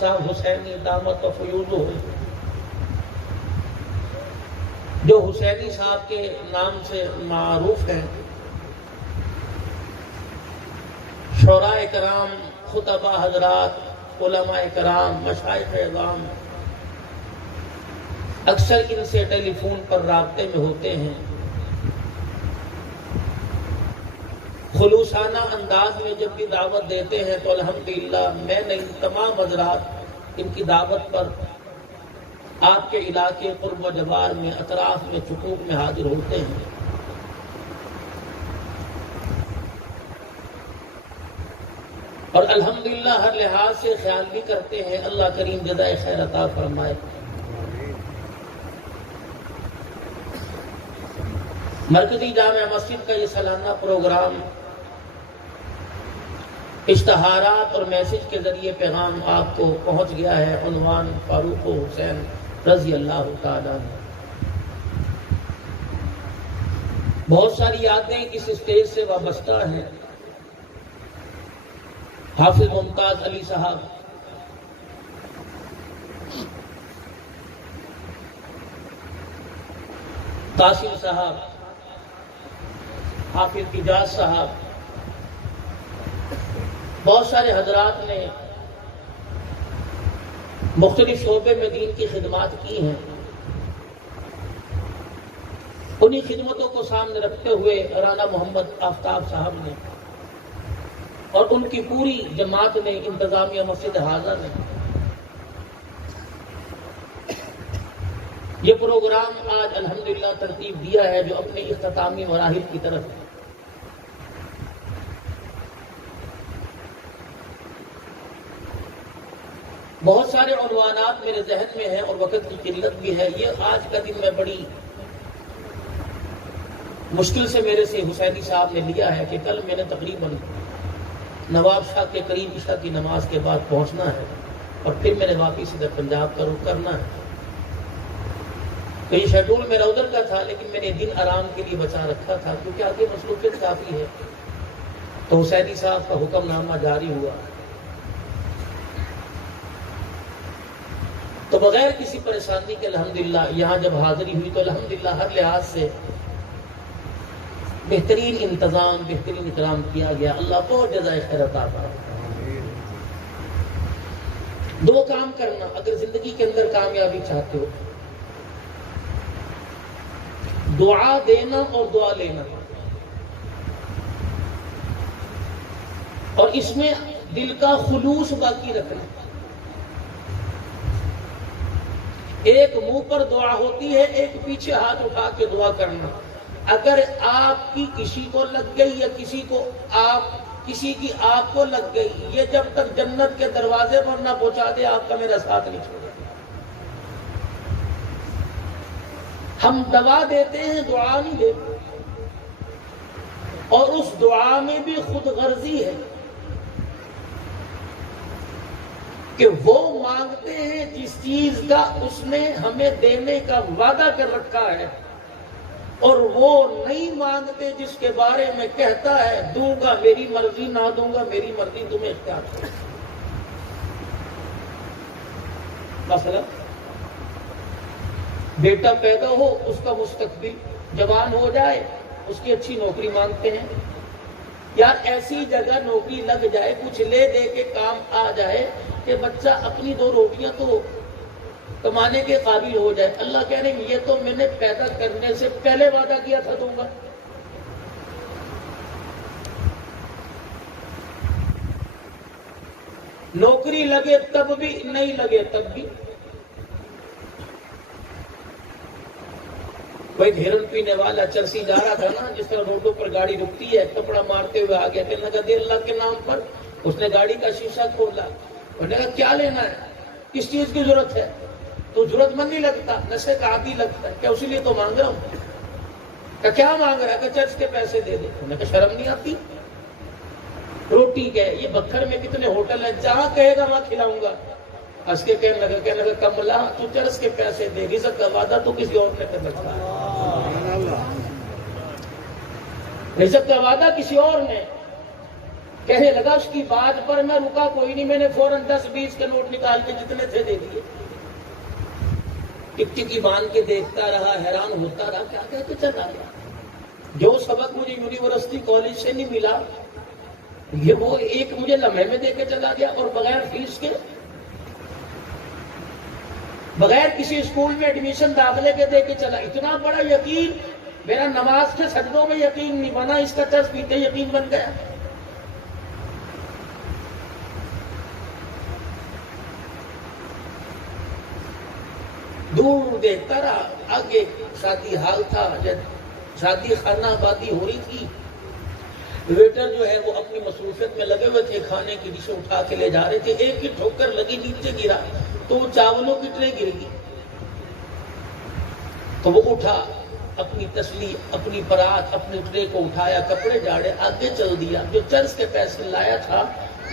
صاحب حسینی دامت و فیوض ہو، جو حسینی صاحب کے نام سے معروف ہیں، شعراء کرام، خطبہ حضرات، علماء کرام، مشائخ اعظام اکثر ان سے ٹیلی فون پر رابطے میں ہوتے ہیں، خلوصانہ انداز میں جب بھی دعوت دیتے ہیں تو الحمدللہ میں نے ان تمام حضرات ان کی دعوت پر آپ کے علاقے قرب و جوار میں، اطراف میں، چکوک میں حاضر ہوتے ہیں۔ اور الحمدللہ ہر لحاظ سے خیال بھی کرتے ہیں۔ اللہ کریم جزائے خیر عطا فرمائے۔ مرکزی جامع مسجد کا یہ سالانہ پروگرام اشتہارات اور میسج کے ذریعے پیغام آپ کو پہنچ گیا ہے۔ عنوان فاروق حسین رضی اللہ تعالیٰ عنہ۔ بہت ساری یادیں اس اسٹیج سے وابستہ ہیں۔ حافظ ممتاز علی صاحب، قاسم صاحب، حافظ اجاز صاحب، بہت سارے حضرات نے مختلف شعبے میں دین کی خدمات کی ہیں۔ انہی خدمتوں کو سامنے رکھتے ہوئے رانا محمد آفتاب صاحب نے اور ان کی پوری جماعت نے، انتظامیہ مسجد حاضر نے یہ پروگرام آج الحمدللہ ترتیب دیا ہے، جو اپنے اختتامی مراحل کی طرف ہے۔ بہت سارے عنوانات میرے ذہن میں ہیں اور وقت کی قلت بھی ہے۔ یہ آج کا دن میں بڑی مشکل سے میرے سے حسینی صاحب نے لیا ہے کہ کل میں نے تقریباً نواب شاہ کے قریب عشاء کی نماز کے بعد پہنچنا ہے اور پھر میں نے واپس ادھر پنجاب کا رخ کرنا ہے۔ تو یہ شیڈول میرا ادھر کا تھا، لیکن میں نے دن آرام کے لیے بچا رکھا تھا کیونکہ آگے مصروفیت کافی ہے۔ تو حسینی صاحب کا حکم نامہ جاری ہوا تو بغیر کسی پریشانی کے الحمدللہ یہاں جب حاضری ہوئی تو الحمدللہ ہر لحاظ سے بہترین انتظام، بہترین اکرام کیا گیا۔ اللہ بہت جزائے خیر عطا فرمائے۔ دو کام کرنا اگر زندگی کے اندر کامیابی چاہتے ہو، دعا دینا اور دعا لینا، اور اس میں دل کا خلوص باقی رکھنا۔ ایک منہ پر دعا ہوتی ہے، ایک پیچھے ہاتھ اٹھا کے دعا کرنا۔ اگر آپ کی کسی کو لگ گئی یا کسی کی آپ کو لگ گئی، یہ جب تک جنت کے دروازے پر نہ پہنچا دے آپ کا میرا ساتھ نہیں چھوڑے۔ ہم دوا دیتے ہیں، دعا نہیں دیتے، اور اس دعا میں بھی خود غرضی ہے کہ وہ مانگتے ہیں جس چیز کا اس نے ہمیں دینے کا وعدہ کر رکھا ہے، اور وہ نہیں مانگتے جس کے بارے میں کہتا ہے دوں گا میری مرضی، نہ دوں گا میری مرضی، تمہیں اختیار ہے۔ مثلا بیٹا پیدا ہو، اس کا مستقبل، جوان ہو جائے، اس کی اچھی نوکری مانگتے ہیں، یا ایسی جگہ نوکری لگ جائے، کچھ لے دے کے کام آ جائے کہ بچہ اپنی دو روٹیاں تو کمانے کے قابل ہو جائے۔ اللہ کہہ رہے ہیں یہ تو میں نے پیدا کرنے سے پہلے وعدہ کیا تھا دوں گا۔ نوکری لگے تب بھی، نہیں لگے تب بھی۔ کوئی گھیرن پینے والا چرسی جا رہا تھا نا، جس طرح روڈوں پر گاڑی رکتی ہے، کپڑا مارتے ہوئے آ گیا، کہنے لگا دے اللہ کے نام پر۔ اس نے گاڑی کا شیشہ کھولا، انہوں نے کہا کیا لینا ہے، کس چیز کی ضرورت ہے؟ تو ضرورت مند نہیں لگتا، نشے کا عادی لگتا ہے، کیا اسی لیے تو مانگ رہا ہوں؟ کہ کیا مانگ رہا ہے؟ کہ چرچ کے پیسے دے دے۔ انہوں نے کہا شرم نہیں آتی؟ روٹی کے یہ بکھر میں کتنے ہوٹل ہیں، جہاں کہے گا وہاں کھلاؤں گا۔ ہنس کے کہنے لگا کملا تو چرچ کے پیسے دے، رزق کا وعدہ تو کسی اور نے کر رکھا ہے، رزق کا وعدہ کسی اور نے۔ کہنے لگا اس کی بات پر میں رکا کوئی نہیں، میں نے فوراً 10-20 کے نوٹ نکال کے جتنے تھے دے دیے۔ ٹکٹکی باندھ کے دیکھتا رہا، حیران ہوتا رہا، کیا کہتے چلا گیا۔ جو سبق مجھے یونیورسٹی کالج سے نہیں ملا، یہ وہ ایک مجھے لمحے میں دے کے چلا گیا، اور بغیر فیس کے، بغیر کسی اسکول میں ایڈمیشن داخلے کے دے کے چلا۔ اتنا بڑا یقین، میرا نماز کے سجدوں میں یقین نہیں بنا، اس کا چرس پیتے یقین بن گیا۔ دور دیکھتا رہا، آگے شادی حال تھا، جب شادی خانہ آبادی ہو رہی تھی، ویٹر جو ہے وہ اپنی مصروفیت میں لگے ہوئے تھے، کھانے کی ڈشیں اٹھا کے لے جا رہے تھے، ایک ہی ٹھوکر لگی، نیچے گرا تو وہ چاولوں کی ٹرے گر گئی، تو وہ اٹھا، اپنی تسلی، اپنی برات، اپنی ٹرے کو اٹھایا، کپڑے جاڑے، آگے چل دیا۔ جو چرس کے پیسے لایا تھا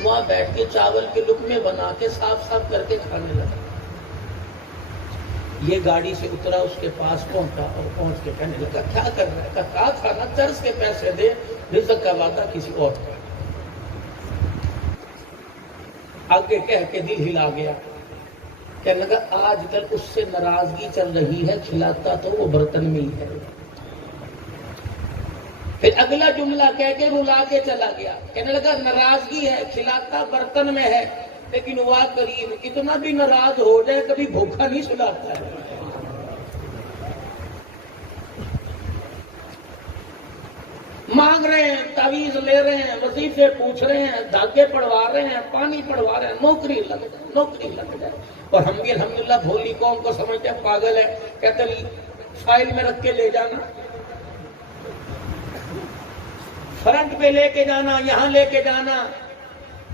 وہاں بیٹھ کے چاول کے لقمے بنا کے صاف صاف کر کے کھانے لگا۔ یہ گاڑی سے اترا، اس کے پاس پہنچا اور پہنچ کے کہنے لگا کیا کر رہا ہے؟ کہا تھا نا چرس کے پیسے دے، رزق کا وعدہ کسی اور کا۔ آگے کہہ کے دل ہلا گیا، کہنے لگا آج کل اس سے ناراضگی چل رہی ہے، کھلاتا تو وہ برتن میں ہی ہے۔ پھر اگلا جملہ کہہ کے رلا کے چلا گیا، کہنے لگا ناراضگی ہے، کھلاتا برتن میں ہے، لیکن ہوا قریب، کتنا بھی ناراض ہو جائے کبھی بھوکا نہیں سلاتا ہے۔ مانگ رہے ہیں، تعویذ لے رہے ہیں، وظیفے پوچھ رہے ہیں، دھاگے پڑوا رہے ہیں، پانی پڑوا رہے ہیں، نوکری لگ جائے، نوکری لگ جائے۔ اور ہم بھی الحمدللہ بھولی قوم کو سمجھتے ہیں پاگل ہے، کہتے ہیں فائل میں رکھ کے لے جانا، فرنٹ پہ لے کے جانا، یہاں لے کے جانا۔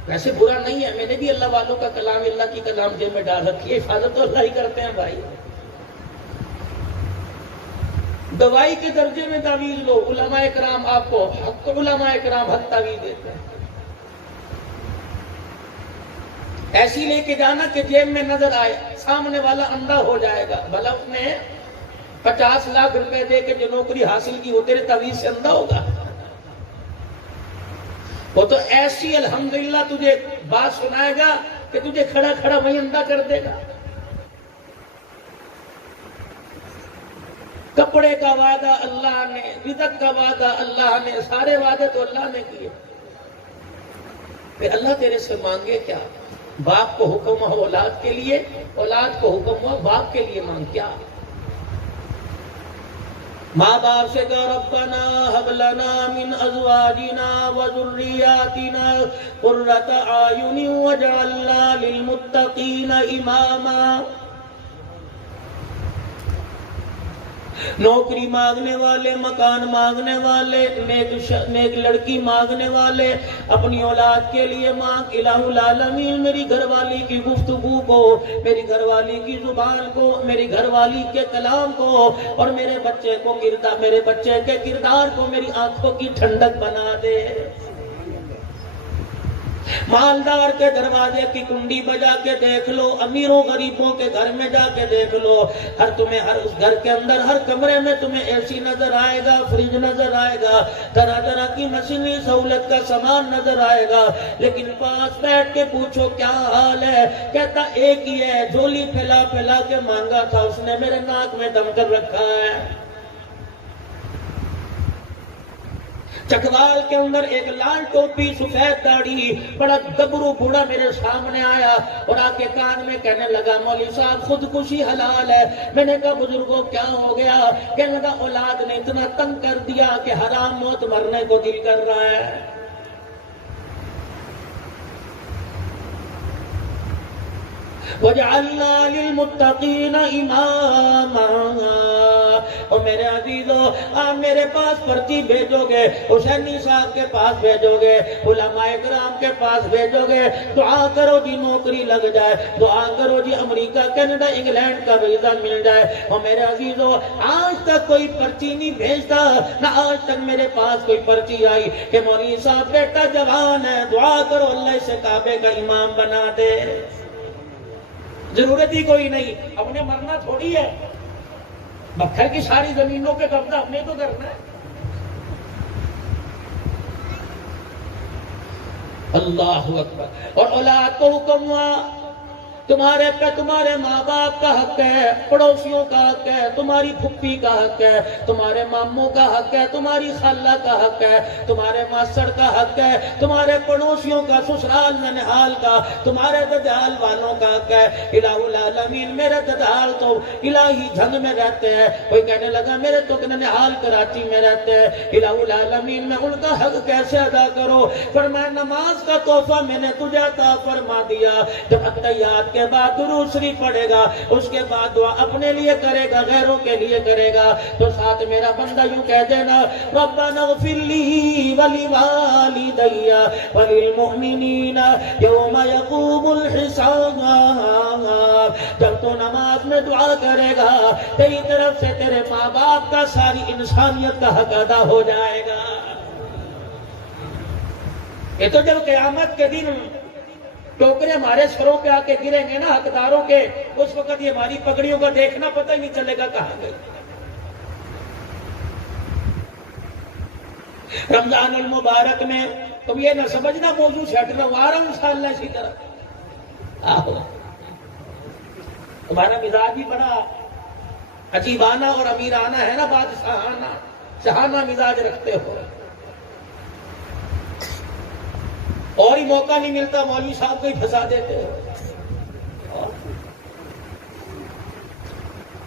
ویسے برا نہیں ہے، میں نے بھی اللہ والوں کا کلام، اللہ کی کلام جیب میں ڈال رکھی ہے، حفاظت تو اللہ ہی کرتے ہیں بھائی۔ دوائی کے درجے میں تعویذ لو، علماء کرام آپ کو حق، علماء کرام حق تعویذ دیتے ہیں۔ ایسی لے کے جانا کہ جیب میں نظر آئے، سامنے والا اندھا ہو جائے گا، بھلا اس نے 50 لاکھ روپے دے کے جو نوکری حاصل کی وہ تیرے تعویذ سے اندھا ہوگا؟ وہ تو ایسی الحمدللہ تجھے بات سنائے گا کہ تجھے کھڑا کھڑا وہیں اندھا کر دے گا۔ کپڑے کا وعدہ اللہ نے، رزق کا وعدہ اللہ نے، سارے وعدے تو اللہ نے کیے۔ پھر اللہ تیرے سے مانگے کیا؟ باپ کو حکم ہو اولاد کے لیے، اولاد کو حکم ہو باپ کے لیے، مانگ کیا؟ ماں باپ سے کہا ربنا ہب لنا من ازواجنا وذریاتنا قرۃ اعین واجعلنا للمتقین اماما۔ نوکری مانگنے والے، مکان مانگنے والے، نیک لڑکی مانگنے والے، اپنی اولاد کے لیے مانگ، الہ العالمین میری گھر والی کی گفتگو کو، میری گھر والی کی زبان کو، میری گھر والی کے کلام کو، اور میرے بچے کو میرے بچے کے کردار کو میری آنکھوں کی ٹھنڈک بنا دے۔ مالدار کے دروازے کی کنڈی بجا کے دیکھ لو، امیروں غریبوں کے گھر میں جا کے دیکھ لو، تمہیں ہر اس گھر کے اندر، ہر کمرے میں تمہیں اے سی نظر آئے گا، فریج نظر آئے گا، طرح طرح کی مشینی سہولت کا سامان نظر آئے گا، لیکن پاس بیٹھ کے پوچھو کیا حال ہے، کہتا ایک ہی ہے، جھولی پھیلا پھیلا کے مانگا تھا اس نے، میرے ناک میں دم کر رکھا ہے۔ چکوال کے اندر ایک لال ٹوپی، سفید داڑھی، بڑا گبرو بوڑھا میرے سامنے آیا اور آ کے کان میں کہنے لگا مولوی صاحب خودکشی حلال ہے۔ میں نے کہا بزرگوں کیا ہو گیا؟ کہنے لگا اولاد نے اتنا تنگ کر دیا کہ حرام موت مرنے کو دل کر رہا ہے۔ وَجَعَلْنَا لِلْمُتَّقِينَ إِمَامًا۔ اور میرے عزیزو، آپ میرے پاس پرچی بھیجو گے، حسینی صاحب کے پاس بھیجو گے، علماء کرام کے پاس بھیجو گے، دعا کرو جی نوکری لگ جائے، دعا کرو جی امریکہ، کینیڈا، انگلینڈ کا ویزا مل جائے۔ اور میرے عزیزو، آج تک کوئی پرچی نہیں بھیجتا، نہ آج تک میرے پاس کوئی پرچی آئی کہ مولوی صاحب بیٹا جوان ہے، دعا کرو اللہ اسے کعبے کا امام بنا دے۔ ضرورت ہی کوئی نہیں، ہم نے مرنا تھوڑی ہے، بکھر کی ساری زمینوں کے قبضہ ہم نے تو کرنا ہے۔ اللہ اکبر۔ اور اولاد کو حکم ہوا تمہارے پہ تمہارے ماں باپ کا حق ہے، پڑوسیوں کا حق ہے، تمہاری پھپھی کا حق ہے، تمہارے ماموں کا حق ہے، تمہاری خالہ کا حق ہے، تمہارے ماسٹر کا حق ہے، تمہارے پڑوسیوں کا، سسرال ننہال کا، تمہارے دجال والوں کا حق ہے۔ الہ العالمین میرے دجال تو الہی جھنگ میں رہتے ہیں، کوئی کہنے لگا میرے تو ننہال کراچی میں رہتے ہیں، الہ العالمین میں ان کا حق کیسے ادا کرو؟ فرمایا نماز کا تحفہ میں نے تجھے عطا فرما دیا، جب التحیات کے بعد درود شریف پڑھے گا، اس کے بعد دعا اپنے لیے کرے گا، غیروں کے لیے کرے گا، تو ساتھ میرا بندہ یوں کہہ دینا ربنا اغفر لی ولوالدی وللمؤمنین یوم یقوم الحساب۔ جب تو نماز میں دعا کرے گا تیری طرف سے تیرے ماں باپ کا، ساری انسانیت کا حق ادا ہو جائے گا۔ یہ تو جب قیامت کے دن ٹوکرے ہمارے سروں پہ آ کے گریں گے نا حقداروں کے، اس وقت یہ ہماری پگڑیوں کا دیکھنا پتہ ہی نہیں چلے گا کہاں گئی۔ رمضان المبارک میں تم یہ نہ سمجھنا موضوع سے ہٹ رہا ہوں، آ رہا ہوں انشاءاللہ اسی طرح۔ تمہارا مزاج بھی بڑا عجیبانہ اور امیرانہ ہے نا، بادشاہانہ شاہانہ مزاج رکھتے ہو، اور ہی موقع نہیں ملتا مولوی صاحب کو ہی پھنسا دیتے ہو۔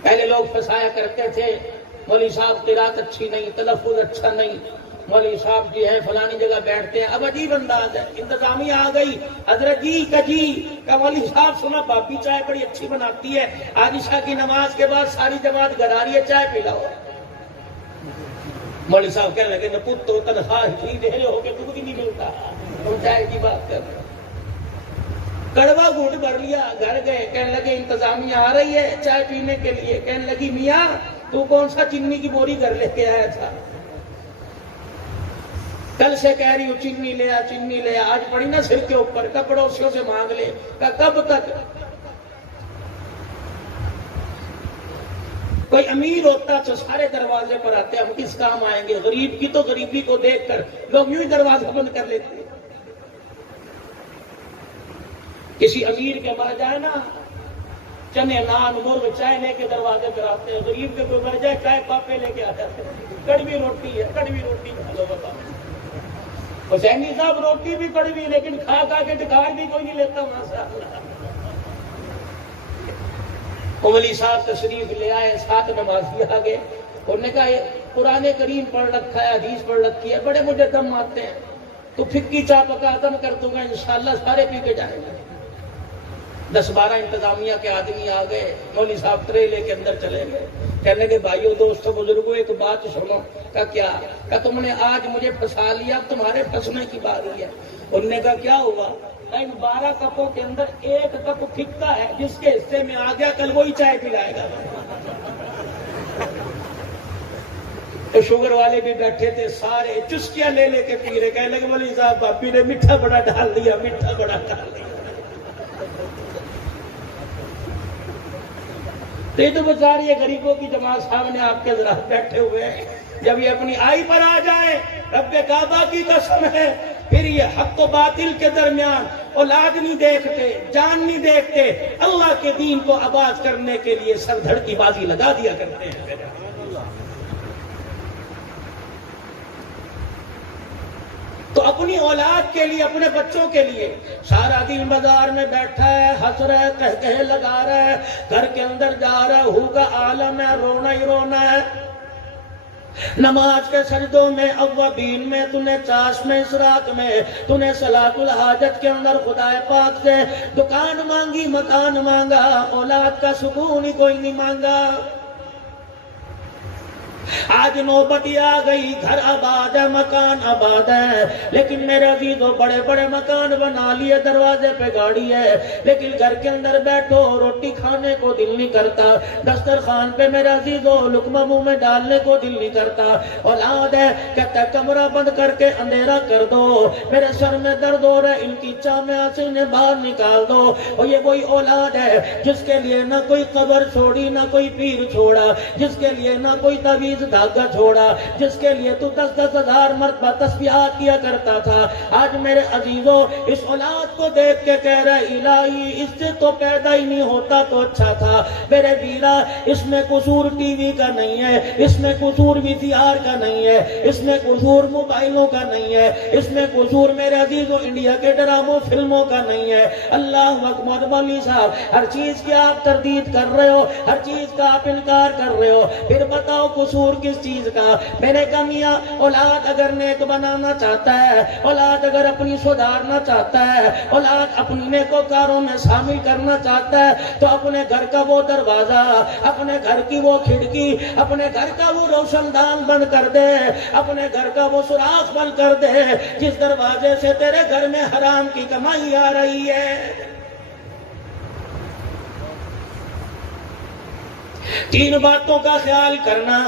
پہلے لوگ پھنسایا کرتے تھے مولوی صاحب قرات اچھی نہیں، تلفظ اچھا نہیں، مولوی صاحب جی ہیں فلانی جگہ بیٹھتے ہیں۔ اب عجیب انداز ہے، انتظامیہ آ گئی، حضرت جی کجی کا مولوی صاحب سنا بابی چائے بڑی اچھی بناتی ہے، آج عشاء کی نماز کے بعد ساری جماعت گھر آ رہی ہے، چائے پلاؤ۔ مولوی صاحب کہنے لگے نہ پت تو تنخواہ اتنی دے رہے ہو کہ دودھ ہی نہیں ملتا، تم چائے کی بات کر رہے ہو۔ کڑوا گھونٹ بھر لیا، گھر گئے، کہنے لگے انتظامیہ آ رہی ہے چائے پینے کے لیے، کہنے لگی میاں تو کون سا چینی کی بوری گھر لے کے آیا تھا؟ کل سے کہہ رہی ہوں چینی لیا چینی لیا، آج پڑی نا سر کے اوپر، پڑوسیوں سے مانگ لے، کب تک؟ کوئی امیر ہوتا تو سارے دروازے پر آتے، ہم کس کام آئیں گے؟ غریب کی تو غریبی کو دیکھ کر لوگ یوں ہی دروازہ بند کر لیتے۔ کسی امیر کے مر جائے نا، چنے نان مرغ چائے لے کے دروازے پر آتے ہیں، غریب کے کوئی مر جائے چائے پاپے لے کے آ جاتے ہیں، کڑوی روٹی ہے، کڑوی روٹی لو بتاؤ۔ حسینی صاحب روٹی بھی کڑوی، لیکن کھا کھا کے ٹکار بھی کوئی نہیں لیتا ماشاءاللہ۔ ولی صاحب تشریف لے آئے، ساتھ نمازی آ گئے، انہوں نے کہا قرآن کریم پڑھ رکھا ہے، حدیث پڑھ رکھی ہے، بڑے مجھے دم آتے ہیں، تو پھکی چاہ پکا دم کر دوں گا انشاءاللہ، سارے پی کے جائیں گے۔ 10-12 انتظامیہ کے آدمی آ گئے، مولوی صاحب ٹرے لے کے اندر چلے گئے، کہنے لگے بھائیو دوستو بزرگوں ایک بات سنو۔ کہا کیا؟ کہا تم نے آج مجھے پھنسا لیا، اب تمہارے پھنسنے کی باری ہے۔ انہوں نے کہا کیا ہوا؟ ان 12 کپوں کے اندر ایک کپ پھکتا ہے، جس کے حصے میں آ گیا کل وہی چائے پلائے گا۔ تو شوگر والے بھی بیٹھے تھے، سارے چسکیاں لے لے کے پی رہے، کہنے لگے مولوی صاحب باپی نے میٹھا بڑا ڈال دیا، میٹھا بڑا ڈال دیا۔ تو یہ تو بچاری یہ غریبوں کی جماعت سامنے آپ کے ذرا بیٹھے ہوئے ہیں، جب یہ اپنی آئی پر آ جائے، رب کعبہ کی قسم ہے، پھر یہ حق و باطل کے درمیان اولاد نہیں دیکھتے، جان نہیں دیکھتے، اللہ کے دین کو آباد کرنے کے لیے سر دھڑ کی بازی لگا دیا کرتے ہیں۔ تو اپنی اولاد کے لیے، اپنے بچوں کے لیے سارا دن بازار میں بیٹھا ہے، ہنس رہا ہے، کہہ لگا رہا ہے، گھر کے اندر جا رہا ہے، ہو کا عالم ہے، رونا ہی رونا ہے۔ نماز کے سجدوں میں، اوابین میں، تُنے چاش میں، اسراق میں، تُنے صلاۃ الحاجت کے اندر خدا پاک سے دکان مانگی، مکان مانگا، اولاد کا سکون ہی کوئی نہیں مانگا۔ آج نوبت آ گئی، گھر آباد ہے، مکان آباد ہے، لیکن میرے عزیزوں بڑے بڑے مکان بنا لیے، دروازے پہ گاڑی ہے، لیکن گھر کے اندر بیٹھو روٹی کھانے کو دل نہیں کرتا، دسترخوان پہ میرے عزیزوں لقمہ منہ میں ڈالنے کو دل نہیں کرتا۔ اولاد ہے کہتا ہے کمرہ بند کر کے اندھیرا کر دو، میرے سر میں درد ہو رہا ہے، ان کی چاہ میں آنسو نے باہر نکال دو۔ اور یہ وہی اولاد ہے جس کے لیے نہ کوئی قبر چھوڑی، نہ کوئی پیر چھوڑا، جس کے لیے نہ کوئی طبیب عزیز دھاگا چھوڑا جس کے لیے تو 10,000 مرتبہ تسبیحات کیا کرتا تھا، آج میرے عزیزوں اس اولاد کو دیکھ کے کہہ رہے الہی اس سے تو پیدا ہی نہیں ہوتا تو اچھا تھا۔ میرے ویرا اس میں قصور ٹی وی کا نہیں ہے، اس میں قصور VCR کا نہیں ہے، اس میں قصور موبائلوں کا نہیں ہے، اس میں قصور میرے عزیزوں انڈیا کے ڈراموں فلموں کا نہیں ہے۔ اللہ اکبر مولوی صاحب، ہر چیز کی آپ تردید کر رہے ہو، ہر چیز کا آپ انکار کر رہے ہو، پھر بتاؤ قصور کس چیز کا؟ میں نے کہا میاں اولاد اگر نیک بنانا چاہتا ہے، اولاد اگر اپنی سدھارنا چاہتا ہے، اولاد اپنی نیکوکاروں میں شامل کرنا چاہتا ہے تو اپنے گھر کا وہ دروازہ، اپنے گھر کی وہ کھڑکی، اپنے گھر کا وہ روشن دان بند کر دے، اپنے گھر کا وہ سوراخ بند کر دے جس دروازے سے تیرے گھر میں حرام کی کمائی آ رہی ہے۔ تین باتوں کا خیال کرنا،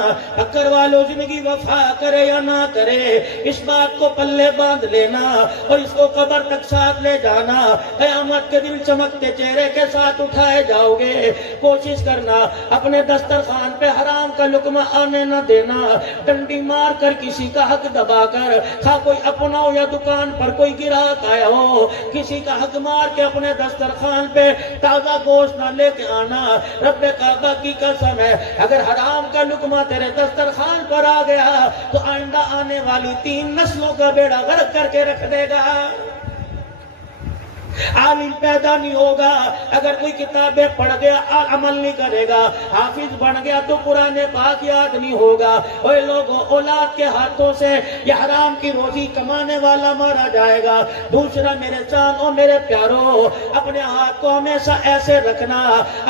اکر والو زندگی وفا کرے یا نہ کرے، اس بات کو پلے باندھ لینا اور اس کو قبر تک ساتھ لے جانا۔ قیامت کے دن چمکتے چہرے کے ساتھ اٹھائے جاؤ گے۔ کوشش کرنا اپنے دسترخوان پہ حرام کا لقمہ آنے نہ دینا، ڈنڈی مار کر کسی کا حق دبا کر، خواہ کوئی اپنا ہو یا دکان پر کوئی گراہک آیا ہو، کسی کا حق مار کے اپنے دسترخوان پہ تازہ گوشت نہ لے کے آنا۔ رب کعبہ کی قسم ہے اگر حرام کا لقمہ تیرے دسترخوان پر آ گیا تو آئندہ آنے والی 3 نسلوں کا بیڑا غرق کر کے رکھ دے گا۔ عالم پیدا نہیں ہوگا اگر کوئی کتابیں پڑھ گیا عمل نہیں کرے گا، حافظ بن گیا تو قرآن پاک یاد نہیں ہوگا۔ اوے لوگوں، اولاد کے ہاتھوں سے یہ حرام کی روزی کمانے والا مارا جائے گا۔ دوسرا میرے جانو میرے پیارو، اپنے ہاتھ کو ہمیشہ ایسے رکھنا،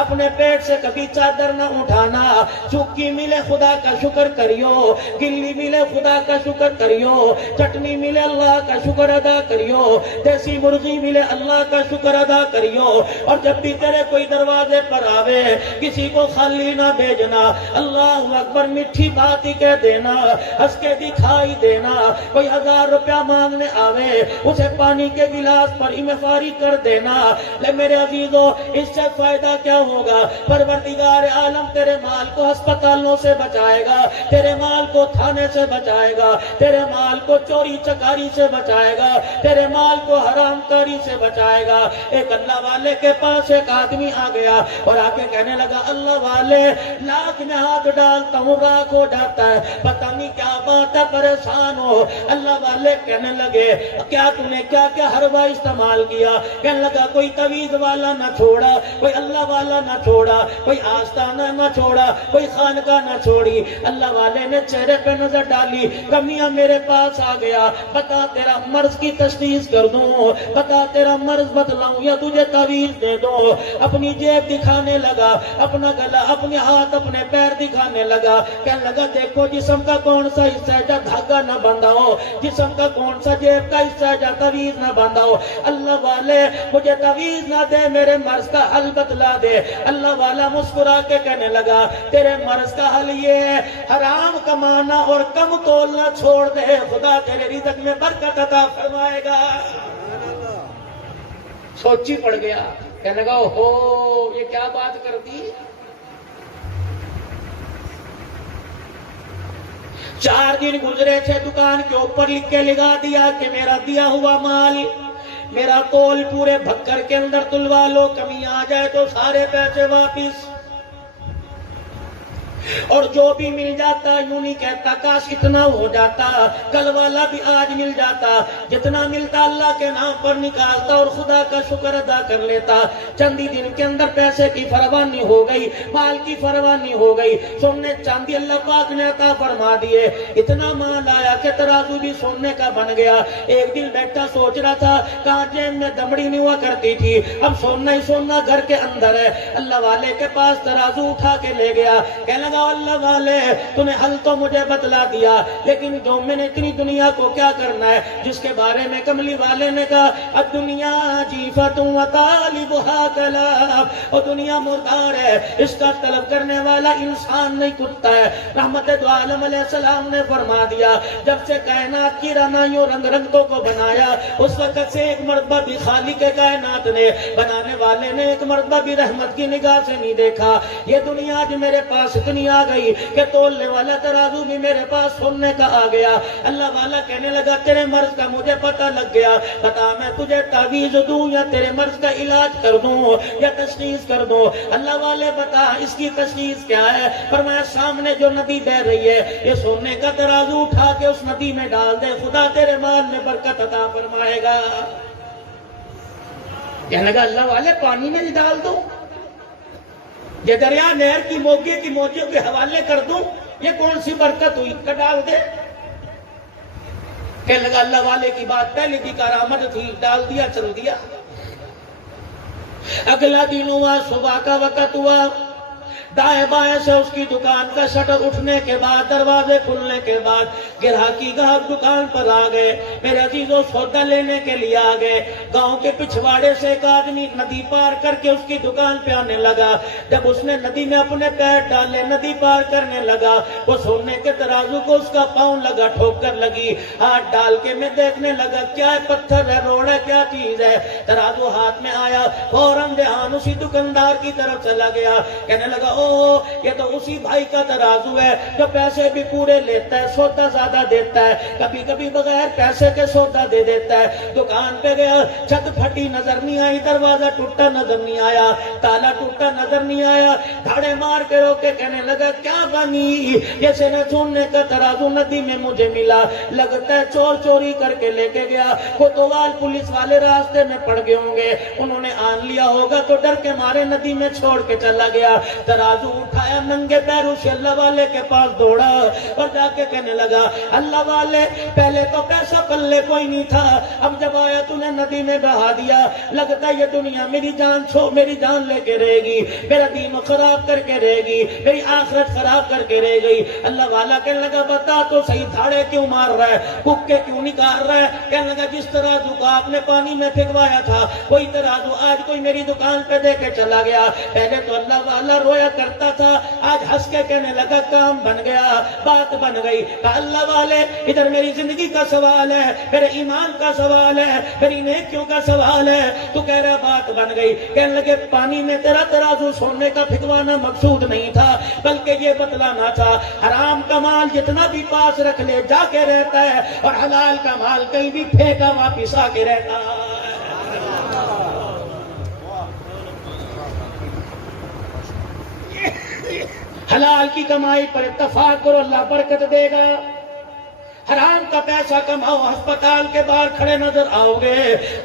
اپنے پیٹ سے کبھی چادر نہ اٹھانا۔ چکی ملے خدا کا شکر کریو، گلی ملے خدا کا شکر کریو، چٹنی ملے اللہ کا شکر ادا کریو، دیسی مرغی ملے اللہ کا شکر ادا کریو۔ اور جب بھی تیرے کوئی دروازے پر آوے کسی کو خالی نہ بھیجنا، اللہ اکبر میٹھی بات ہی کہہ دینا، ہنس کے دکھائی دینا۔ کوئی 1000 روپیہ مانگنے آوے اسے پانی کے گلاس پر ہی میں فارغ کر دینا۔ لے میرے عزیزوں، اس سے فائدہ کیا ہوگا؟ پروردگار عالم تیرے مال کو ہسپتالوں سے بچائے گا، تیرے مال کو تھانے سے بچائے گا، تیرے مال کو چوری چکاری سے بچائے گا، تیرے مال کو حرام کاری سے بچائے گا۔ ایک اللہ والے کے پاس ایک آدمی آ گیا اور آ کے کہنے لگا اللہ والے، لاکھ میں ہاتھ ڈالتا ہوں راکھ ہو جاتا ہے، پتہ نہیں کیا بات ہے، پریشان ہو۔ اللہ والے کہنے لگے کیا تم نے کیا کیا حربہ استعمال کیا؟ کہنے لگا کوئی تعویذ والا نہ چھوڑا، کوئی اللہ والا نہ چھوڑا، کوئی آستانہ نہ چھوڑا، کوئی خانقاہ نہ چھوڑی۔ اللہ والے نے چہرے پہ نظر ڈالی، کمیاں میرے پاس آ گیا، بتا تیرا مرض کی تشخیص کر دوں، بتا تیرا مرض بتلاؤں یا تجھے تعویذ دے دو۔ اپنی جیب دکھانے لگا، اپنا گلا، اپنے ہاتھ، اپنے پیر دکھانے لگا، کہنے لگا دیکھو جسم کا کون سا حصہ ہے جہاں دھاگا نہ بندھا ہو، جسم کا کون سا جیب کا حصہ ہے جہاں تعویذ نہ بندھا ہو۔ اللہ والے مجھے تعویذ نہ دے، میرے مرض کا حل بتلا دے۔ اللہ والا مسکرا کے کہنے لگا تیرے مرض کا حل یہ ہے، حرام کمانا اور کم تولنا چھوڑ دے، خدا تیرے رزق میں برکت عطا فرمائے گا۔ سوچی پڑ گیا، کہنے لگا اوہو یہ کیا بات کر دی۔ 4 دن گزرے تھے، دکان کے اوپر لکھ کے لگا دیا کہ میرا دیا ہوا مال، میرا تول پورے بھکر کے اندر تلوا لو، کمی آ جائے تو سارے پیسے واپس۔ اور جو بھی مل جاتا یوں نہیں کہتا کاش اتنا ہو جاتا، کل والا بھی آج مل جاتا، جتنا ملتا اللہ کے نام پر نکالتا اور خدا کا شکر ادا کر لیتا۔ چند ہی دن کے اندر پیسے کی فراوانی ہو گئی، مال کی فراوانی ہو گئی، سونے چاندی اللہ پاک نے عطا فرما دیے، اتنا مال آیا کہ ترازو بھی سونے کا بن گیا۔ ایک دن بیٹا سوچ رہا تھا کہاں جیب میں دمڑی نہیں ہوا کرتی تھی، اب سونا ہی سونا گھر کے اندر ہے۔ اللہ والے کے پاس ترازو اٹھا کے لے گیا، کہنے لگا اللہ والے تو نے حل تو مجھے بتلا دیا، لیکن جو میں نے اتنی دنیا کو کیا کرنا ہے، جس کے بارے میں کملی والے نے کہا الدنیا جیفت و طالبها کلاب، اور دنیا مردار ہے، اس کا طلب کرنے والا انسان نہیں کتا ہے۔ رحمت دو عالم علیہ السلام نے فرما دیا جب سے کائنات کی رنائیوں رنگ رنگتوں کو بنایا، اس وقت سے ایک مرتبہ بھی خالق کائنات نے، بنانے والے نے ایک مرتبہ بھی رحمت کی نگاہ سے نہیں دیکھا۔ یہ دنیا جو میرے پاس اتنی پریشانی آ گئی کہ تولنے والا ترازو بھی میرے پاس سننے کا آ گیا. اللہ والا کہنے لگا تیرے مرض کا مجھے پتہ لگ گیا, بتا میں تجھے تعویذ دوں یا تیرے مرض کا علاج کر دوں یا تشخیص کر دوں. اللہ والے بتا اس کی تشخیص کیا ہے؟ فرمایا سامنے جو ندی بہ رہی ہے یہ سونے کا ترازو اٹھا کے اس ندی میں ڈال دے, خدا تیرے مال میں برکت عطا فرمائے گا. کہنے لگا اللہ والے پانی میں ڈال دوں, یہ دریا نہر کی موگے کی موجوں کے حوالے کر دوں, یہ کون سی برکت ہوئی کہ ڈال دے. کہنے لگا اللہ والے کی بات پہلی بھی کرامت تھی, ڈال دیا, چل دیا. اگلا دن ہوا, صبح کا وقت ہوا, دائیں بائیں سے اس کی دکان کا شٹر اٹھنے کے بعد, دروازے کھلنے کے بعد گراہکی گاہک دکان پر آ گئے. میرے عزیزوں سودا لینے کے لیے آ گئے. گاؤں کے پچھواڑے سے ایک آدمی ندی پار کر کے اس کی دکان پہ آنے لگا. جب اس نے ندی میں اپنے پیر ڈالے, ندی پار کرنے لگا, وہ سونے کے ترازو کو اس کا پاؤں لگا, ٹھوکر لگی. ہاتھ ڈال کے میں دیکھنے لگا کیا ہے, پتھر ہے, روڑ ہے, کیا چیز ہے. ترازو ہاتھ میں آیا, فوراً دھیان اسی دکاندار کی طرف چلا گیا. کہنے لگا یہ تو اسی بھائی کا ترازو ہے جو پیسے بھی پورے لیتا ہے, سودا زیادہ دیتا ہے, کبھی کبھی بغیر پیسے کے سودا دے دیتا ہے. دکان پہ گیا, چھت پھٹی نظر نہیں آئی, دروازہ ٹوٹا نظر نہیں آیا, تالا ٹوٹا نظر نہیں آیا. دھاڑے مار کے روکے کہنے لگا کیا بنی, یہ سینے سونے کا ترازو ندی میں مجھے ملا, لگتا ہے چور چوری کر کے لے کے گیا. کوتوال پولیس والے راستے میں پڑ گئے ہوں گے, انہوں نے آن لیا ہوگا تو ڈر کے مارے ندی میں چھوڑ کے چلا گیا. ترازو اٹھایا, ننگے پیروں سے اللہ والے کے پاس دوڑا اور جا کے کہنے لگا اللہ والے پہلے تو پیسہ پلے کوئی نہیں تھا, اب جب آیا تو نے ندی میں بہا دیا, لگتا ہے یہ دنیا میری جان لے کے رہے گی, میرا دین خراب کر کے رہے گی, میری آخرت خراب کر کے رہے گئی. اللہ والا کہنے لگا بتا تو صحیح, دھاڑے کیوں مار رہا ہے, ککے کیوں نکال رہا ہے. کہنے لگا جس ترازو کو آپ نے پانی میں پھینکوایا تھا وہی ترازو آج کوئی میری دکان پہ دے کے چلا گیا. پہلے تو اللہ والا رویا کرتا تھا, آج ہنس کے کہنے لگا کام بن گیا, بات بن گئی. کہ اللہ والے ادھر میری زندگی کا سوال ہے, میرے ایمان کا سوال ہے, میری نیکیوں کا سوال ہے, تو کہہ رہا بات بن گئی. کہنے لگے پانی میں تیرا ترازو سونے کا پھینکوانا مقصود نہیں تھا, بلکہ یہ بتلانا تھا حرام کا مال جتنا بھی پاس رکھ لے جا کے رہتا ہے, اور حلال کا مال کہیں بھی پھینکا واپس آ کے رہتا ہے. حلال کی کمائی پر اتفاق کرو, اللہ برکت دے گا. حرام کا پیسہ کماؤ, ہسپتال کے باہر کھڑے نظر آؤ گے,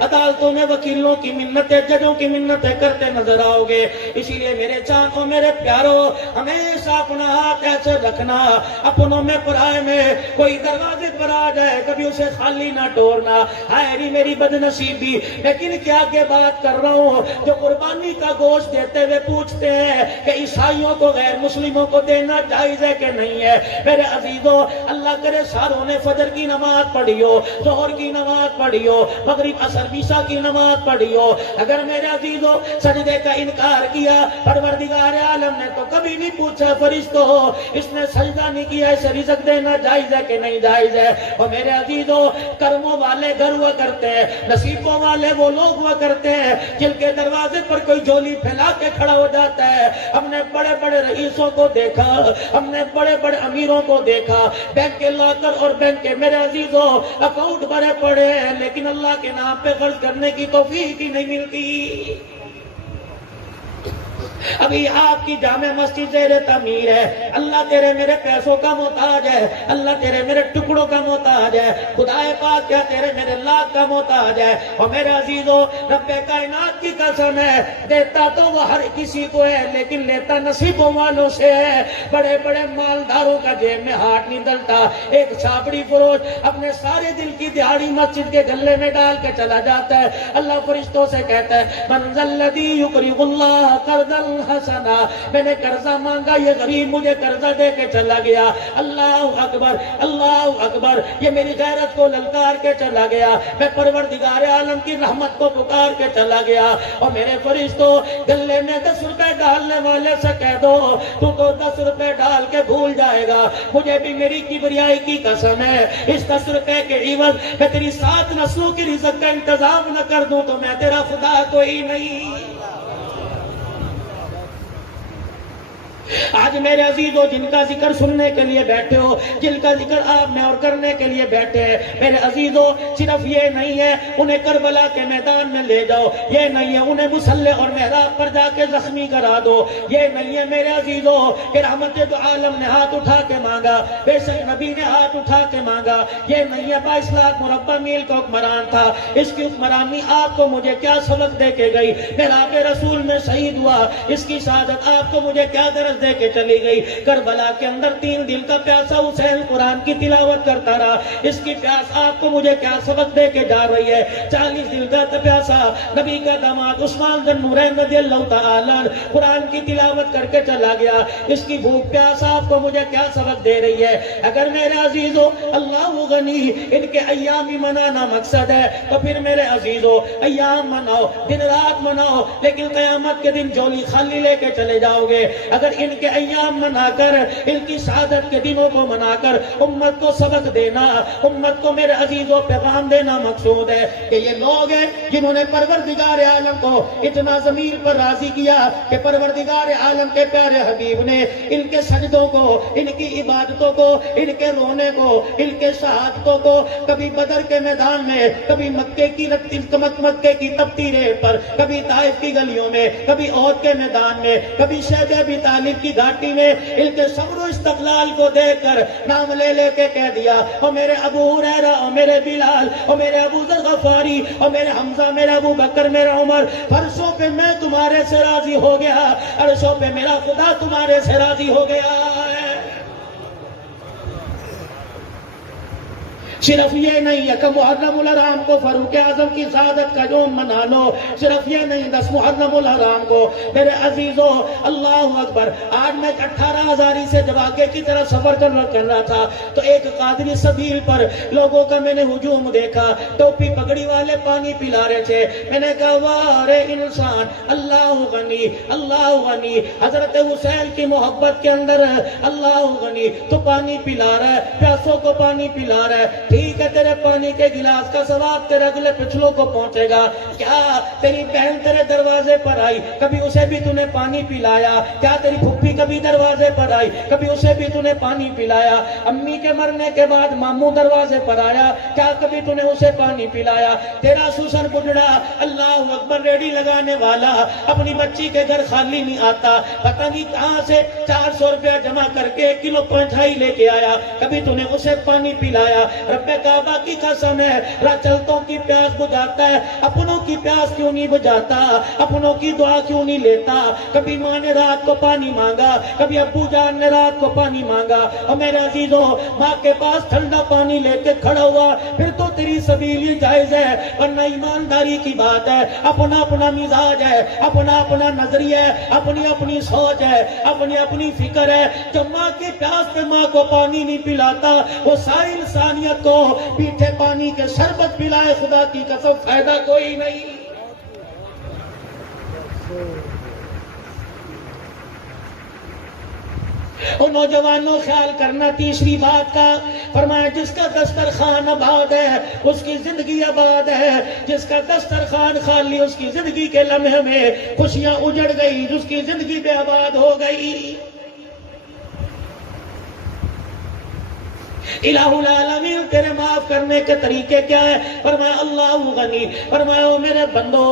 عدالتوں میں وکیلوں کی منتیں, ججوں کی منتیں کرتے نظر آؤ گے. اسی لیے میرے چاہوں, میرے پیاروں, ہمیشہ اپنا ہاتھ ایسے رکھنا, اپنوں میں پرائے میں کوئی دروازے پر آ جائے کبھی اسے خالی نہ ٹورنا. ہائے میری بد نصیبی, لیکن کیا کہ بات کر رہا ہوں جو قربانی کا گوشت دیتے ہوئے پوچھتے ہیں کہ عیسائیوں کو غیر مسلموں کو دینا جائز ہے کہ نہیں ہے. میرے عزیزوں, اللہ کرے ساروں فجر کی نماز پڑھی ہو, ظہر کی نماز پڑھی ہو, مغرب عصر عشاء کی نماز پڑھی ہو, اگر میرے عزیزوں سجدے کا انکار کیا, پروردگار عالم نے تو کبھی نہیں پوچھا فرشتوں ہو اس نے سجدہ نہیں کیا, اسے رزق دینا جائز ہے کہ نہیں جائز ہے. اور میرے عزیزوں کرموں والے گھر ہوا کرتے ہیں, نصیبوں والے وہ لوگ ہوا کرتے ہیں جن کے دروازے پر کوئی جھولی پھیلا کے کھڑا ہو جاتا ہے. ہم نے بڑے بڑے رئیسوں کو دیکھا, ہم نے بڑے بڑے امیروں کو دیکھا, بینک کے لاکر اور بینک کے میرے عزیزوں اکاؤنٹ بھرے پڑے ہیں, لیکن اللہ کے نام پہ خرچ کرنے کی توفیق ہی نہیں ملتی. ابھی آپ کی جامع مسجد زیر تعمیر ہے, اللہ تیرے میرے پیسوں کا محتاج ہے, اللہ تیرے میرے ٹکڑوں کا محتاج ہے, خدا پاک کیا تیرے میرے لاکھ کا محتاج ہے. اور میرے عزیزوں رب کائنات کی قسم ہے, دیتا تو وہ ہر کسی کو ہے لیکن لیتا نصیبوں والوں سے ہے. بڑے بڑے مالداروں کا جیب میں ہاتھ نہیں ڈلتا. ایک چھاپڑی فروش اپنے سارے دل کی دہاڑی مسجد کے گلے میں ڈال کے چلا جاتا ہے. اللہ فرشتوں سے کہتا ہے من ذا الذی یقرض اللہ قرضا حسنا, میں نے قرضہ مانگا, یہ غریب مجھے قرضہ دے کے چلا گیا. اللہ اکبر, اللہ اکبر, یہ میری غیرت کو للکار کے چلا گیا, میں پروردگار عالم کی رحمت کو پکار کے چلا گیا. اور میرے فرشتوں گلے میں 10 روپے ڈالنے والے سے کہہ دو تو 10 روپے ڈال کے بھول جائے گا, مجھے بھی میری کبریائی کی قسم ہے اس 10 روپے کے عوض میں تیری 7 نسلوں کی رزق کا انتظام نہ کر دوں تو میں تیرا خدا کوئی نہیں. آج آج میرے عزیزوں جن کا ذکر سننے کے لیے بیٹھے ہو، جن کا ذکر آپ میں اور کرنے کے لیے بیٹھے ہیں، میرے عزیزوں صرف یہ نہیں ہے انہیں کربلا کے میدان میں لے جاؤ، یہ نہیں ہے انہیں مسلح اور محراب پر جا کے زخمی کرا دو، یہ نہیں ہے میرے عزیزوں کہ رحمت دو عالم نے ہاتھ اٹھا کے مانگا، بے شک نبی نے ہاتھ اٹھا کے مانگا، یہ نہیں ہے 22 لاکھ مربع میل کا حکمران تھا، اس کی حکمرانی آپ کو مجھے کیا سبق دے کے گئی، میرا کے رسول میں شہید ہوا، اس کی شہادت آپ کو مجھے کیا درس دے کے چلی گئی۔ کربلا کے اندر 3 دن کا پیاسا حسین قرآن کی تلاوت کرتا رہا، اس کی پیاس آپ کو مجھے کیا سبق دے کے جا رہی ہے۔ 40 دن کا پیاسا نبی کا داماد عثمان ذو النورین رضی اللہ تعالی عنہ قرآن کی تلاوت کر کے چلا گیا، اس کی بھوک پیاس آپ کو مجھے کیا سبق دے رہی ہے۔ اگر میرے عزیزوں اللہ غنی ان کے ایام ہی منانا مقصد ہے تو پھر میرے عزیزوں ایام مناؤ، دن رات مناؤ، لیکن قیامت کے دن جولی خالی لے کے چلے جاؤ گے۔ اگر ان کے ایام منا کر، ان کی شہادت کے دنوں کو منا کر امت کو سبق دینا، امت کو میرے عزیزوں پیغام دینا مقصود ہے کہ یہ لوگ ہیں جنہوں نے پروردگار عالم کو اتنا ضمیر پر راضی کیا کہ پروردگار عالم کے پیارے حبیب نے ان کے سجدوں کو، ان کی عبادتوں کو، ان کے رونے کو، ان کے شہادتوں کو کبھی بدر کے میدان میں، کبھی مکے کی تپتی ریت پر، کبھی طائف کی گلیوں میں، کبھی احد کے میدان میں، کبھی شیب ابی طالب کی گھاٹی میں ان کے صبر و استقلال کو دیکھ کر نام لے لے کے کہہ دیا، اور میرے ابو ہریرہ، اور میرے بلال، اور میرے ابو ذر غفاری، اور میرے حمزہ، میرے ابو بکر، میرے عمر، فرشوں پہ میں تمہارے سے راضی ہو گیا، عرشوں پہ میرا خدا تمہارے سے راضی ہو گیا ہے۔ صرف یہ نہیں ہے کہ محرم الحرام کو فاروق اعظم کی شہادت کا یوم منا لو، صرف یہ نہیں 10 محرم الحرام کو میرے عزیزوں اللہ اکبر۔ آج میں 18 ہزاری سے جب آگے کی طرف سفر کر رہا تھا تو ایک قادری سبیل پر لوگوں کا میں نے ہجوم دیکھا، ٹوپی پگڑی والے پانی پلا رہے تھے، میں نے کہا واہ رے انسان، اللہ غنی، اللہ غنی، حضرت حسین کی محبت کے اندر اللہ غنی، تو پانی پلا رہا ہے، پیاسوں کو پانی پلا رہا ہے، ٹھیک ہے تیرے پانی کے گلاس کا ثواب تیرے اگلے پچھلوں کو پہنچے گا، کیا تیری بہن تیرے دروازے پر آئی کبھی اسے بھی تو نے پانی پلایا؟ کیا تیری پھپھی کبھی دروازے پر آئی کبھی اسے بھی تو نے پانی پلایا؟ امی کے مرنے کے بعد ماموں دروازے پر آیا، کیا کبھی تو نے اسے پانی پلایا؟ تیرا سوسن بڈڑا اللہ اکبر ریڑھی لگانے والا اپنی بچی کے گھر خالی نہیں آتا، پتہ نہیں کہاں سے 400 روپیہ جمع کر کے 1 کلو پنٹھائی لے کے آیا، کبھی تو نے اسے پانی پلایا؟ رب کعبہ کی قسم ہے راہ چلتوں کی پیاس بجھاتا ہے، اپنوں کی پیاس کیوں نہیں بجھاتا؟ اپنوں کی دعا کیوں نہیں لیتا؟ کبھی ماں نے رات کو پانی مانگا، کبھی ابو جان نے رات کو پانی مانگا، اور میرے عزیزوں ماں کے پاس ٹھنڈا پانی لے کے کھڑا ہوا پھر تو تیری سبیلی جائز ہے، ورنہ ایمانداری کی بات ہے، اپنا اپنا مزاج ہے، اپنا اپنا نظریہ ہے، اپنی اپنی سوچ ہے، اپنی اپنی فکر ہے۔ جو ماں کی پیاس پہ ماں کو پانی نہیں پلاتا وہ ساری انسانیت کو پیٹھے پانی کے شربت پلائے، خدا کی قسم فائدہ کوئی نہیں۔ اور نوجوانوں خیال کرنا تیسری بات کا، فرمایا جس کا دسترخوان آباد ہے اس کی زندگی آباد ہے، جس کا دسترخوان خالی اس کی زندگی کے لمحے میں خوشیاں اجڑ گئی، جس کی زندگی بے آباد ہو گئی۔ الہ العالمین تیرے معاف کرنے کے طریقے کیا ہے؟ فرمایا اللہ غنی، فرمایا میرے بندو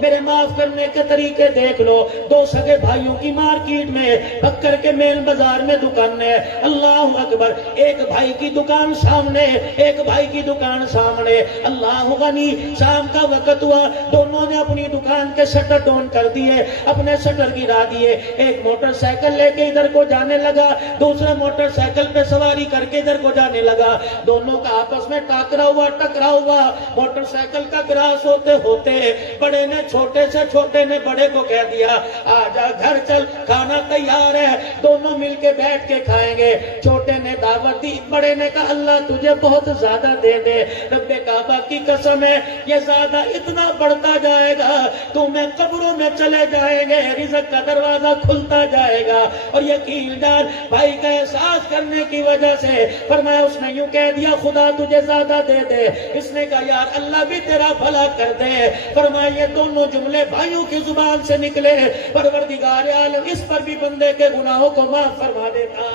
میرے معاف کرنے کے طریقے دیکھ لو۔ 2 سگے بھائیوں کی مارکیٹ میں بکر کے مین بازار میں دکان ہے، اللہ اکبر، ایک بھائی کی دکان سامنے، ایک بھائی کی دکان سامنے، اللہ غنی، شام کا وقت ہوا، دونوں نے اپنی دکان کے شٹر ڈاؤن کر دیے، اپنے شٹر گرا دیے، ایک موٹر سائیکل لے کے ادھر کو جانے لگا، دوسرا موٹر سائیکل پہ سواری کر کے ادھر کو جانے لگا، دونوں کا آپس میں ٹکرا ہوا، موٹر سائیکل کا کراس ہوتے ہوتے بڑے نے چھوٹے سے، چھوٹے نے بڑے کو کہہ دیا آجا گھر چل، کھانا تیار ہے، دونوں مل کے بیٹھ کے کھائیں گے۔ چھوٹے نے دعوت دی، بڑے نے کہا اللہ تجھے بہت زیادہ دے دے، رب کعبہ کی قسم ہے یہ زیادہ اتنا بڑھتا جائے گا تو میں قبروں میں چلے جائیں گے، رزق کا دروازہ کھلتا جائے گا۔ اور یقین جان بھائی کا احساس کرنے کی وجہ سے فرمایا فرمایا اس نے یوں کہہ دیا خدا تجھے زیادہ دے دے. اس نے کہا یار اللہ بھی تیرا بھلا کر دے. فرمایا یہ دونوں جملے بھائیوں کی زبان سے نکلے. پروردگار عالم اس پر بھی بندے کے گناہوں کو معاف فرما دیتا.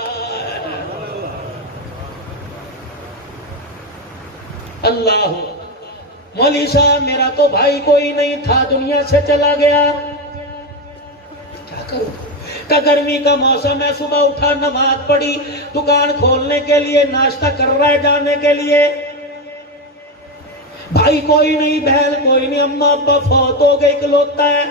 اللہ مولوی صاحب میرا تو بھائی کوئی نہیں تھا دنیا سے چلا گیا, کیا کروں؟ کہ گرمی کا موسم ہے, صبح اٹھا نماز پڑھی, دکان کھولنے کے لیے ناشتہ کر رہا ہے جانے کے لیے. بھائی کوئی نہیں, بہن کوئی نہیں, اماں ابا فوت ہو گئے, اکلوتا ہے.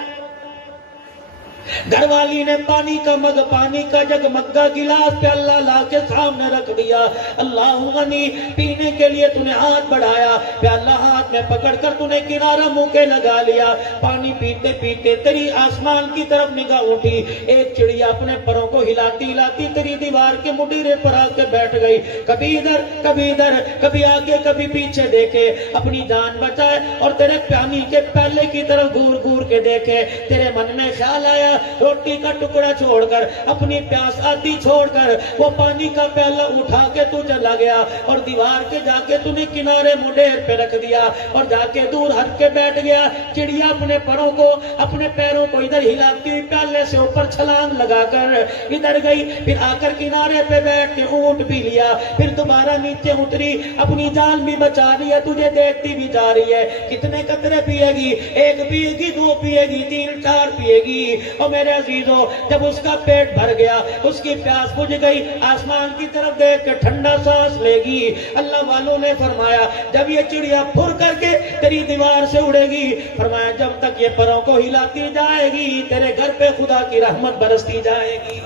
گھر والی نے پانی کا مگ, پانی کا جگ, مگا, گلاس پیالہ لا کے سامنے رکھ دیا. اللہ غنی پینے کے لیے تو نے ہاتھ بڑھایا, پیالہ ہاتھ میں پکڑ کر تو نے کنارہ منہ کے لگا لیا. پانی پیتے پیتے تیری آسمان کی طرف نگاہ اٹھی, ایک چڑیا اپنے پروں کو ہلاتی ہلاتی تیری دیوار کے مڈیرے پر آ کے بیٹھ گئی. کبھی ادھر کبھی ادھر, کبھی آگے کبھی پیچھے دیکھے, اپنی جان بچائے اور تیرے پانی کے پیالے کی طرف گور گور کے دیکھے. تیرے من میں خیال آیا روٹی کا ٹکڑا چھوڑ کر, اپنی پیاس آتی چھوڑ کر, وہ پانی کا پیالہ اٹھا کے تو چلا گیا اور دیوار کے جا کے تو نے کنارے مڈیر پہ رکھ دیا اور جا کے دور ہٹ کے بیٹھ گیا. چڑیا اپنے پروں کو, اپنے پیروں کو ادھر ہلاتی ہوئی پیالے سے اوپر چھلانگ لگا کر ادھر گئی, پھر آ کر کنارے پہ بیٹھ کے اونٹ پی لیا, پھر دوبارہ نیچے اتری, اپنی جان بھی بچا رہی ہے, تجھے دیکھتی بھی جا رہی ہے. کتنے قطرے پیے گی؟ ایک پیے گی, دو پیے گی, تین چار پیے گی. اور میرے عزیزوں جب اس کا پیٹ بھر گیا, اس کی پیاس بجھ گئی, آسمان کی طرف دیکھ کے ٹھنڈا سانس لے گی. اللہ والوں نے فرمایا جب یہ چڑیا پھر کر کے تیری دیوار سے اڑے گی, فرمایا جب تک یہ پروں کو ہلاتی جائے گی تیرے گھر پہ خدا کی رحمت برستی جائے گی.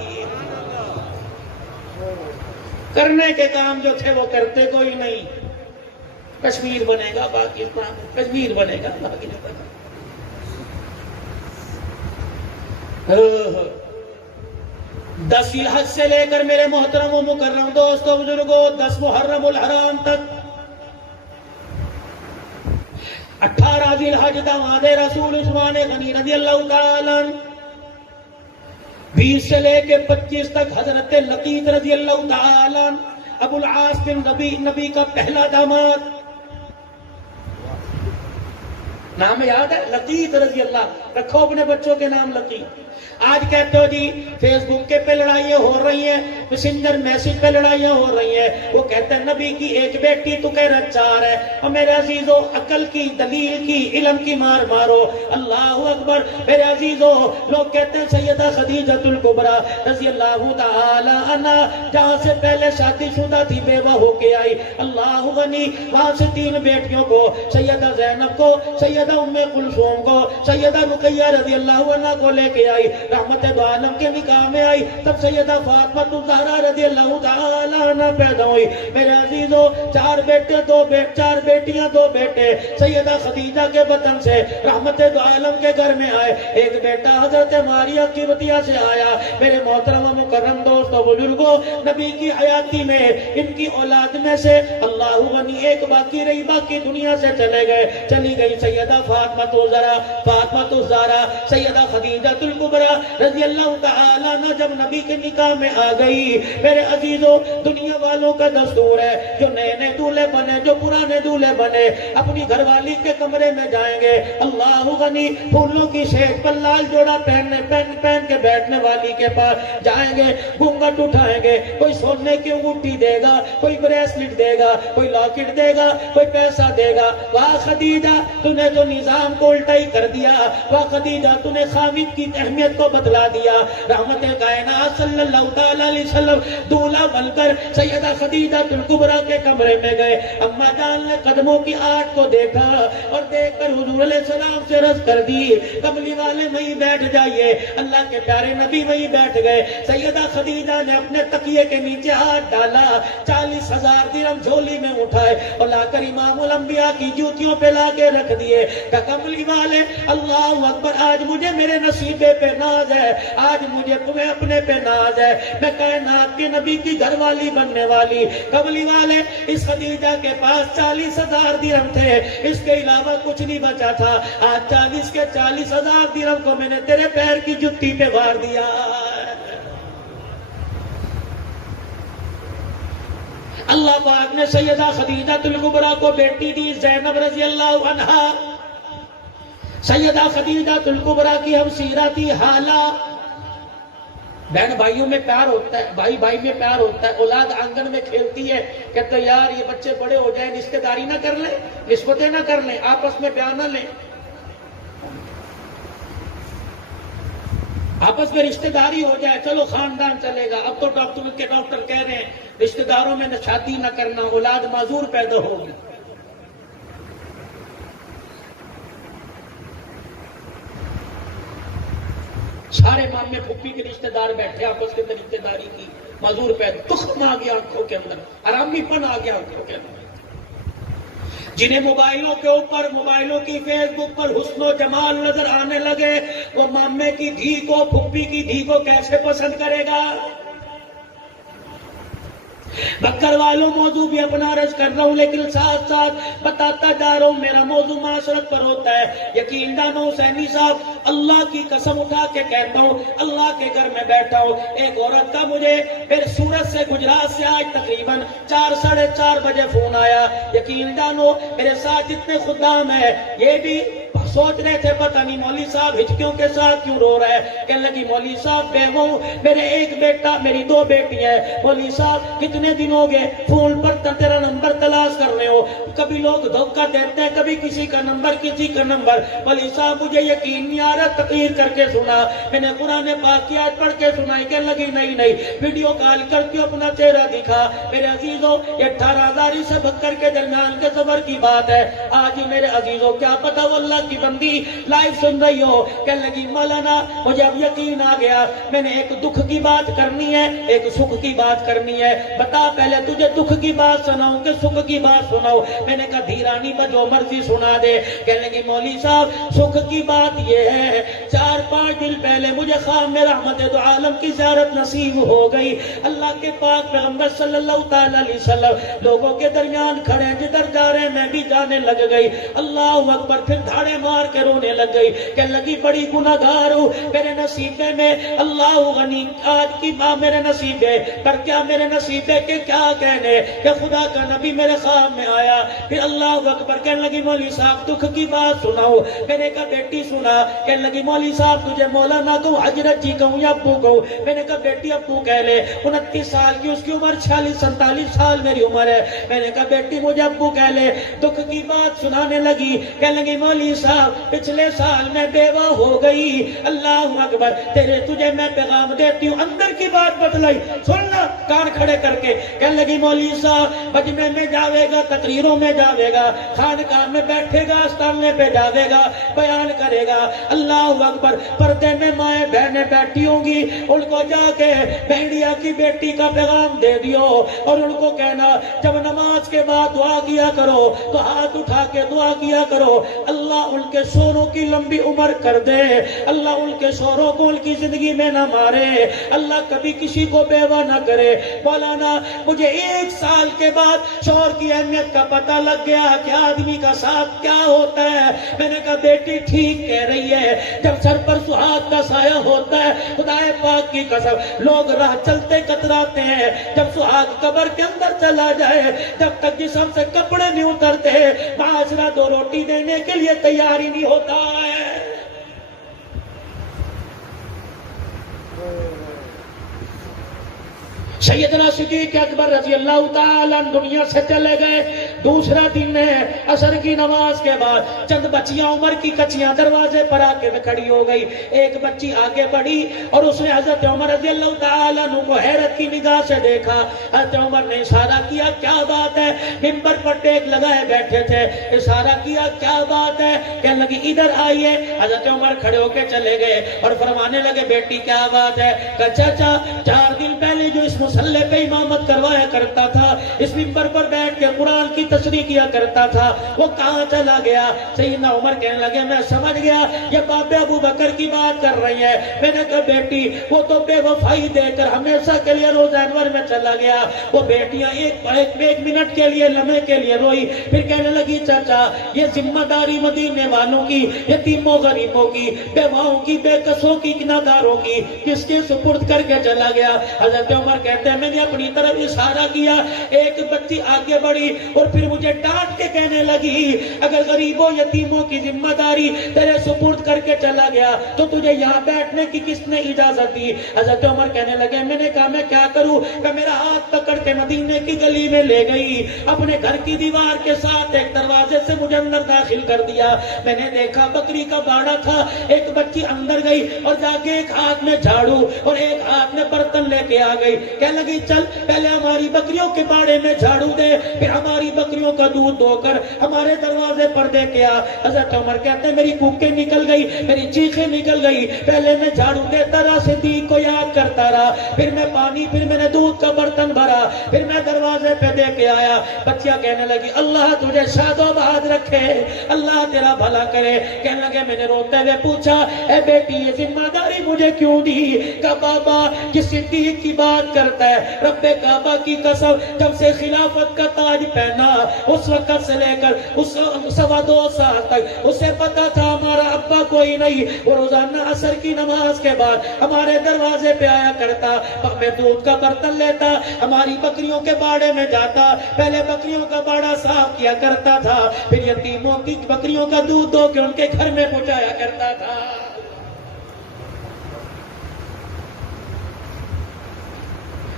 کرنے کے کام جو تھے وہ کرتے کوئی نہیں. کشمیر بنے گا پاکستان, کشمیر بنے گا باقی جو بنے. 10 ذوالحج سے لے کر میرے محترم و مکرم دوستوں بزرگوں 10 محرم الحرام تک, 18 ذوالحج داماد رسول عثمان غنی رضی اللہ تعالیٰ, 20 سے لے کے 25 تک حضرت لقیط رضی اللہ تعالیٰ, ابو العاص بن نبی کا پہلا داماد. نام یاد ہے لقیط رضی اللہ, رکھو اپنے بچوں کے نام لقیط. آج کہتے ہو جی فیس بک کے پہ لڑائیاں ہو رہی ہیں, میسنجر میسج پہ لڑائیاں ہو رہی ہیں, وہ کہتے ہیں نبی کی ایک بیٹی تو کہہ رہا 4 ہے. اور میرے عزیزوں عقل کی, دلیل کی, علم کی مار مارو. اللہ اکبر. میرے عزیزوں لوگ کہتے ہیں سیدہ خدیجۃ الکبریٰ رضی اللہ تعالی عنہا جہاں سے پہلے شادی شدہ تھی بیوہ ہو کے آئی, اللہ غنی, وہاں سے 3 بیٹیوں کو, سیدہ زینب کو, سیدہ ام کلثوم کو, سیدہ رقیہ رضی اللہ عنہا کو لے کے آئی. رحمت دو عالم کے نکاح میں آئی تب سیدہ فاطمہ الزہرا رضی اللہ تعالی عنہ پیدا ہوئی. میرے عزیزوں 4 بیٹے 4 بیٹیاں 2 بیٹے سیدہ خدیجہ کے بطن سے رحمت دو عالم کے گھر میں آئے. ایک بیٹا حضرت ماریہ قبطیہ سے آیا. میرے محترم و مکرم دوستوں بزرگوں نبی کی حیاتی میں ان کی اولاد میں سے اللہ غنی ایک باقی رہی, باقی دنیا سے چلی گئی سیدہ فاطمہ الزہرا, سیدہ خدیجہ الکبریٰ رضی اللہ تعالیٰ عنہ جب نبی کے نکاح میں آ گئی. میرے عزیزوں دنیا والوں کا دستور ہے جو نئے نئے دولہے بنے, جو پرانے دولہے بنے, اپنی گھر والی کے کمرے میں جائیں گے, اللہ غنی پھولوں کی شیخ پر لال جوڑا پہن کے بیٹھنے والی کے پاس جائیں گے, گھونگھٹ اٹھائیں گے, کوئی سونے کی انگوٹھی دے گا, کوئی بریسلٹ دے گا, کوئی لاکٹ دے گا, کوئی پیسہ دے گا. واہ خدیجہ تو نے تو نظام کو الٹا ہی کر دیا, واہ خدیجہ تو نے خامد کی اہمیت کو بتلا دیا. رحمت کائنات صلی اللہ تعالی علیہ وسلم دولہا بن کر سیدہ خدیجہ الکبریٰ کے کمرے میں گئے. اما جان نے قدموں کی آٹ کو دیکھا اور دیکھ کر حضور علیہ السلام سے رض کر دی, کملی والے وہیں بیٹھ جائیے. اللہ کے پیارے نبی وہیں بیٹھ گئے. سیدہ خدیجہ نے اپنے تکیے کے نیچے ہاتھ ڈالا, 40,000 درہم جھولی میں اٹھائے اور لا کر امام الانبیاء کی جوتیوں پہ لا کے رکھ دیے. کہ کملی والے اللہ اکبر, آج مجھے میرے نصیبے پہ ناز ہے, آج مجھے تمہیں اپنے پہ ناز ہے, میں کائنات کے نبی کی گھر والی بننے والی. کملی والے اس خدیجہ کے پاس 40,000 درہم تھے, اس کے علاوہ کچھ نہیں بچا تھا. آج 40 کے 40,000 درہم کو میں نے تیرے پیر کی جتی پہ وار دیا. اللہ پاک نے سیدہ خدیجہ الکبریٰ کو بیٹی دی زینب رضی اللہ عنہا. سیدہ خدیجہ الکبریٰ کی ہم سیرت تھی حالہ. بہن بھائیوں میں پیار ہوتا ہے، بھائی بھائی میں پیار ہوتا ہے. اولاد آنگن میں کھیلتی ہے، کہتے یار یہ بچے بڑے ہو جائیں، رشتہ داری نہ کر لیں، نسبتیں نہ کر لیں، آپس میں بیان نہ لیں، آپس میں رشتہ داری ہو جائے، چلو خاندان چلے گا. اب تو ڈاکٹر کہہ رہے ہیں رشتہ داروں میں شادی نہ کرنا، اولاد معذور پیدا ہوگی. سارے مامے پھپھی کے رشتہ دار بیٹھے آپس کے اندر رشتہ داری کی، معذور پیدا، تخم آ گیا آنکھوں کے اندر، حرامی پن آ گیا آنکھوں کے اندر. جنہیں موبائلوں کے اوپر، موبائلوں کی فیس بک پر حسن و جمال نظر آنے لگے، وہ مامے کی دھی کو، پھپھی کی دھی کو کیسے پسند کرے گا؟ بکر والوں موضوع بھی اپنا عرض کر رہا ہوں، لیکن ساتھ ساتھ بتاتا جا رہا ہوں میرا موضوع معاشرت پر ہوتا ہے. یقین جانو حسینی صاحب، اللہ کی قسم اٹھا کے کہتا ہوں، اللہ کے گھر میں بیٹھا ہوں، ایک عورت کا مجھے پھر سورت سے، گجرات سے آج تقریباً 4 ساڑھے 4 بجے فون آیا. یقین جانو میرے ساتھ جتنے خدام ہیں یہ بھی سوچ رہے تھے پتہ نہیں مولوی صاحب ہچکیوں کے ساتھ کیوں رو رہا ہے. کہنے لگی مولوی صاحب بیوہ، میرے ایک بیٹا، میری 2 بیٹی ہیں. مولوی صاحب کتنے دن ہو گئے فون پر تیرا نمبر تلاش کر رہے ہو، کبھی لوگ دھوکہ دیتے ہیں، کبھی کسی کا نمبر کسی کا نمبر. مولوی صاحب مجھے یقین نہیں آ رہا، تقریر کر کے سنا، میں نے قرآن پاک کی آیت پڑھ کے سنائی. کہنے لگی نہیں ویڈیو کال کر کے اپنا چہرہ دکھا. میرے عزیزوں یہ 18,000 سے بکر کے درمیان کے سفر کی بات ہے. آج ہی میرے عزیزوں کیا پتا وہ اللہ کی بندی لائیو سن رہی ہو. کہنے لگی مولانا مجھے اب یقین آ گیا، میں نے ایک دکھ کی بات کرنی ہے، ایک سکھ کی بات کرنی ہے. بتا پہلے تجھے دکھ کی بات سناؤں کہ سکھ کی بات سناؤں؟ میں نے کہا دھیرانی پر جو مرضی سنا دے. کہنے لگی مولوی صاحب سکھ کی بات یہ ہے، 4-5 دن پہلے مجھے خواب میں رحمت دو عالم کی زیارت نصیب ہو گئی. اللہ کے پاک پیغمبر صلی اللہ تعالی علیہ وسلم لوگوں کے درمیان کھڑے، جدھر جا رہے ہیں میں بھی جانے لگ گئی. اللہ اکبر، پھر دھاڑے مار کے رونے لگ گئی. کہنے لگی بڑی گناہگار ہوں، میرے نصیبے میں اللہ غنی آج کی ماں میرے نصیبے پر کیا، میرے نصیبے کے کیا کہنے کہ خدا کا نبی میرے خواب میں آیا. پھر اللہ اکبر، کہنے لگی مولوی صاحب دکھ کی بات سناؤ. میں نے کہا بیٹی سنا. کہنے لگی مولوی صاحب تجھے مولانا کہوں، حضرت جی کہوں یا ابو کہوں؟ میں نے کہا بیٹی ابو کہہ لے. 29 سال کی اس کی عمر، 46-47 سال میری عمر ہے. میں نے کہا بیٹی مجھے ابو کہہ لے. دکھ کی بات سنانے لگی. کہنے لگی مولوی صاحب پچھلے سال میں بیوہ ہو گئی. اللہ اکبر، تجھے میں پیغام دیتی ہوں، اندر کی بات بتلائی، سننا کان کھڑے کر کے. کہنے لگی مولوی صاحب مجمع میں جاوے گا، تقریروں میں جاوے گا، خانقاہ میں بیٹھے گا، استانے پہ جاوے گا، بیان کرے گا. اللہ اکبر، پردے میں مائیں بہنیں بیٹھی ہوں گی، ان کو جا کے بہنیا کی بیٹی کا پیغام دے دیو اور ان کو کہنا جب نماز کے بعد دعا کیا کرو تو ہاتھ اٹھا کے دعا کیا کرو، اللہ ان کے شوہروں کی لمبی عمر کر دے، اللہ ان کے شوہروں کو ان کی زندگی میں نہ مارے، اللہ کبھی کسی کو بیوہ نہ کرے. مولانا مجھے 1 سال کے بعد شوہر کی اہمیت کا پتہ لگ گیا کہ آدمی کا ساتھ کیا ہوتا ہے. میں نے کہا بیٹی ٹھیک کہہ رہی ہے، جب سر پر سہاگ کا سایہ ہوتا ہے، خدا پاک کی قسم لوگ راہ چلتے کتراتے ہیں. جب سہاگ قبر کے اندر چلا جائے، جب تک جسم سے کپڑے نہیں اترتے، معاشرہ 2 روٹی دینے کے لیے تیار ہی نہیں ہوتا ہے. سیدنا صدیق اکبر رضی اللہ تعالیٰ دنیا سے چلے گئے. دوسرا دن ہے، عصر کی نماز کے بعد چند بچیاں عمر کی کچیاں دروازے پر آ کے کھڑی ہو گئی. ایک بچی آگے بڑھی اور اس نے حضرت عمر رضی اللہ تعالیٰ عنہ کو حیرت کی نگاہ سے دیکھا. حضرت عمر نے اشارہ کیا کیا بات ہے؟ منبر پر ٹیک لگائے بیٹھے تھے، اشارہ کیا کیا بات ہے؟ کہنے لگی ادھر آئیے. حضرت عمر کھڑے ہو کے چلے گئے اور فرمانے لگے بیٹی کیا بات ہے؟ کہ چاچا 4 دن پہلے جو اس مسلح پہ امامت کروایا کرتا تھا، اس منبر پر بیٹھ کے قرآن کی تشریح کیا کرتا تھا وہ کہاں چلا گیا؟ سیدنا عمر کہنے لگے میں سمجھ گیا یہ باب ابو بکر کی بات کر رہی ہے. میں نے کہا بیٹی وہ تو بے وفائی دے کر ہمیشہ کے لیے روزہ انور میں چلا گیا. وہ بیٹیاں ایک منٹ کے لیے لمحے کے لیے روئی, پھر کہنے لگی چاچا یہ ذمہ داری مدینے والوں کی, یتیموں غریبوں کی, بیواؤں کی, بے کسوں کی, گناہگاروں کی کس کے سپرد کر کے چلا گیا؟ حضرت عمر کہتے ہیں میں نے اپنی طرف اشارہ کیا, ایک بچی آگے بڑھی اور پھر مجھے ڈانٹ کے کہنے لگی اگر غریبوں یتیموں کی ذمہ داری تیرے سپرد کر کے چلا گیا تو تجھے یہاں بیٹھنے کی کس نے اجازت دی؟ حضرت عمر کہنے لگے میں نے کہا میں کیا کروں؟ کہ میرا ہاتھ پکڑ کے مدینے کی گلی میں لے گئی, اپنے گھر کی دیوار کے ساتھ ایک دروازے سے مجھے اندر داخل کر دیا. میں نے دیکھا بکری کا باڑا تھا, ایک بچی اندر گئی اور جا کے ایک ہاتھ میں جھاڑو اور ایک ہاتھ میں برتن لے کے آ گئی. کہنے لگی چل پہلے ہماری بکریوں کے باڑے میں جھاڑو دے, پھر ہماری بکریوں کا دودھ دھو کر ہمارے دروازے پر دے کے آ. حضرت عمر کہتے ہیں میری کوکیں نکل گئی, میری چیخیں نکل گئی. پہلے میں جھاڑو دیتا رہا, صدیق کو یاد کرتا رہا, پھر میں پانی, پھر میں نے دودھ کا برتن بھرا, پھر میں دروازے پہ دے کے آیا. بچیاں کہنے لگی اللہ تجھے شاد و بہاد رکھے, اللہ تیرا بھلا کرے. کہنے لگے میں نے روتے ہوئے پوچھا اے بیٹی یہ ذمہ داری مجھے کیوں دی؟ کہ بابا جس صدیق کی بات کرتا ہے رب کعبہ کی قسم جب سے خلافت کا تاج پہنا اس وقت سے لے کر اس 2.25 سال تک اسے پتا تھا ہمارا ابا کوئی نہیں, وہ روزانہ عصر کی نماز کے بعد ہمارے دروازے پہ آیا کرتا, میں دودھ کا برتن لیتا, ہماری بکریوں کے باڑے میں جاتا, پہلے بکریوں کا باڑا صاف کیا کرتا تھا, پھر یتیموں کی بکریوں کا دودھ دھو کے ان کے گھر میں پہنچایا کرتا تھا.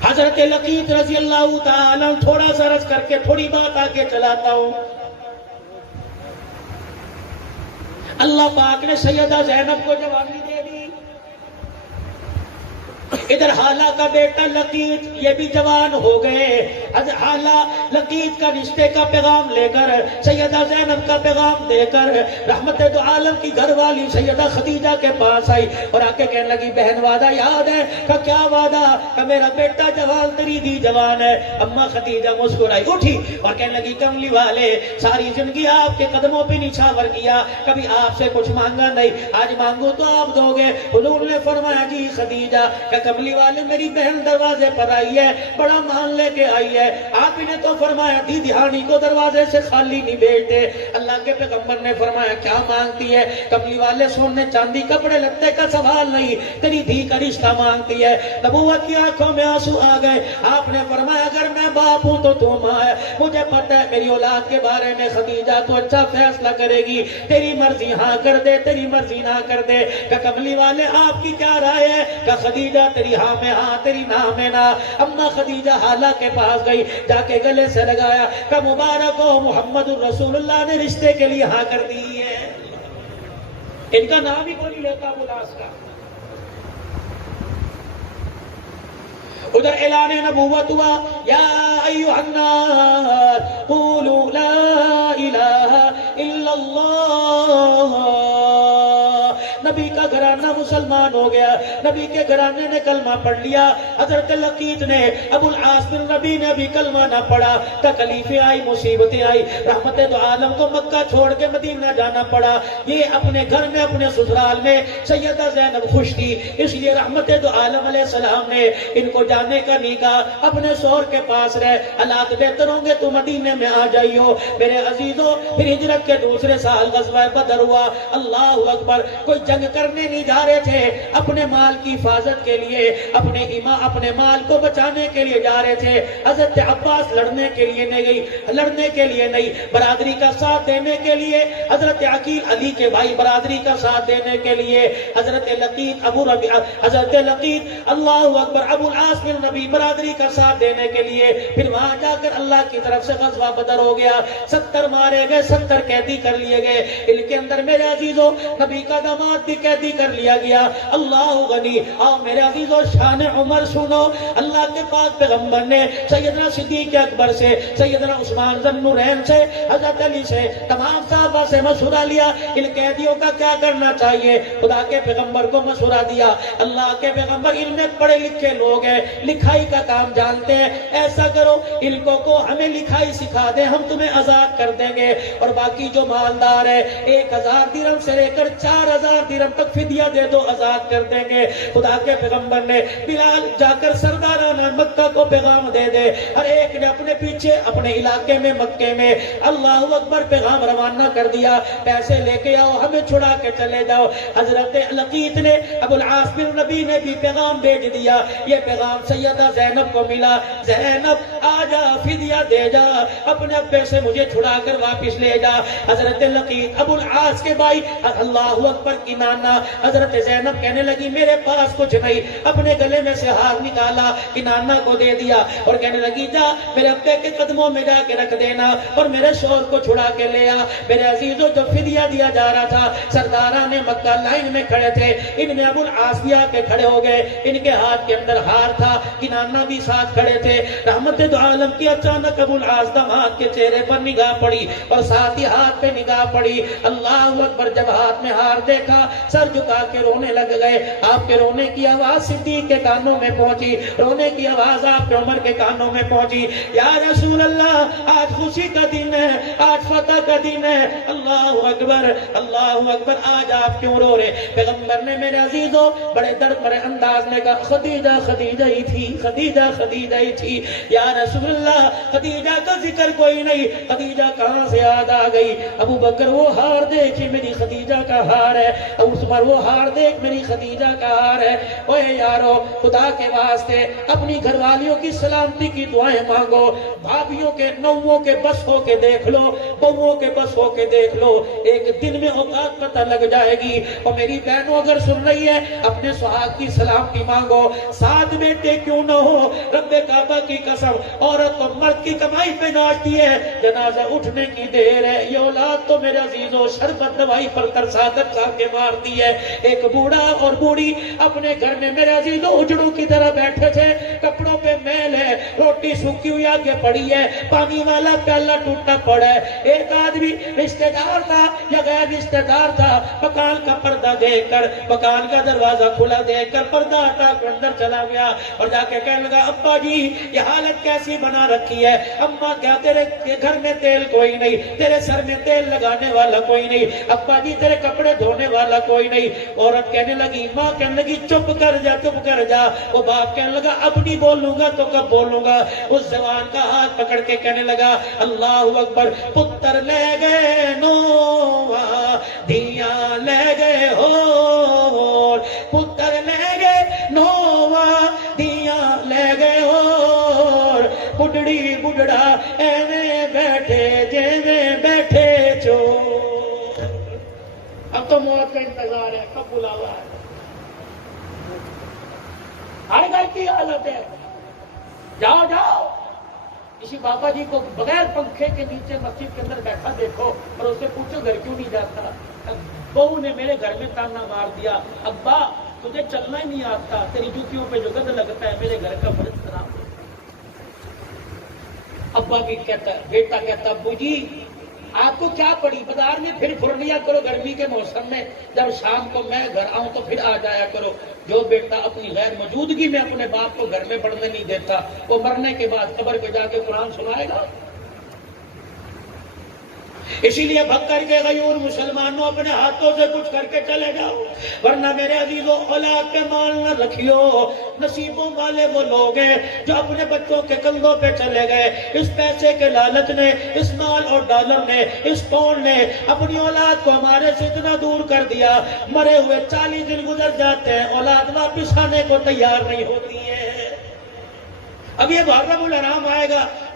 حضرت لقیط رضی اللہ تعالیٰ تھوڑا سا رس کر کے تھوڑی بات آگے چلاتا ہوں. اللہ پاک نے سیدہ زینب کو جوانی دے دی. ادھر حالہ کا بیٹا لقیط یہ بھی جوان ہو گئے. حالہ لقیط کا رشتے کا پیغام لے کر سیدہ زینب کا پیغام دے کر رحمت دو عالم کی گھر والی سیدہ خدیجہ کے پاس آئی اور آ کے کہنے لگی بہن وعدہ یاد ہے؟ کہ کیا وعدہ؟ کہ میرا بیٹا جوان تیری دی جوان ہے. اما خدیجہ مسکرائی, اٹھی اور کہنے لگی کملی والے ساری زندگی آپ کے قدموں پہ نچھاور کیا, کبھی آپ سے کچھ مانگا نہیں, آج مانگو تو آپ دو گے. حضور نے فرمایا جی خدیجہ کہ کملی والے میری بہن دروازے پر آئی ہے, بڑا مان لے کے آئی ہے. آپ نے تو فرمایا تھی دہانی کو دروازے سے خالی نہیں بھیجتے. اللہ کے پیغمبر نے فرمایا کیا مانگتی ہے؟ کملی والے سونے چاندی کپڑے لتے کا سوال نہیں, تیری دھی کا رشتہ مانگتی ہے. نبوت کی آنکھوں میں آنسو آ گئے. آپ نے فرمایا اگر میں باپ ہوں تو تم ماں ہے, مجھے پتہ ہے میری اولاد کے بارے میں خدیجہ تو اچھا فیصلہ کرے گی, تیری مرضی ہاں کر دے, تیری مرضی نہ کر دے. کہ کملی والے آپ کی کیا رائے ہے؟ کہ خدیجہ تیری ہاں میں ہاں, تیری نہ میں نہ. اما خدیجہ حالہ کے پاس گئی, جا کے گلے سے لگایا کہ مبارک ہو محمد الرسول اللہ نے رشتے کے لیے ہاں کر دی ہے. ان کا نام ہی کوئی لیتا بلاس کا. ادھر اعلان نبوت ہوا, یا ایھا الناس قولوا لا الہ الا اللہ. نبی کا گھرانہ مسلمان ہو گیا, نبی کے گھرانے نے کلمہ پڑھ لیا. حضرت لقیط نے, ابو العاص بن ربیع نے بھی کلمہ نہ پڑھا. تکلیفیں آئی, مصیبتیں آئی, رحمت دو عالم کو مکہ چھوڑ کے مدینہ جانا پڑا. یہ اپنے گھر میں اپنے سسرال میں سیدہ زینب خوش تھی, اس لیے رحمت دو عالم علیہ السلام نے ان کو جانے کا نہیں کہا, اپنے شوہر کے پاس رہ, حالات بہتر ہوں گے تو مدینے میں آ جائیو. میرے عزیزوں پھر ہجرت کے دوسرے سال غزوہ بدر ہوا. اللہ اکبر. کوئی جنگ کرنے نہیں جا رہے تھے, اپنے مال کی حفاظت کے لیے, اپنے مال کو بچانے کے لیے جا رہے تھے. حضرت عباس لڑنے کے لیے نہیں گئی, لڑنے کے لیے نہیں, برادری کا ساتھ دینے کے لیے. حضرت عقیل علی کے بھائی برادری کا ساتھ دینے کے لیے. حضرت لقیط حضرت لقیط اللہ اکبر ابو العاص بن ربیع برادری کا ساتھ دینے کے لیے. پھر وہاں جا کر اللہ کی طرف سے غزوہ بدر ہو گیا. 70 مارے گئے, 70 قیدی کر لیے گئے. ان کے اندر میرے عزیزوں نبی کا داماد بھی قیدی کر لیا گیا. اللہ غنی. آؤ میرے عزیزو شان عمر سنو. اللہ کے پاک پیغمبر نے سیدنا صدیق اکبر سے، سیدنا عثمان ذو النورین سے، حضرت علی سے، تمام صحابہ سے مشورہ لیا ان قیدیوں کا کیا کرنا چاہیے. خدا کے پیغمبر کو مشورہ دیا. اللہ کے پیغمبر ان میں پڑھے لکھے لوگ ہیں، لکھائی کا کام جانتے ہیں. ایسا کرو ان کو ہمیں لکھائی سکھا دیں، ہم تمہیں آزاد کر دیں گے، اور باقی جو مالدار ہے 1000 درہم سے لے کر 4000 درہم تک فدیہ دے دو، آزاد کر دیں گے. خدا کے پیغمبر نے بلال جا کر سردارانہ مکہ کو پیغام دے دے. ہر ایک نے اپنے پیچھے اپنے علاقے میں مکے میں اللہ اکبر پیغام روانہ کر دیا. پیسے لے کے آؤ، ہمیں چھڑا کے چلے جاؤ. حضرت لقیط نے، ابو العاص بن نبی نے بھی پیغام بھیج دیا. یہ پیغام سیدہ زینب کو ملا. زینب آ جا، فدیہ دے جا، اپنے ابے سے مجھے چھڑا کر واپس لے جا. حضرت لقیط ابو العاص کے بھائی اللہ اکبر کی نانا حضرت زینب کہنے لگی میرے پاس کچھ نہیں. اپنے گلے میں سے ہاتھ نکالا، کی نانا کو دے دیا اور کہنے لگی جا میرے ابے کے قدموں میں جا کے رکھ دینا اور میرے شوہر کو چھڑا کے لے آ. میرے عزیزوں جو فدیہ دیا جا رہا تھا، سرداران مکہ لائن میں کھڑے تھے. ان میں ابو العاص بھی آ کے کھڑے ہو گئے. ان کے ہاتھ کے اندر ہار تھا، کنانا بھی ساتھ کھڑے تھے. رحمت دو عالم کی اچانک ابو العاص داماد کے چہرے پر نگاہ پڑی اور ساتھ ہی ہاتھ پہ نگاہ پڑی. اللہ اکبر. جب ہاتھ میں ہار دیکھا سر جھکا کے رونے لگ گئے. آپ کے رونے کی آواز صدیق کے کانوں میں پہنچی، رونے کی آواز آپ کے عمر کے کانوں میں پہنچی. یا رسول اللہ آج خوشی کا دن ہے، آج فتح کا دن ہے. اللہ اکبر، اللہ اکبر. آج آپ کیوں رو رہے؟ پیغمبر نے میرے عزیزوں بڑے درد بڑے انداز میں کہا خدیجہ خدیجہ ہی تھی، خدیجہ خدیجہ ہی تھی. یا رسول اللہ خدیجہ کا ذکر کوئی نہیں، خدیجہ کہاں سے یاد آ گئی؟ ابو بکر وہ ہار دیکھ میری خدیجہ کا ہار ہے، عمر وہ ہار دیکھ میری خدیجہ کا ہار ہے. اوے یارو خدا کے واسطے اپنی گھر والیوں کی سلامتی کی دعائیں مانگو. بھابھیوں کے نووں کے بس ہو کے دیکھ لو، بہووں کے بس ہو کے دیکھ لو، ایک دن میں اوقات پتہ لگ جائے گی. اور میری بہنوں اگر سن رہی ہے اپنے سہاگ کی سلامتی مانگو. 7 بیٹے کیوں نہ ہو، رب کعبہ کی قسم عورت اور مرد کی کمائی پہ ناچتی ہے، جنازہ اٹھنے کی دیر ہے. یہ اولاد تو میرے عزیزوں شربت دوائی پر ترسا کر کھا کے مارتی ہے. ایک بوڑھا اور بوڑھی اپنے گھر میں میرے عزیزوں اجڑوں کی طرح بیٹھے تھے، کپڑوں پہ میل ہے، روٹی سوکھی ہوئی آگے پڑی ہے، پانی والا پیالہ ٹوٹا پڑا ہے. ایک آدمی رشتہ دار تھا یا غیر رشتہ دار تھا، مکان کا پردہ دیکھ کر، مکان کا دروازہ کھلا دیکھ کر پردہ ہٹا کر اندر چلا گیا اور جا کے کہنے لگا ابا جی یہ حالت کیسی بنا رکھی ہے؟ اما کیا تیرے گھر میں تیل کوئی نہیں، تیرے سر میں تیل لگانے والا کوئی نہیں، ابا جی تیرے کپڑے دھونے والا کوئی نہیں. عورت کہنے لگی، ماں کہنے لگی چپ کر جا چپ کر جا. وہ باپ کہنے لگا اب نہیں بولوں گا تو کب بولوں گا؟ اس جوان کا ہاتھ پکڑ کے کہنے لگا اللہ اکبر. پتر لے گئے نواں دھیاں لے گئے ہو، پتر لے گئے نواں دھیاں لے گئے ہو، بڈڑی بڈڑا ایویں بیٹھے جیویں بیٹھے چور. اب تو موت کا انتظار ہے، کب بلاوا ہے. ہر گھر کی حالت ہے. جاؤ جاؤ کسی بابا جی کو بغیر پنکھے کے نیچے مسجد کے اندر بیٹھا دیکھو اور اس سے پوچھو گھر کیوں نہیں جاتا. بہو نے میرے گھر میں تانا مار دیا، ابا تجھے چلنا ہی نہیں آتا، تیری جوتیوں پہ جو گند لگتا ہے میرے گھر کا فرض خراب. ابا بھی کہتا ہے، بیٹا کہتا ابو جی آپ کو کیا پڑی، بازار میں پھر لیا کرو گرمی کے موسم میں، جب شام کو میں گھر آؤں تو پھر آ جایا کرو. جو بیٹا اپنی غیر موجودگی میں اپنے باپ کو گھر میں پڑھنے نہیں دیتا، وہ مرنے کے بعد قبر پہ جا کے قرآن سنائے گا. اسی لیے بھکر کے غیور مسلمانوں اپنے ہاتھوں سے کچھ کر کے چلے جاؤ، ورنہ میرے عزیزوں اولاد کے مال نہ رکھیو. نصیبوں والے وہ لوگ ہیں جو اپنے بچوں کے کندھوں پہ چلے گئے. اس پیسے کے لالچ نے، اس مال اور ڈالر نے، اس پاؤنڈ نے اپنی اولاد کو ہمارے سے اتنا دور کر دیا، مرے ہوئے 40 دن گزر جاتے ہیں، اولاد واپس آنے کو تیار نہیں ہوتی ہے. اب یہ محرم الحرام آئے گا،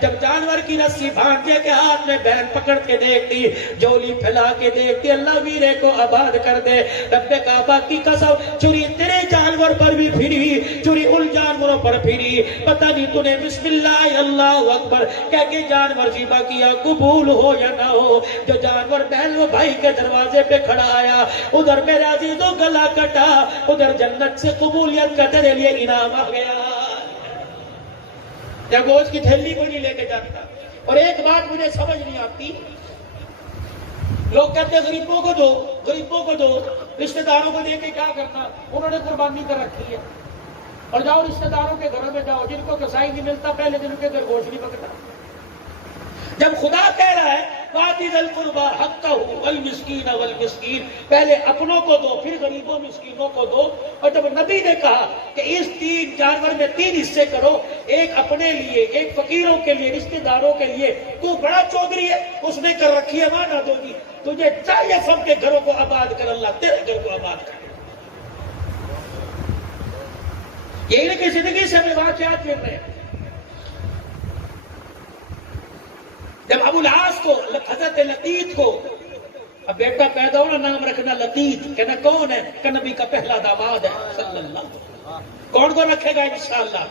جب جانور کی رسی بھانجے کے ہاتھ میں بہن پکڑ کے دیکھتی, جولی پھیلا کے دیکھتی, اللہ ویرے کو آباد کر دے. رب کعبہ کی قسم, چوری تیرے جانور پر بھی پھری, چوری ان جانوروں پر پھری, پتہ نہیں تو نے بسم اللہ اللہ اکبر کہہ کے جانور ذبح کیا, قبول ہو یا نہ ہو. جو جانور بہن وہ بھائی کے دروازے پہ کھڑا آیا, ادھر میرے عزیزوں گلا کٹا, ادھر جنت سے قبولیت کا تیرے لیے انعام آ گیا. یا گوشت کی تھیلی کو نہیں لے کے جاتا. اور ایک بات مجھے سمجھ نہیں آتی, لوگ کہتے ہیں غریبوں کو دو, غریبوں کو دو, رشتہ داروں کو دے کے کیا کرنا, انہوں نے قربانی کر رکھی ہے. اور جاؤ رشتہ داروں کے گھروں میں جاؤ, جن کو کسائی نہیں ملتا پہلے دن کے گھر گوشت نہیں پکتا. جب خدا کہہ رہا ہے وَآتِ ذِی الْقُرْبَىٰ حَقَّهُ وَالْمِسْكِينَ وَالْمِسْكِينَ, پہلے اپنوں کو دو پھر غریبوں مسکینوں کو دو. اور جب نبی نے کہا کہ اس 3 جانور میں 3 حصے کرو, ایک اپنے لیے, ایک فقیروں کے لیے, رشتہ داروں کے لیے, تو بڑا چودھری ہے, اس نے کر رکھی ہے, وہاں نہ دو گی. تجھے چاہیے سب کے گھروں کو آباد کر, اللہ تیرے گھر کو آباد کر. یہی نہیں کہ زندگی سے ہمیں واقعات مل رہے ہیں. جب ابو العاص کو, حضرت لقیط کو اب بیٹا پیدا ہونا, نام رکھنا لقیط, کہنا کون ہے, کہ نبی کا پہلا داماد ہے صلی اللہ علیہ وسلم. کون کو رکھے گا انشاءاللہ؟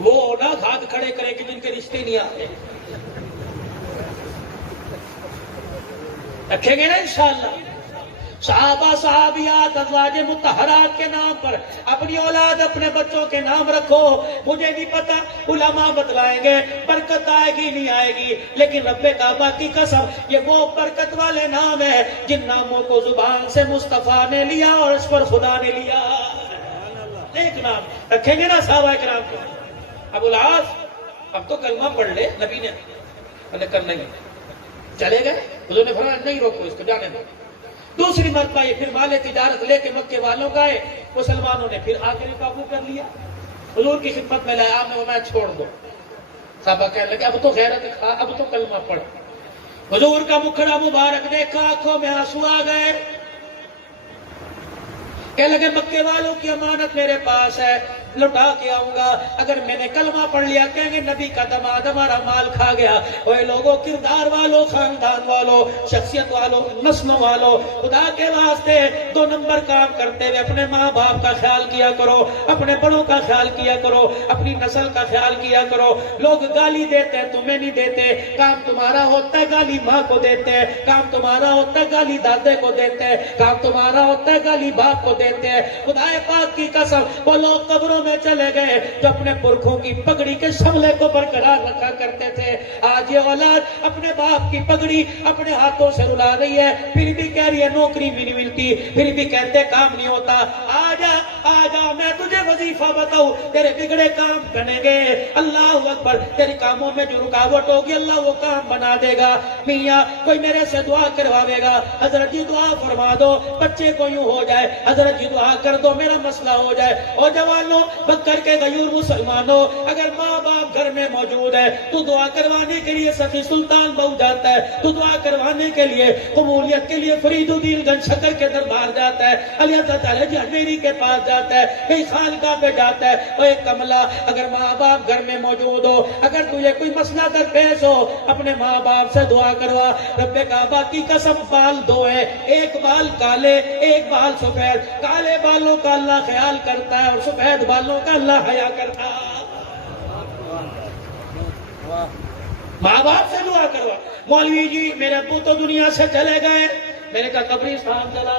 وہ نہ ہاتھ کھڑے کرے کہ جن کے رشتے نہیں آتے, رکھیں گے نا انشاءاللہ. صحابہ صحابیات ازواج مطہرات کے نام پر اپنی اولاد اپنے بچوں کے نام رکھو. مجھے نہیں پتا, علماء بتلائیں گے برکت آئے گی نہیں آئے گی, لیکن رب کعبہ کی قسم یہ وہ برکت والے نام ہیں جن ناموں کو زبان سے مصطفیٰ نے لیا اور اس پر خدا نے لیا. ایک نام رکھیں گے نا صحابہ کرام کو. ابو العاص اب تو کلمہ پڑھ لے, نبی نے کر نہیں, چلے گئے. حضور نے فرمایا نہیں روکو اس کو, جانے دو. دوسری مرتبہ یہ پھر مال تجارت لے کے مکے والوں کا ہے, مسلمانوں نے پھر آ کے قابو کر لیا. حضور کی خدمت میں لایا, آپ نے فرمایا چھوڑ دو. صحابہ کہنے لگے اب تو غیرت کھا, اب تو کلمہ پڑھ. حضور کا مکھڑا مبارک دیکھا, آنکھوں میں آنسو آ گئے. کہنے لگے مکے والوں کی امانت میرے پاس ہے, لوٹا کے آؤں گا. اگر میں نے کلمہ پڑھ لیا کہیں گے نبی کا دماد ہمارا مال کھا گیا. اوے لوگوں, کردار والوں, خاندان والوں, شخصیت والوں, نسلوں والوں, خدا کے واسطے 2 نمبر کام کرتے ہوئے اپنے ماں باپ کا خیال کیا کرو, اپنے بڑوں کا خیال کیا کرو, اپنی نسل کا خیال کیا کرو. لوگ گالی دیتے ہیں, تمہیں نہیں دیتے. کام تمہارا ہوتا ہے گالی ماں کو دیتے ہیں, کام تمہارا ہوتا ہے گالی دادے کو دیتے ہیں, کام تمہارا ہوتا ہے گالی باپ کو دیتے ہیں. خدا پاک کی قسم وہ لوگ قبروں میں چلے گئے جو اپنے پرکھوں کی پگڑی کے شملے کو برقرار رکھا کرتے تھے. آج یہ اولاد اپنے باپ کی پگڑی اپنے ہاتھوں سے رلا رہی ہے, پھر بھی کہہ رہی ہے نوکری بھی نہیں ملتی, پھر بھی کہتے کام نہیں ہوتا. آجا میں تجھے وظیفہ بتاؤں, تیرے بگڑے کام بنے گے. اللہ اکبر, تیرے کاموں میں جو رکاوٹ ہوگی اللہ وہ کام بنا دے گا. میاں کوئی میرے سے دعا کرواوے گا, حضرت جی دعا فرما دو بچے کو یوں ہو جائے, حضرت جی دعا کر دو میرا مسئلہ ہو جائے. اور جوانوں بکر کے غیور مسلمانوں, اگر ماں باپ گھر میں موجود ہے تو دعا کروانے کے لیے سخی سلطان بہو جاتا ہے, تو دعا کروانے کے لیے قبولیت کے لیے فرید الدین گنج شکر کے دربار جاتا ہے, علی حضرت علی اجمیری کے پاس جاتا ہے, کئی خانقاہ پہ جاتا ہے. اور ایک کملا, اگر ماں باپ گھر میں موجود ہو, اگر تجھے کوئی مسئلہ درپیش ہو, اپنے ماں باپ سے دعا کروا. رب کعبہ کی قسم بال 2 ہیں, ایک بال کالے ایک بال سفید. کالے بالوں کا اللہ خیال کرتا ہے اور سفید بالوں کا اللہ حیا کرتا ہے. ماں باپ سے دعا کروا. مولوی جی میرے ابو تو دنیا سے چلے گئے, میں نے کہا قبرستان چلا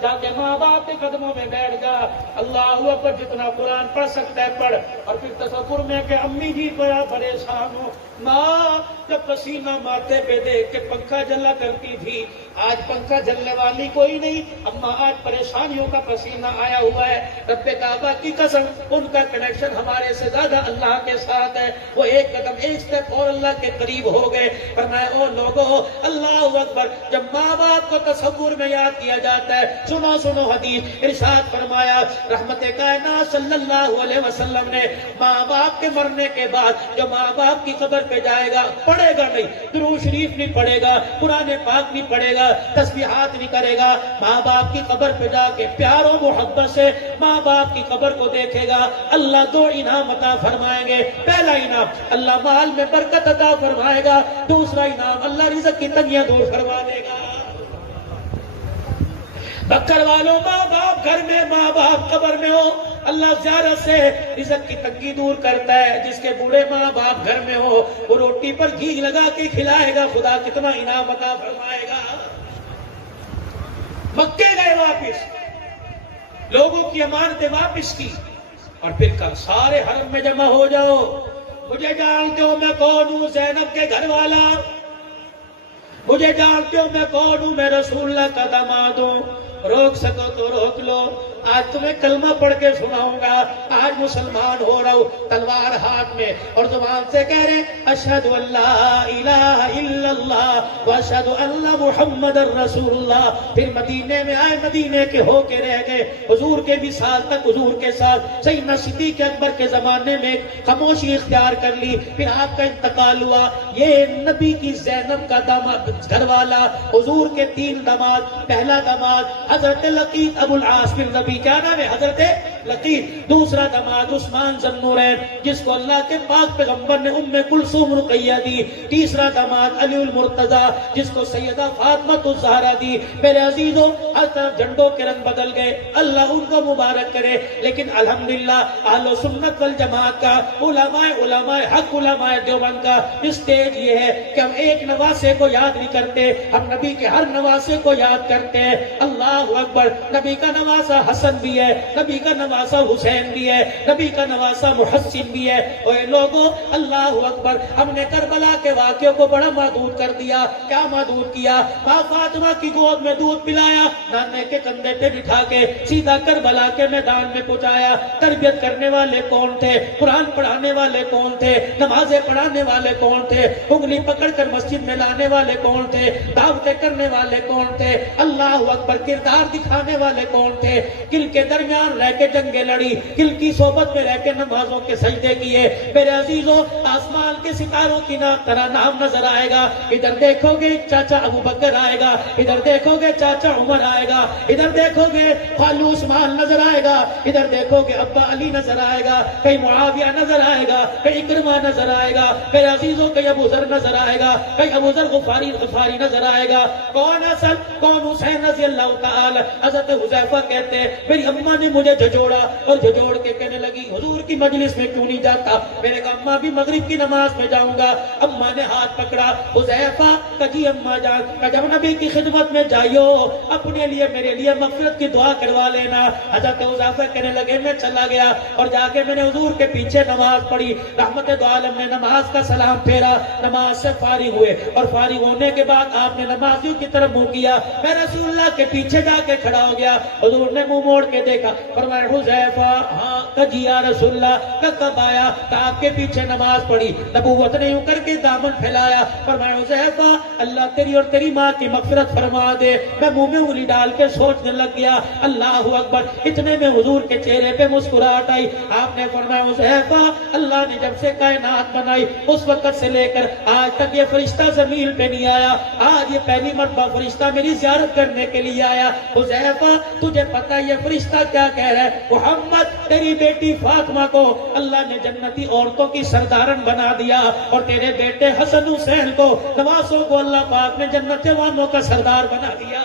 جا کے ماں باپ کے قدموں میں بیٹھ جا, اللہ اکبر, جتنا قرآن پڑھ سکتا ہے پڑھ. اور پھر تصور میں کہ امی جی بڑا پریشان ہو, ماں جب پسینہ ماتھے پہ دیکھ کے پنکھا جلا کرتی تھی, آج پنکھا جلنے والی کوئی نہیں, اما آج پریشانیوں کا پسینہ آیا ہوا ہے. رب کعبہ کی قسم ان کا کنیکشن ہمارے سے زیادہ اللہ کے ساتھ ہے. وہ ایک قدم ایک سٹیپ اور اللہ کے قریب ہو گئے. فرمایا او لوگو, اللہ اکبر, جب ماں باپ کو تصور میں یاد کیا جاتا ہے, سنو حدیث, ارشاد فرمایا رحمت کائنات صلی اللہ علیہ وسلم نے ماں باپ کے مرنے کے بعد جو ماں باپ کی قبر پہ جائے گا, پڑھے گا نہیں, درود شریف نہیں پڑھے گا, قرآن پاک نہیں پڑھے گا, گا، تسبیحات بھی کرے گا، ماں باپ کی قبر پہ جا کے پیار و محبت سے ماں باپ کی قبر کو دیکھے گا، اللہ دو انعام عطا فرمائیں گے۔ پہلا انعام اللہ مال میں برکت عطا فرمائے گا، دوسرا انعام اللہ رزق کی تنگیاں دور فرما دے گا۔ بکر والوں، ماں باپ گھر میں، ماں باپ قبر میں ہو، اللہ زیارت سے رزق کی تنگی دور کرتا ہے۔ جس کے بوڑھے ماں باپ گھر میں ہو وہ روٹی پر گھی لگا کے کھلائے گا، خدا کتنا انعام عطا فرمائے گا۔ مکے گئے واپس، لوگوں کی امانتیں واپس کی، اور پھر کل سارے حرم میں جمع ہو جاؤ۔ مجھے جانتے ہو میں کون ہوں؟ زینب کے گھر والا۔ مجھے جانتے ہو میں کون ہوں؟ میں رسول اللہ کا داماد ہوں۔ روک سکو تو روک لو، آج تمہیں کلمہ پڑھ کے سناؤں گا، آج مسلمان ہو رہا ہوں، تلوار ہاتھ میں اور زبان سے کہہ رہے اشہد ان لا الہ الا اللہ واشہد ان محمد رسول اللہ۔ پھر مدینے میں آئے، مدینے کے ہو کے رہ گئے، حضور کے وصال تک حضور کے ساتھ سیدنا صدیق اکبر کے زمانے میں خاموشی اختیار کر لی، پھر آپ کا انتقال ہوا۔ یہ نبی کی زینب کا داماد گھر والا، حضور کے تین داماد، پہلا داماد حضرت لقیط ابو العاص بن ربیعہ، کیا نام ہے؟ حضرت لقیط۔ دوسرا داماد عثمان ذو النورین، جس کو اللہ کے پاک پیغمبر نے ام کلثوم رقیہ دی۔ تیسرا داماد علی المرتضیٰ، جس کو سیدہ فاطمہ الزہرا دی۔ میرے عزیزوں، ہر طرف جھنڈوں کے رنگ بدل گئے، اللہ ان کو مبارک کرے، لیکن الحمدللہ اہل سنت والجماعت کا، علماء حق، علماء دیوبند کا اسٹیج یہ ہے کہ ہم ایک نواسے کو یاد نہیں کرتے، ہم نبی کے ہر نواسے کو یاد کرتے ہیں۔ اللہ اکبر، نبی کا نواسہ حسن بھی ہے، نبی کا نواسہ حسین بھی ہے، نبی کا نواسہ محسن بھی ہے۔ اے لوگوں، اللہ اکبر، ہم نے کربلا کے واقعوں کو بڑا محدود کر دیا۔ کیا محدود کیا؟ ماں فاطمہ کی گود میں دودھ پلایا، نانے کے کندھے پہ بٹھا کے سیدھا کربلا کے میدان میں پہنچایا۔ تربیت کرنے والے کون تھے؟ قرآن پڑھانے والے کون تھے؟ نمازیں پڑھانے والے کون تھے؟ انگلی پکڑ کر مسجد میں لانے والے کون تھے؟ دعوتیں کرنے والے کون تھے؟ اللہ اکبر، کردار دکھانے والے کون تھے؟ کل کے درمیان رہ کے جنگیں لڑی، کل کی صحبت میں رہ کے نمازوں کے سجدے کیے۔ میرے عزیزوں، آسمان کے ستاروں کی طرح نام نظر آئے گا۔ ادھر دیکھو گے چاچا ابو بکر آئے گا، ادھر دیکھو گے چاچا عمر آئے گا، ادھر دیکھو گے خالو عثمان نظر آئے گا، ادھر دیکھو گے ابا علی نظر آئے گا، کہیں معاویہ نظر آئے گا، کہیں اکرمہ نظر آئے گا، میرے عزیزوں کہیں ابو ذر نظر آئے گا، کہیں ابو ذر غفاری نظر آئے گا۔ کون حسن، کون حسین رضی اللہ تعالی۔ حضرت حذیفہ کہتے ہیں میری اماں نے مجھے جھجوڑا اور جھجوڑ کے کہنے لگی حضور کی مجلس میں کیوں نہیں جاتا؟ میں نے کہا اماں بھی مغرب کی نماز میں جاؤں گا۔ اماں نے ہاتھ پکڑا، حذیفہ کہی اماں جان، کہ جب نبی کی خدمت میں جائیو اپنے لیے میرے لیے مغفرت کی دعا کروا لینا۔ حضرت حذیفہ کہنے لگے میں چلا گیا اور جا کے میں نے حضور کے پیچھے نماز پڑھی۔ رحمت دو عالم نے نماز کا سلام پھیرا، نماز سے فارغ ہوئے اور فارغ ہونے کے بعد آپ نے نمازیوں کی طرف منہ کیا، میں رسول اللہ کے پیچھے جا کے کھڑا ہو گیا۔ حضور نے منہ موڑ کے دیکھا، فرمایا حذیفہ ہاں کجی یا رسول اللہ، کب آیا؟ کہ آپ کے پیچھے نماز پڑھی، نبوت نے یوں کر کے دامن پھیلایا۔ فرمایا حذیفہ اللہ تیری اور تیری ماں کی مغفرت فرما دے۔ میں منہ میں انگلی ڈال کے سوچنے لگ گیا، اللہ اکبر، اتنے میں حضور کے چہرے پہ مسکراہٹ آئی۔ آپ نے فرمایا حذیفہ اللہ نے جب سے کائنات بنائی اس وقت سے لے کر آج تک یہ فرشتہ زمین پہ نہیں آیا، آج یہ پہلی مرتبہ فرشتہ میری زیارت کرنے کے لیے آیا۔ حذیفہ تجھے پتہ یہ فرشتہ کیا کہہ رہا ہے؟ محمد تیری بیٹی فاطمہ کو اللہ نے جنتی عورتوں کی سردارن بنا دیا اور تیرے بیٹے حسن حسین کو، نواسوں کو اللہ پاک نے جنت والوں کا سردار بنا دیا۔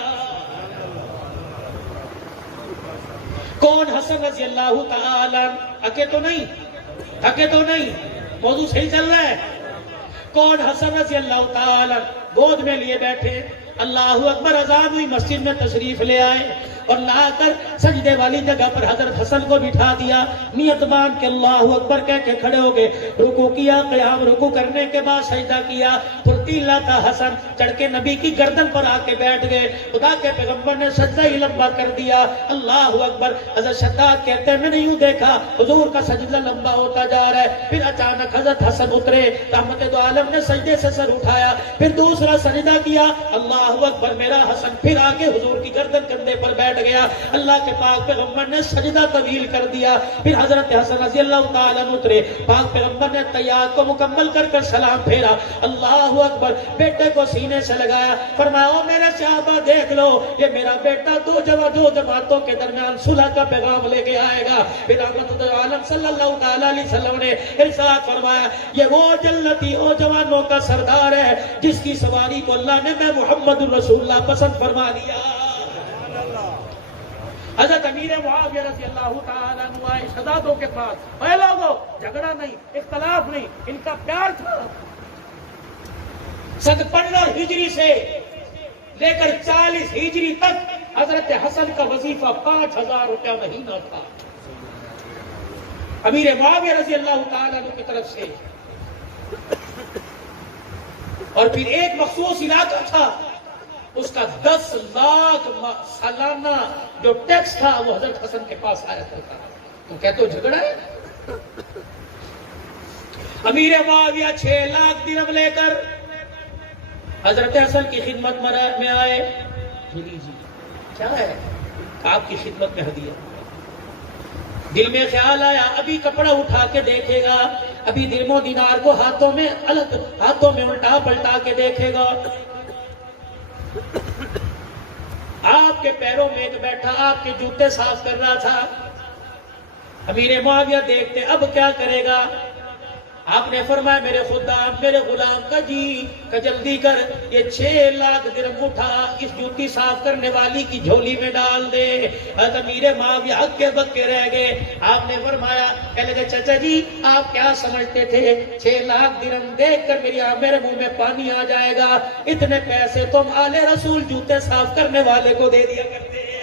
کون حسن رضی اللہ تعالی؟ تھکے تو نہیں؟ تھکے تو نہیں؟ موضوع صحیح چل رہا ہے؟ کون حسن رضی اللہ تعالی گود میں لیے بیٹھے؟ اللہ اکبر، اذان ہوئی، مسجد میں تشریف لے آئے اور لا کر سجدے والی جگہ پر حضرت حسن کو بٹھا دیا۔ نیت باندھ کے اللہ اکبر کہہ کے کھڑے ہو گئے، رکوع کیا، قیام رکوع کرنے کے بعد سجدہ کیا، پھرتیلا تھا حسن، چڑھ کے نبی کی گردن پر آ کے بیٹھ گئے۔ خدا کے پیغمبر نے سجدہ ہی لمبا کر دیا۔ اللہ اکبر، حضرت شداد کہتے ہیں میں نے یوں دیکھا حضور کا سجدہ لمبا ہوتا جا رہا ہے، پھر اچانک حضرت حسن اترے، رحمت دو عالم نے سجدے سے سر اٹھایا، پھر دوسرا سجدہ کیا، اللہ اکبر، میرا حسن پھر آگے حضور کی گردن کندھے پر بیٹھ گیا، اللہ کے پاک پیغمبر نے سجدہ طویل کر دیا، پھر حضرت حسن رضی اللہ تعالیٰ اترے، پاک پیغمبر نے تیات کو مکمل کر کر سلام پھیرا، اللہ اکبر، بیٹے کو سینے سے لگایا، فرمایا او میرے صحابہ دیکھ لو، یہ میرا بیٹا دو جماعتوں کے درمیان صلح کا پیغام لے کے آئے گا۔ پھر رحمت عالم صلی اللہ تعالیٰ علیہ وسلم نے ارشاد فرمایا یہ وہ جنتی او جوانوں کا سردار ہے جس کی سواری کو اللہ نے میں محمد رسول اللہ پسند فرما دیا۔ حضرت امیر معاویہ رضی اللہ تعالیٰ عنہ آئے شہزادوں کے پاس، اے لوگوں، جھگڑا نہیں، اختلاف نہیں، ان کا پیار تھا۔ سن 15 ہجری سے لے کر 40 ہجری تک حضرت حسن کا وظیفہ 5000 روپیہ مہینہ تھا امیر معاویہ رضی اللہ تعالیٰ عنہ کی طرف سے، اور پھر ایک مخصوص علاقہ تھا، اس کا 10 لاکھ سالانہ جو ٹیکس تھا وہ حضرت حسن کے پاس آیا کرتا تھا۔ تو کہتے ہو جھگڑا ہے؟ امیر معاویہ 6 لاکھ درہم لے کر حضرت حسن کی خدمت میں آئے، جی کیا ہے؟ آپ کی خدمت میں ہدیہ۔ دل میں خیال آیا ابھی کپڑا اٹھا کے دیکھے گا، ابھی درم و دینار کو ہاتھوں میں الٹا پلٹا کے دیکھے گا۔ آپ کے پیروں میں ایک بیٹھا آپ کے جوتے صاف کر رہا تھا، امیر معاویہ دیکھتے اب کیا کرے گا؟ آپ نے فرمایا میرے خدام، میرے غلام کا جی کہ جلدی کر، یہ 6 لاکھ درہم اٹھا اس جوتی صاف کرنے والی کی جھولی میں ڈال دے۔ حضرت امیر معاویہ ہکے بکے رہ گئے۔ آپ نے فرمایا، کہنے لگے چچا جی آپ کیا سمجھتے تھے 6 لاکھ درہم دیکھ کر میرے منہ میں پانی آ جائے گا؟ اتنے پیسے تم آل رسول جوتے صاف کرنے والے کو دے دیا کرتے ہیں۔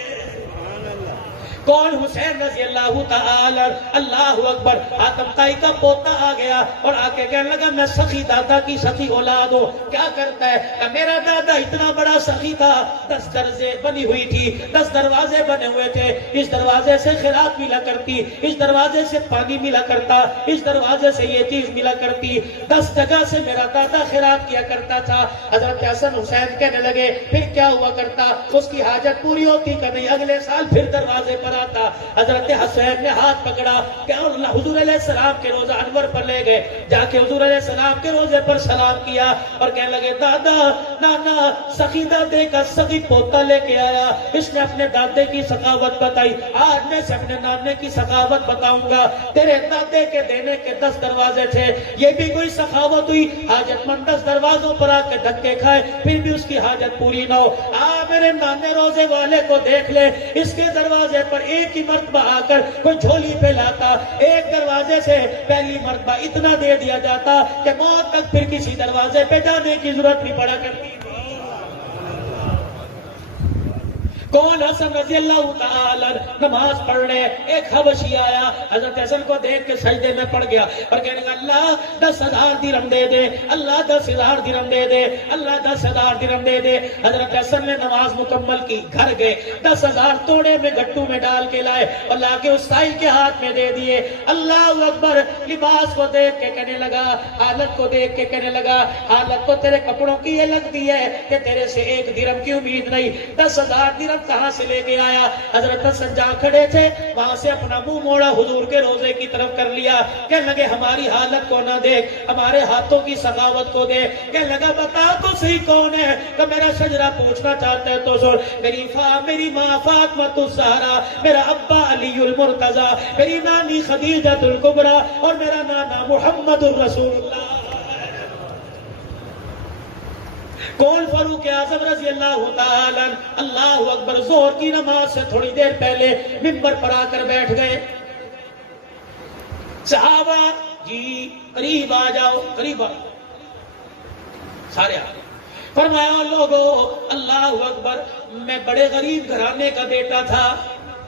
کون؟ حسین رضی اللہ تعالی، اللہ اکبر، حاتم طائی کا پوتا آ گیا اور آ کے کہنے لگا میں سخی دادا کی سخی اولاد ہوں۔ کیا کرتا ہے کہ میرا دادا اتنا بڑا سخی تھا، 10 درزے بنی ہوئی تھی، 10 دروازے بنے ہوئے تھے، اس دروازے سے خیرات ملا کرتی، اس دروازے سے پانی ملا کرتا، اس دروازے سے یہ چیز ملا کرتی، 10 جگہ سے میرا دادا خیرات کیا کرتا تھا۔ حضرت حسن حسین کہنے لگے پھر کیا ہوا کرتا؟ اس کی حاجت پوری ہوتی کہ نہیں، اگلے سال پھر دروازے پر آتا۔ حضرت حسین نے ہاتھ پکڑا کہ حضور علیہ السلام کے روزہ انور پر لے گئے، جا کے حضور علیہ السلام کے روزے پر سلام کیا اور کہنے لگے دادا، نانا، سخی دادے کا سخی پوتا لے کے آیا، اس نے اپنے دادے کی سخاوت بتائی، آج میں سے اپنے نانے کی سخاوت بتاؤں گا۔ تیرے دادے کے دینے کے 10 دروازے تھے، یہ بھی کوئی سخاوت ہوئی؟ حاجت مند 10 دروازوں پر آ کے دھکے کھائے پھر بھی اس کی حاجت پوری نہ ہو۔ میرے نانے روزے والے کو دیکھ لے، اس کے دروازے پر ایک ہی مرتبہ آ کر کوئی جھولی پہ لاتا، ایک دروازے سے پہلی مرتبہ اتنا دے دیا جاتا کہ موت تک پھر کسی دروازے پہ جانے کی ضرورت نہیں پڑا کرتی۔ کون؟ حسن رضی اللہ تعالی نماز پڑھنے ایک حبشی آیا، حضرت حسن کو دیکھ کے سجدے میں پڑ گیا اور کہنے لگا اللہ 10,000 درہم دے دے، اللہ 10,000 درہم دے دے، اللہ 10,000 درہم دے دے۔ حضرت حسن نے نماز مکمل کی، گھر گئے، 10,000 توڑے میں گٹو میں ڈال کے لائے اور لا کے اس سائل کے ہاتھ میں دے دیے۔ اللہ اکبر، لباس کو دیکھ کے کہنے لگا، حالت کو دیکھ کے کہنے لگا حالت تو تیرے کپڑوں کی یہ لگتی ہے کہ تیرے سے 1 درہم کی امید نہیں، 10,000 درہم کہاں سے لے کے آیا؟ حضرت حسن جہاں کھڑے تھے وہاں سے اپنا منہ موڑا حضور کے روزے کی طرف کر لیا، کہنے لگے ہماری حالت کو نہ دیکھ، ہمارے ہاتھوں کی سخاوت کو دیکھ۔ کہنے لگا بتا تو صحیح کون ہے؟ کہ میرا شجرہ پوچھنا چاہتا ہے تو سن، میری ماں فاطمہ الزہرا، میرا ابا علی المرتضی، میری نانی خدیجہ الکبریٰ اور میرا نانا محمد الرسول اللہ۔ کون؟ فاروق اعظم رضی اللہ تعالی عنہ، اللہ اکبر، ظہر کی نماز سے تھوڑی دیر پہلے منبر پر آ کر بیٹھ گئے۔ صحابہ جی قریب آ جاؤ، قریب آ جاؤ، سارے آ گئے۔ فرمایا لوگو اللہ اکبر، میں بڑے غریب گھرانے کا بیٹا تھا،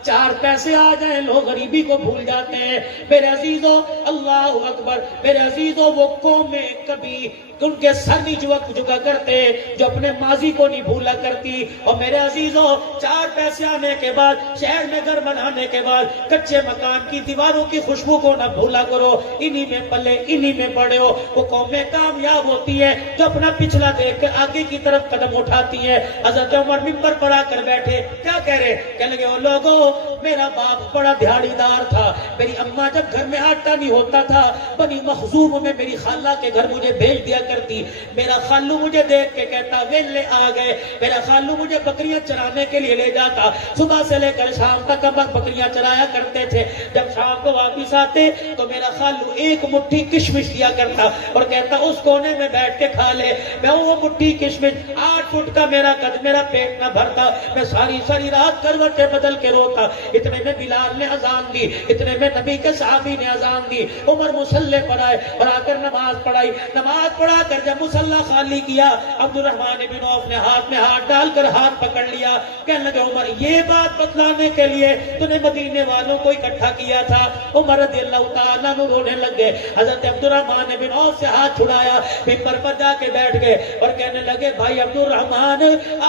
4 پیسے آ جائیں لوگ غریبی کو بھول جاتے ہیں. میرے عزیزو اللہ اکبر، میرے عزیزو وہ قومیں کبھی ان کے سر نہیں جھکا کرتے جو اپنے ماضی کو نہیں بھولا کرتی. اور میرے عزیزو 4 پیسے آنے کے بعد، شہر میں گھر بنانے کے بعد کچے مکان کی دیواروں کی خوشبو کو نہ بھولا کرو. انہی میں پلے، انہی میں بڑے ہو. وہ قومیں کامیاب ہوتی ہیں جو اپنا پچھلا دیکھ کر آگے کی طرف قدم اٹھاتی ہیں. حضرت عمر ممبر پر آ کر بیٹھے، کیا کہہ رہے؟ کہنے لگے او لوگوں، میرا باپ بڑا دیہڑی دار تھا. میری اماں جب گھر میں آٹا نہیں ہوتا تھا بنی مخزوم میں میری خالہ کے گھر مجھے بھیج دیا کرتی. میرا خالو مجھے دیکھ کے کہتا ویلے آ گئے. میرا خالو مجھے بکریاں چرانے کے لیے لے جاتا. صبح سے لے کر شام تک ہم بکریاں چرایا کرتے تھے. جب شام کو واپس آتے تو میرا خالو ایک مٹھی کشمش دیا کرتا اور کہتا اس کونے میں بیٹھ کے کھا لے. میں وہ مٹھی کشمش 8 فٹ کا میرا قد، میرا پیٹ نہ بھرتا. میں ساری رات کروٹیں بدل کے روتا. اتنے میں بلال نے اذان دی، اتنے میں نبی کے صحابی نے اذان دی. عمر مصلی پر آئے اور آ کر نماز پڑھائی. نماز پڑھا کر جب مصلی خالی کیا، عبد الرحمن بن عوف نے ہاتھ میں ہاتھ ڈال کر ہاتھ پکڑ لیا. کہنے لگے عمر یہ بات بتلانے کے لیے تو نے مدینے والوں کو اکٹھا کیا تھا. عمر رضی اللہ تعالیٰ عنہ رونے لگ گئے. حضرت عبد الرحمن بن عوف سے ہاتھ چھڑایا، ممبر پر جا کے بیٹھ گئے اور کہنے لگے بھائی عبد الرحمن،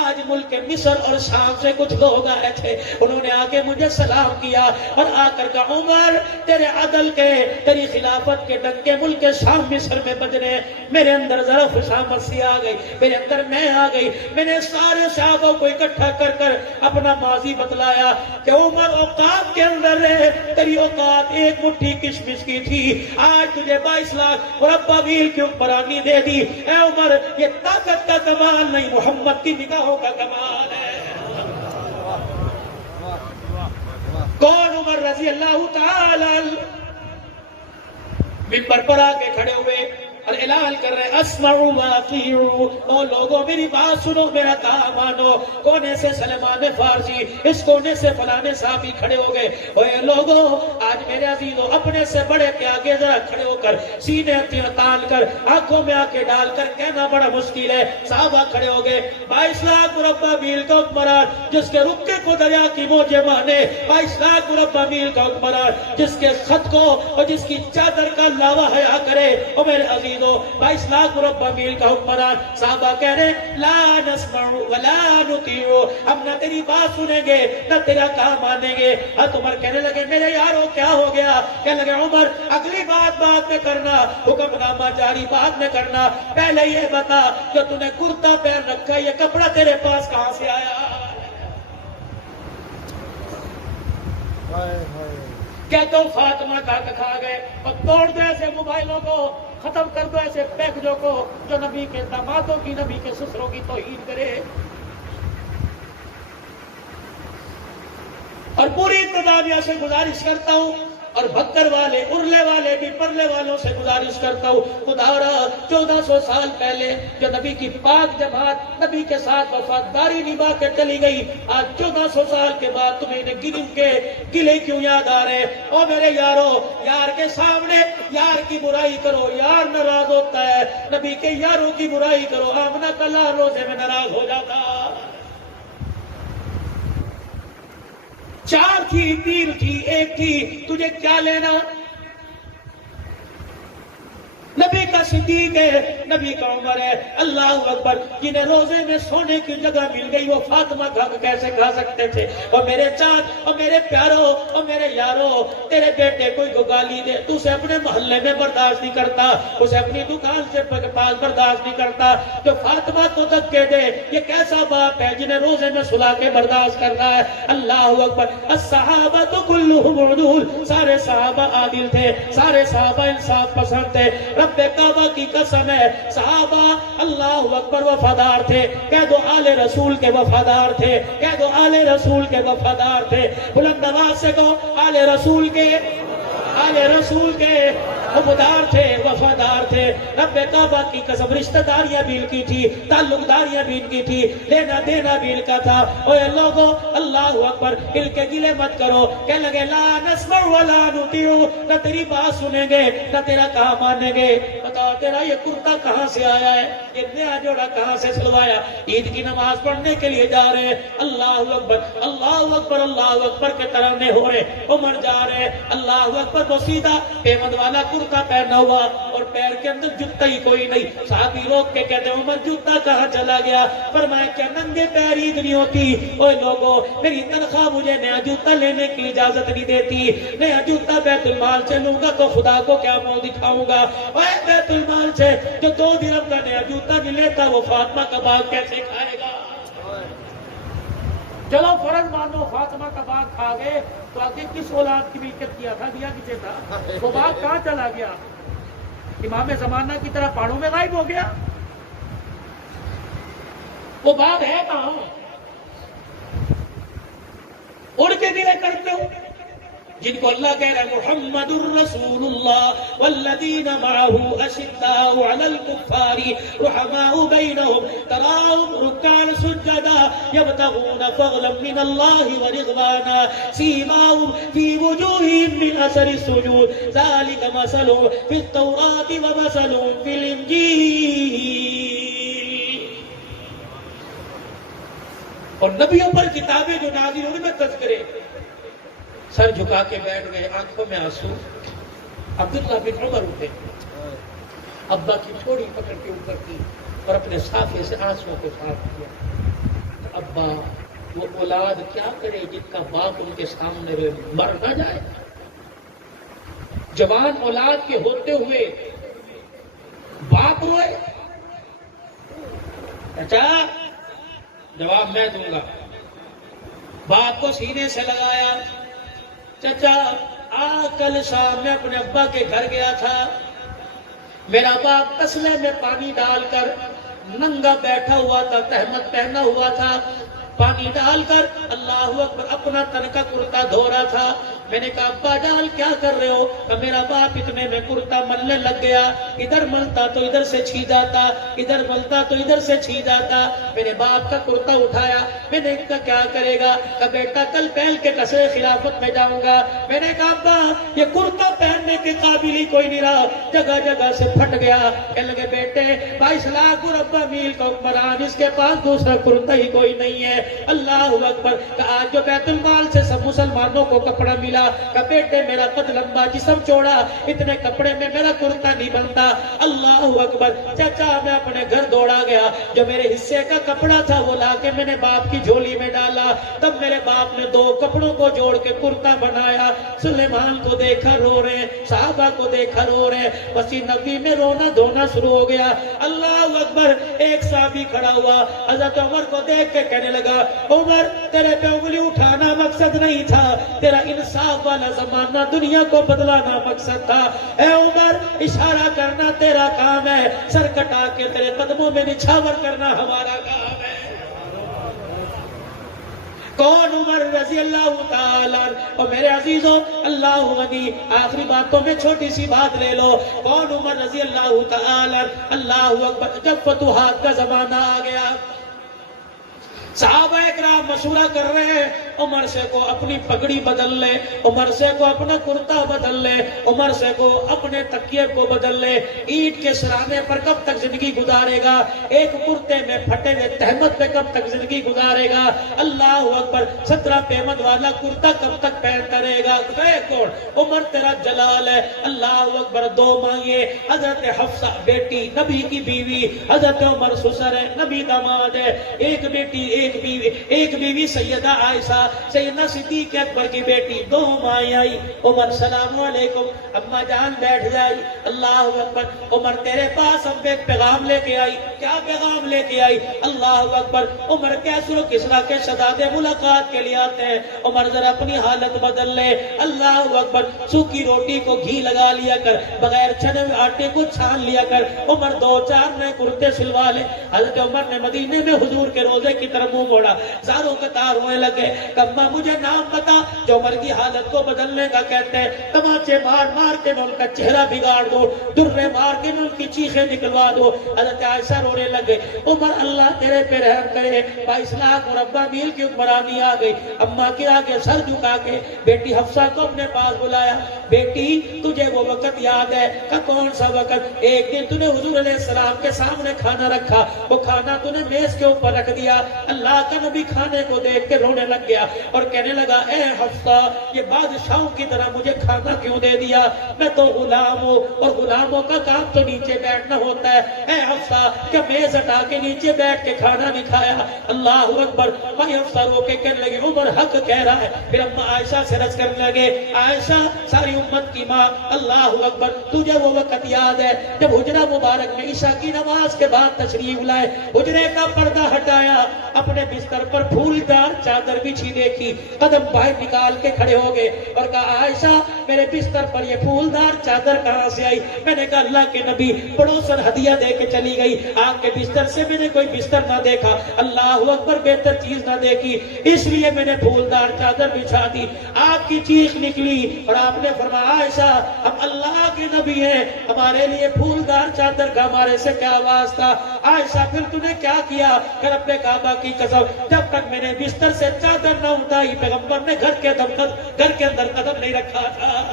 آج ملک مصر اور شام سے کچھ لوگ آئے تھے، انہوں نے آ کے مجھے سلام کیا اور آ کر کہا عمر تیرے عدل کے، تیری خلافت کے ڈنکے ملک شام مصر میں بج رہے. میرے اندر ذرا خوشامد سی آ گئی، میرے اندر میں آ گئی. میں نے سارے صحابوں کو اکٹھا کر کر اپنا ماضی بتلایا کہ عمر اوقات کے اندر رہے، تیری اوقات ایک مٹھی کشمش کی تھی، آج تجھے 22 لاکھ مربع میل کی حکمرانی دے دی. اے عمر یہ طاقت کا کمال نہیں، محمد کی نگاہوں کا کمال ہے. کون؟ عمر رضی اللہ تعالی ممبر پر آ کے کھڑے ہوئے اور اعلان کر رہے اسمعوا واطیعوا، او لوگوں میری بات سنو، میرا کام مانو. کونے سے سلمان فارسی، اس کونے سے فلانے صحابی کھڑے ہو گئے. اے لوگوں آج میرے عزیزوں اپنے سے بڑے کے آگے ذرا کھڑے ہو کر سینے تان کر آنکھوں میں آنکھیں ڈال کر کہنا بڑا مشکل ہے. صحابہ کھڑے ہو گئے. 22 لاکھ مربع میل کا حکمران جس کے رکے کو دریا کی موجیں مانے، 22 لاکھ مربع میل کا حکمران جس کے خط کو اور جس کی چادر کا لاوا حیا کرے. اور میرے عزیز 22 لاکھ مربع میل کا حکمران. صحابہ کہہ رہے لا نسمع ولا نطیع، ہم نہ تیری بات سنیں گے نہ تیرا کام مانیں گے. حضرت عمر کہنے لگے میرے یارو کیا ہو گیا؟ کہنے لگے عمر اگلی بات بعد میں کرنا، حکم نامہ جاری بعد میں کرنا، پہلے یہ بتا کہ تو نے کرتا پہن رکھا، یہ کپڑا تیرے پاس کہاں سے آیا؟ کہتا ہوں فاطمہ کھا گئے. اور توڑ دو ایسے موبائلوں کو، ختم کر دو ایسے پیکجوں کو جو نبی کے دامادوں کی، نبی کے سسروں کی توہین کرے. اور پوری انتظامیہ سے گزارش کرتا ہوں اور بھکر والے، ارلے والے بھی پرلے والوں سے گزارش کرتا ہوں، خدا را 1400 سال پہلے جو نبی کی پاک جماعت نبی کے ساتھ وفاداری نبھا کے چلی گئی، آج 1400 سال کے بعد تمہیں انہیں کے گلے کیوں یاد آ رہے؟ اور میرے یارو، یار کے سامنے یار کی برائی کرو، یار ناراض ہوتا ہے. نبی کے یاروں کی برائی کرو، آمنہ کا لال روزے میں ناراض ہو جاتا. 4 تھی، 3 تھی، 1 تھی، تجھے کیا لینا؟ نبی کا صدیق ہے، نبی کا عمر ہے. اللہ اکبر. جنہیں روزے میں سونے کی جگہ مل گئی وہ فاطمہ کیسے کھا سکتے تھے؟ اور میرے چاند اور میرے پیاروں اور میرے یاروں، تیرے بیٹے کوئی کو گالی دے تو اسے اپنے محلے میں برداشت نہیں کرتا، اسے اپنی دکان سے پاس برداشت نہیں کرتا. جو فاطمہ کو دھکے دے، یہ کیسا باپ ہے جنہیں روزے میں سلا کے برداشت کرتا ہے؟ اللہ اکبر. الصحابہ کلہم عدول، سارے صحابہ عادل تھے، سارے صحابہ انصاف پسند تھے. رب کعبہ کی قسم ہے صحابہ اللہ اکبر وفادار تھے. کہہ دو آل رسول کے وفادار تھے، کہہ دو آل رسول کے وفادار تھے. بلند آواز سے کہو آل رسول کے، آل رسول کے وفادار تھے، وفادار تھے. رب کعبہ کی قسم رشتہ داریاں بھی ان کی تھی، تعلق داریاں بھی ان کی تھی، لینا دینا بھی ان کا تھا. اوے لوگوں اللہ اکبر، ان کے گلے مت کرو. کہنے لگے لا نسمع ولا نطیع، نہ تیری بات سنیں گے نہ تیرا کام مانیں گے. بتا تیرا یہ کرتا کہاں سے آیا ہے؟ یہ نیا جوڑا کہاں سے سلوایا؟ عید کی نماز پڑھنے کے لیے جا رہے ہیں، اللہ اکبر اللہ اکبر اللہ اکبر کے ترانے ہو رہے، عمر جا رہے، اللہ اکبر، تو سیدھا پیمند والا کرتا پہنا ہوا اور پیر کے اندر جوتا ہی کوئی نہیں۔ صحابی روک کے کہتے ہیں عمر جوتا کہاں چلا گیا؟ فرمایا کیا ننگے پیر عید نہیں ہوتی؟ اوے لوگوں، میری تنخواہ مجھے نیا جوتا لینے کی اجازت نہیں دیتی، نیا جوتا بیت المال سے لوں گا تو خدا کو کیا منہ دکھاؤں گا؟ اوے بیت المال سے جو 2 درہم کا نیا جوتا نہیں لیتا وہ فاطمہ کا باغ کیسے کھائے گا؟ چلو فرض مانو فاطمہ کا باغ کھا گئے تو آگے کس اولاد کی ملکیت کیا تھا؟ دیا کسے تھا؟ وہ باغ کہاں چلا گیا؟ امام زمانہ کی طرح پہاڑوں میں غائب ہو گیا؟ وہ باغ ہے کہاں؟ اڑ کے دلے کرتے ہو جن کو اللہ کہہ رہا ہے محمد الرسول اللہ والذین معه اشداء علی الکفار رحماء بینہم تراہم رکعا سجدا یبتغون فضلا من اللہ ورضوانا سیماہم فی وجوہہم من اثر السجود ذلک مثلہم فی التوراۃ ومثلہم فی الانجیل۔ اور نبیوں پر کتابیں جو نازل ہوئی میں تذکرے، سر جھکا کے بیٹھ گئے، آنکھوں میں آنسو۔ عبداللہ بن عمر اٹھے، ابا کی چھوڑی پکڑ کے اوپر کی اور اپنے صافے سے آنسوؤں کو صاف کیا۔ ابا وہ اولاد کیا کرے جن کا باپ ان کے سامنے مر نہ جائے؟ جوان اولاد کے ہوتے ہوئے باپ روئے؟ اچھا جواب میں دوں گا۔ باپ کو سینے سے لگایا، چچا کل شام میں اپنے ابا کے گھر گیا تھا، میرا باپ تسلے میں پانی ڈال کر ننگا بیٹھا ہوا تھا، تہمت پہنا ہوا تھا، پانی ڈال کر اللہ اکبر اپنا تن کا کرتا دھو رہا تھا۔ میں نے کہا ابا جان کیا کر رہے ہو؟ کہ میرا باپ اتنے میں کرتا ملنے لگ گیا، ادھر ملتا تو ادھر سے چھی جاتا، ادھر ملتا تو ادھر سے چھی جاتا۔ میرے باپ کا کرتا اٹھایا، میں نے کہا کیا کرے گا؟ کہ بیٹا کل پہن کے قصر خلافت میں جاؤں گا۔ میں نے کہا ابا یہ کرتا پہننے کے قابل ہی کوئی نہیں رہا، جگہ جگہ سے پھٹ گیا۔ کہنے لگے بیٹے 22 لاکھ مربع میل کا حکمران، اس کے پاس دوسرا کرتا ہی کوئی نہیں ہے۔ اللہ اکبر۔ کہ آج جو بیت المال سے سب مسلمانوں کو کپڑا ملا، کہ بیٹے میرا قد لمبا جسم چوڑا، اتنے کپڑے میں میرا کرتا نہیں بنتا۔ اللہ اکبر۔ چچا میں اپنے گھر دوڑا گیا، جو میرے حصے کا کپڑا تھا وہ لا کے میں نے باپ کی جھولی میں ڈالا، تب میرے باپ نے 2 کپڑوں کو جوڑ کے کرتا بنایا۔ سلیمان کو دیکھا رو رہے، صحابہ کو دیکھا رو رہے، وسیع نبی میں رونا دھونا شروع ہو گیا۔ اللہ اکبر۔ ایک صحابی کھڑا ہوا، حضرت عمر کو دیکھ کے کہنے لگا عمر تیرے پہ انگلی اٹھانا مقصد نہیں تھا، تیرا انصاف والا زمانہ دنیا کو بدلانا مقصد تھا۔ اے عمر اشارہ کرنا تیرا کام ہے، سر کٹا کے تیرے قدموں میں نچھاور کرنا ہمارا کام ہے۔ کون؟ عمر رضی اللہ تعالیٰ۔ اور میرے عزیزوں اللہ غنی، آخری باتوں میں چھوٹی سی بات لے لو۔ کون؟ عمر رضی اللہ تعالیٰ۔ اللہ اکبر۔ جب فتوحات کا زمانہ آ گیا، صحابہ اکرام مشورہ کر رہے ہیں، عمر سے کو اپنی پگڑی بدل لے، عمر سے کو اپنا کرتا بدل لے، عمر سے کو اپنے تکیے کو بدل لے۔ اینٹ کے سرانے پر کب تک زندگی گزارے گا؟ ایک کرتے میں پھٹے ہوئے تہمت پہ کب تک زندگی گزارے گا؟ اللہ اکبر۔ 17 پیمند والا کرتا کب تک پہنتا رہے گا؟ کون؟ عمر تیرا جلال ہے۔ اللہ اکبر۔ 2 مائیں، حضرت حفصہ بیٹی نبی کی بیوی، حضرت عمر سسر ہے نبی داماد ہے، ایک بیٹی ایک بیوی سیدہ عائشہ سیدنا صدیق اکبر کی بیٹی، 2 مائیں آئی۔ عمر سلام علیکم، اما جان بیٹھ جائی۔ اللہ اکبر۔ عمر تیرے پاس اب ایک پیغام لے کے آئی۔ کیا پیغام لے کے آئی؟ اللہ اکبر۔ عمر کیسر و کسریٰ کے شہزادے ملاقات کے لیے آتے ہیں، عمر ذرا اپنی حالت بدل لے۔ اللہ اکبر۔ سوکھی روٹی کو گھی لگا لیا کر، بغیر چھنے ہوئے آٹے کو چھان لیا کر، عمر 2-4 نئے کرتے سلوا لے۔ حضرت عمر نے مدینے میں حضور کے روزے کی طرف منہ موڑا، زاروں کے تار ہونے لگے۔ کہ اماں مجھے نام بتا جو عمر کی حالت کو بدلنے کا کہتے ہیں، تماچے مار مار کے میں ان کا چہرہ بگاڑ دو، درے مار کے میں ان کی چیخیں نکلوا دو۔ حضرت عائشہ رونے لگے، عمر اللہ تیرے پہ رحم کرے، 22 لاکھ مربع میل کی حکمرانی آ گئی۔ اماں کے آگے سر جھکا کے بیٹی حفصہ کو اپنے پاس بلایا، بیٹی تجھے وہ وقت یاد ہے کہ کون سا وقت؟ ایک دن تو نے حضور علیہ السلام کے سامنے کھانا رکھا، وہ کھانا تو نے میز کے اوپر رکھ دیا، اللہ کا نبی کھانے کو دیکھ کے رونے لگ گیا اور کہنے لگا اے حفصہ یہ بادشاہوں کی طرح مجھے کھانا کیوں دے دیا؟ میں تو غلام ہوں اور غلاموں کا کام تو نیچے بیٹھنا ہوتا ہے۔ اے حفصہ کیا میز ہٹا کے نیچے بیٹھ کے کھانا نہیں کھایا؟ اللہ اکبر۔ بھائی حفصہ رو کے کہنے لگے عمر حق کہہ رہا ہے۔ پھر اماں عائشہ سے رض کرنے لگے، عائشہ ساری امت کی ماں، اللہ اکبر، تجھے وہ وقت یاد ہے جب حجرہ مبارک میں عشاء کی نماز کے بعد تشریف لائے، حجرے کا پردہ ہٹایا، اپنے بستر پر پھولدار چادر بچھی دیکھی، قدم باہر نکال کے کھڑے ہو گئے اور کہا عائشہ میرے بستر پر یہ پھولدار چادر کہاں سے آئی؟ میں نے کہا اللہ کے نبی پڑوسن ہدیہ دے کے چلی گئی، آپ کے بستر سے میں نے کوئی بستر نہ دیکھا، اللہ اکبر، بہتر چیز نہ دیکھی، اس لیے میں نے پھولدار چادر بچھا دی۔ آپ کی چیخ نکلی اور آپ نے فرمایا عائشہ ہم اللہ کے نبی ہیں، ہمارے لیے پھولدار چادر کا ہمارے سے کیا واسطہ؟ عائشہ پھر تو نے کیا کیا؟ کہ رب کعبہ کی قسم جب تک میں نے بستر سے چادر نہ اٹھائی پیغمبر نے گھر کے اندر قدم نہیں رکھا تھا۔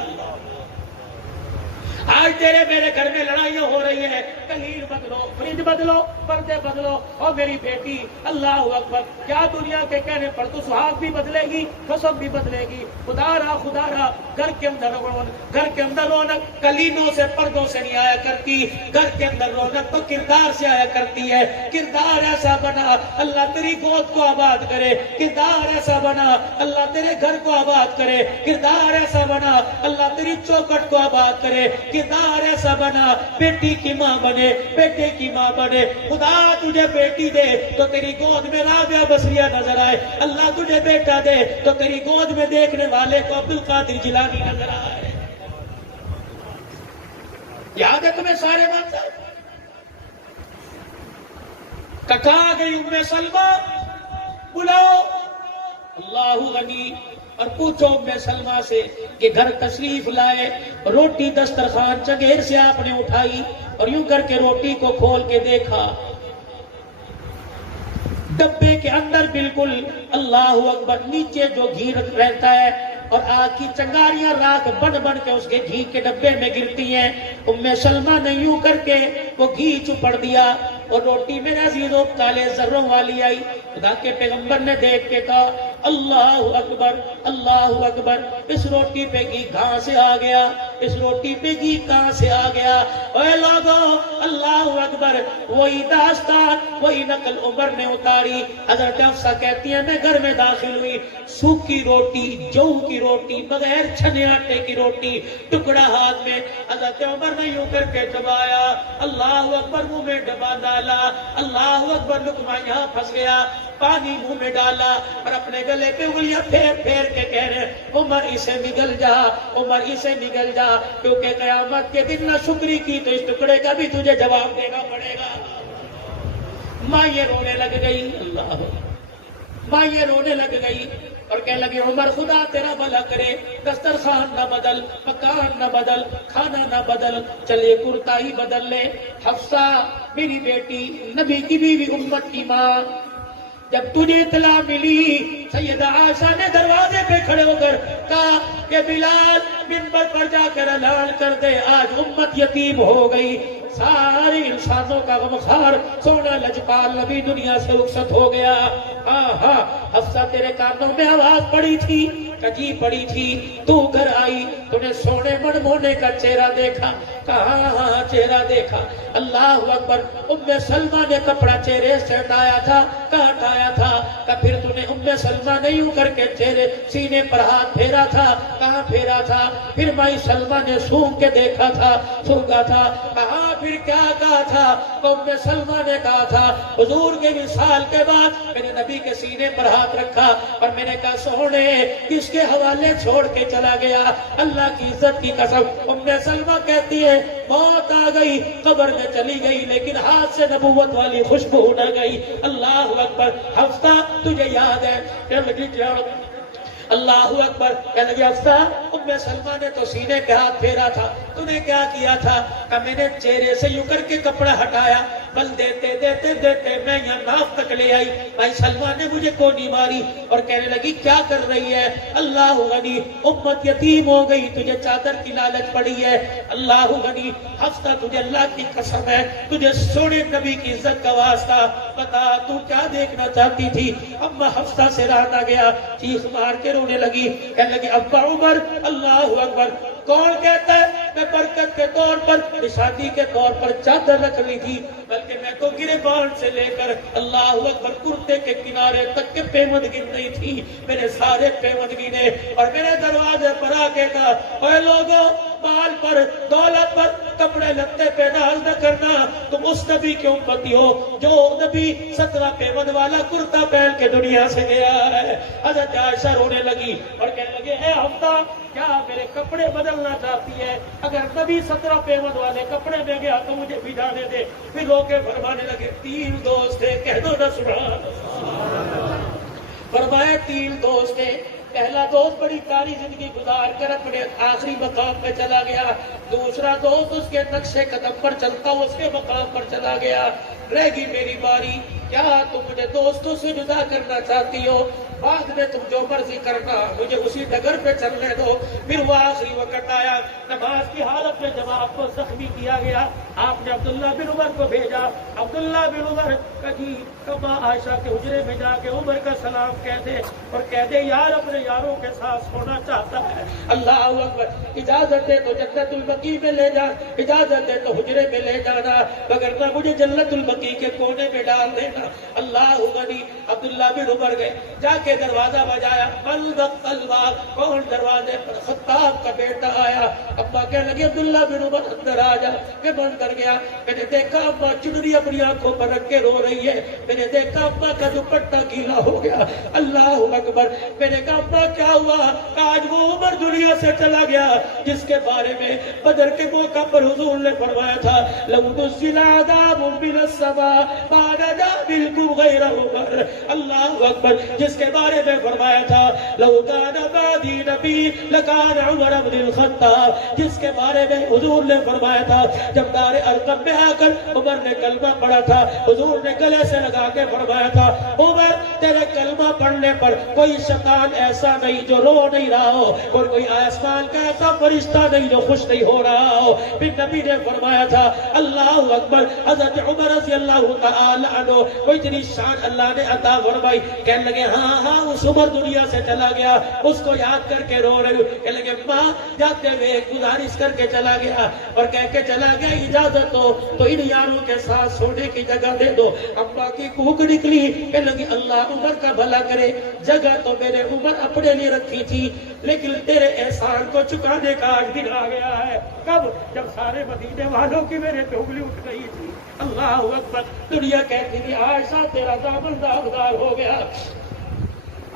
آج تیرے میرے گھر میں لڑائیاں ہو رہی ہیں، کلیر بدلو، فریج بدلو، پردے بدلو، اور میری بیٹی اللہ اکبر، کیا دنیا کے کہنے پر تو سہاگ بھی بدلے گی، قسم بھی بدلے گی، خدا را گھر کے اندر رونق کلینوں سے پردوں سے نہیں آیا کرتی، گھر کے اندر رونق تو کردار سے آیا کرتی ہے۔ کردار ایسا بنا اللہ تیری گود کو آباد کرے، کردار ایسا بنا اللہ تیرے گھر کو آباد کرے، کردار ایسا بنا اللہ تیری چوکھٹ کو آباد کرے، کردار ایسا بنا بیٹی کی ماں بنے، بیٹے کی ماں بنے۔ خدا تجھے بیٹی دے تو تیری گود میں رابعہ بصریہ نظر آئے، اللہ تجھے بیٹا دے تو تیری گود میں دیکھنے والے کو عبد القادر جیلانی نظر آئے۔ یاد ہے تمہیں سارے بات؟ کٹا گئی ام سلمہ، بلاؤ اللہ غنی اور پوچھو ام سلمہ سے کہ گھر تشریف لائے، روٹی دسترخوان چگیر سے آپ نے اٹھائی اور یوں کر کے روٹی کو کھول کے دیکھا، ڈبے کے اندر بالکل اللہ اکبر نیچے جو گھی رہتا ہے اور آگ کی چنگاریاں راکھ بن بن کے اس کے گھی کے ڈبے میں گرتی ہیں، ام سلمہ نے یوں کر کے وہ گھی چپڑ دیا اور روٹی میرے عزیزوں کالے ذروں والی آئی۔ خدا کے پیغمبر نے دیکھ کے کہا اللہ اکبر، اللہ اکبر، اس روٹی پہ گھی کہاں سے آ گیا؟ اس روٹی پہ گھی کہاں سے آ گیا؟ اے لوگوں اللہ اکبر، وہی داستان وہی نقل عمر نے اتاری۔ حضرت حفصہ کہتی ہے میں گھر میں داخل ہوئی، سوکھی روٹی، جو کی روٹی، بغیر چھنے آٹے کی روٹی، ٹکڑا ہاتھ میں، حضرت عمر نے یوں کر کے چبایا، اللہ اکبر، منہ میں ڈبا ڈالا، اللہ اکبر، لقمہ یہاں پھنس گیا، پانی منہ میں ڈالا اور اپنے گلے پہ انگلیاں پھیر پھیر کے کہہ رہے عمر اسے نگل جا، عمر اسے نگل جا، کیونکہ قیامت کے دن نہ شکری کی تو اس ٹکڑے کا بھی تجھے جواب دینا پڑے گا۔ ماں یہ رونے لگ گئی، اللہ، ماں یہ رونے لگ گئی اور کہنے لگی عمر خدا تیرا بھلا کرے، دسترخوان نہ بدل، مکان نہ بدل، کھانا نہ بدل، چلے کرتا ہی بدل لے۔ حفصہ میری بیٹی، نبی کی بیوی، امت کی ماں، جب تجھے اطلاع ملی، سیدہ عائشہ نے دروازے پہ کھڑے ہو کر کہا کہ بلال منبر پر جا کر اعلان کر دے آج امت یتیم ہو گئی، سارے انسانوں کا غمخوار سونا لجپال نبی دنیا سے رخصت ہو گیا۔ ہاں حفصہ تیرے کانوں میں آواز پڑی تھی، کجی پڑی تھی، تو گھر آئی، تو نے سونے منمونے کا چہرہ دیکھا، کہاں چہرہ دیکھا، اللہ اکبر۔ ام سلمہ نے کپڑا چہرے سے ہٹایا تھا، کہاں ہٹایا تھا؟ کہ پھر تو نے ام سلمہ نے یوں کر کے چہرے سینے پر ہاتھ پھیرا تھا، کہاں پھیرا تھا؟ پھر مائی سلمہ نے سونگ کے دیکھا تھا، سونگا تھا، کہاں پھر کیا کہا تھا؟ ام سلمہ نے کہا تھا حضور کے وصال کے بعد میں نے نبی کے سینے پر ہاتھ رکھا اور میں نے کہا سونے کس کے حوالے چھوڑ کے چلا گیا؟ اللہ کی عزت کی قسم ام سلمہ کہتی ہے موت آ گئی، قبر میں چلی گئی، لیکن ہاتھ سے نبوت والی خوشبو نہ گئی۔ اللہ اکبر۔ حفصہ تجھے یاد ہے اللہ اکبر. کہنے لگی حفصہ ام سلمہ نے تو سینے پہ ہاتھ پھیرا تھا, تو نے کیا کیا تھا؟ کہ میں نے چہرے سے یوں کر کے کپڑا ہٹایا, بل دیتے دیتے دیتے میں یہاں ناف تک لے آئی. بھائی سلمہ نے مجھے کونی ماری اور کہنے لگی کیا کر رہی ہے؟ اللہ غنی, امت یتیم ہو گئی, تجھے چادر کی لالچ پڑی ہے. اللہ غنی, حفصہ تجھے اللہ کی قسم ہے, تجھے سونے نبی کی عزت کا واسطہ, بتا تو کیا دیکھنا چاہتی تھی؟ اما حفصہ سے رہا نہ گیا, چیخ مار کے رونے لگی, کہنے لگی ابا عمر اللہ اکبر, کون کہتا ہے میں برکت کے طور پر, شادی کے طور پر چادر رکھ لی تھی, بلکہ میں تو گریبان سے لے کر اللہ اکبر کرتے کے کنارے تک کے پیمند گن رہی تھی. میرے سارے پیمند گنے اور میرے دروازے پر آ کے کہا, اے لوگوں مال پر دولت پر کپڑے لتے پہ ناز نہ کرنا, تم اس نبی کی امتی ہو جو نبی 17 پیمند والا کرتا پہن کے دنیا سے گیا ہے. حضرت عائشہ رونے لگی اور کہنے لگے اے حفصہ کیا میرے کپڑے بدلنا چاہتی ہے؟ اگر نبی 17 پیمند والے کپڑے میں گیا تو مجھے بھی جانے دے. پھر لوگ فرمانے لگے 3 دوست تھے, کہہ دو نا سبحان اللہ. فرمایا 3 دوست تھے, پہلا دوست بڑی پیاری زندگی گزار کر اپنے آخری مقام پہ چلا گیا, دوسرا دوست اس کے نقش قدم پر چلتا اس کے مقام پر چلا گیا. رہ گئی میری باری, کیا تم مجھے دوستوں سے جدا کرنا چاہتی ہو؟ بعد میں تم جو مرضی کرنا, مجھے اسی ڈگر پہ چلنے دو. پھر وہ آخری وقت آیا, نماز کی حالت میں جب آپ کو زخمی کیا گیا, آپ نے عبداللہ بن عمر کو بھیجا. عبداللہ بن عمر کہیں کما عائشہ کے حجرے میں جا کے عمر کا سلام کہہ دے اور کہہ دے یار اپنے یاروں کے ساتھ سونا چاہتا ہے. اللہ اکبر, اجازت دے تو جنت البقیع میں لے جا, اجازت دے تو حجرے میں لے جانا, وگرنہ مجھے جنت البقیع کے کونے میں ڈال دینا. اللہ غنی, عبداللہ بن عمر گئے, جا کے دروازہ بجایا, کون دروازے پر؟ خطاب کا بیٹا آیا. ابا کہنے لگے عبداللہ بن عمر اندر آ جا. میں بند کر گیا, میں نے دیکھا ابا چنری اپنی آنکھوں پر رکھ کے رو رہی ہے. میں نے دیکھا ابا کا دوپٹہ گیلا ہو گیا. اللہ اکبر, میں نے کہا ابا کیا ہوا؟ آج وہ عمر دنیا سے چلا گیا جس کے بارے میں بدر کے موقع پر حضور نے فرمایا تھا لو نزل عذاب من السماء ما نجا منكم غير عمر. اللہ اکبر, جس کے بارے میں فرمایا تھا لو كان بعدي نبي لكان عمر بن الخطاب, جس کے بارے میں حضور نے فرمایا تھا جب دار ارقم میں آ کر عمر نے کلمہ پڑھا تھا, حضور نے گلے سے لگا کے فرمایا تھا عمر تیرے کلمہ پڑھنے پر کوئی شیطان ایسا نہیں جو رو نہیں رہا ہو, اور کوئی آسمان کا ایسا فرشتہ نہیں جو خوش نہیں ہو رہا ہو. پھر نبی نے فرمایا تھا اللہ اکبر, حضرت عمر رضی اللہ تعالی عنہ کو اتنی شان اللہ نے عطا فرمائی. کہنے لگے ہاں ہاں اس عمر دنیا سے چلا گیا, اس کو یاد کر کے رو رہی ہوں. کہنے لگے ماں جاتے ہوئے گزارش کر کے چلا گیا اور کہہ کے چلا گیا اجازت ہو تو ان یاروں کے ساتھ سونے کی جگہ دے دو. ابا کی کوک نکلی, کہنے لگی اللہ عمر کا بھلا کرے, جگہ تو میرے عمر اپنے لیے رکھی تھی لیکن تیرے احسان کو چکانے کا آج دن آ گیا ہے. کب؟ جب سارے مدینے والوں کی میرے پہ انگلی اٹھ گئی تھی. اللہ اکبر, دنیا کہتی تھی عائشہ تیرا دامن داغدار ہو گیا.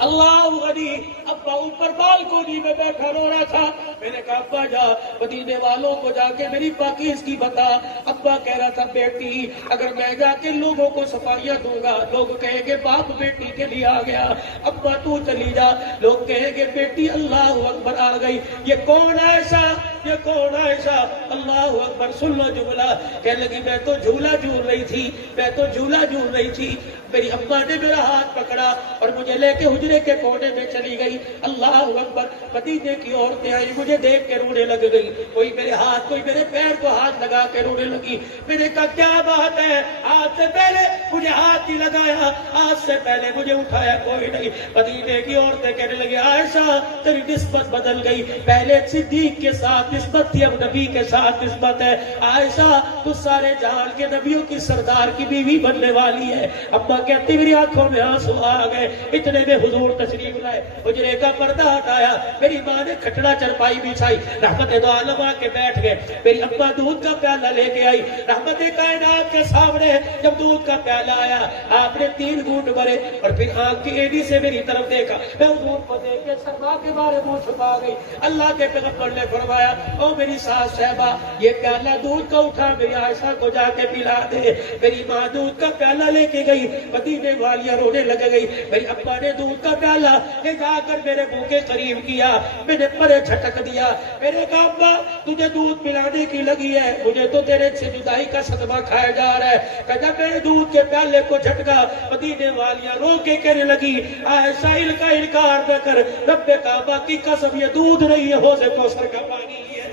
اللہ غنی, ابا اوپر بالکونی میں بیٹھا رو رہا تھا. میں نے کہا ابا جا مدینے والوں کو جا کے میری پاکیز کی بتا. ابا کہہ رہا تھا بیٹی اگر میں جا کے لوگوں کو صفائیاں دوں گا لوگ کہیں گے باپ بیٹی کے لیے آ گیا. ابا تو چلی جا, لوگ کہیں گے بیٹی اللہ اکبر آ گئی. یہ کون عائشہ, یہ کون عائشہ؟ اللہ اکبر, سن لو جملہ. کہنے لگی میں تو جھولا جھول رہی تھی, میں تو جھولا جھول رہی تھی. میری ابا نے میرا ہاتھ پکڑا اور مجھے لے کے حجرے کے کونے میں چلی گئی. اللہ اکبر, مدینے کی عورتیں آئی, مجھے دیکھ کے رونے لگ گئی. کوئی میرے ہاتھ, کوئی میرے پیر کو ہاتھ لگا کے رونے لگی. میں نے کہا کیا بات ہے, آج سے پہلے مجھے ہاتھ ہی لگایا, آج سے پہلے مجھے اٹھایا کوئی نہیں. مدینے کی عورتیں کہنے لگی عائشہ تیری نسبت بدل گئی, پہلے صدیق کے ساتھ نسبت تھی اب نبی کے ساتھ نسبت ہے. عائشہ تو سارے جہان کے نبیوں کی سردار کی بیوی بننے والی ہے. ابا کہتی میری آنکھوں میں آنسو آ گئے. اتنے میں حضور تشریف لائے, حجرے کا پردہ ہٹایا, میری ماں نے کھٹڑا چرپائی بچھائی, رحمت دو عالم آ کے بیٹھ گئے. میری ابا دودھ کا پیالہ لے کے آئی, رحمت کائنات کے سامنے جب دودھ کا پیالہ آیا آپ نے 3 گھونٹ بھرے اور پھر آنکھ کی ایڑی سے میری طرف دیکھا. میں حضور کو دیکھ کے سرما کے بارے منہ چھپا گئی. اللہ کے پیغمبر نے فرمایا او میری ساس صاحبہ یہ پیالہ دودھ کا اٹھا میری عائشہ کو جا کے پلا دے. میری ماں دودھ کا پیالہ لے کے گئی, مدینے والیاں رونے لگ گئی. میری ابا نے دودھ کا پیالہ لے جا کر میرے منہ کے قریب کیا, میں نے پرے جھٹک دیا. میرے کہا ابا تجھے دودھ پلانے کی لگی ہے, مجھے تو تیرے سے جدائی کا صدمہ کھایا جا رہا ہے. کہ جب میرے دودھ کے پیالے کو جھٹکا, مدینے والیاں رو کے کہنے لگی عائشہ کا انکار نہ کر, رب کعبہ کی قسم یہ دودھ نہیں ہے, حوض کوثر کا پانی ہے.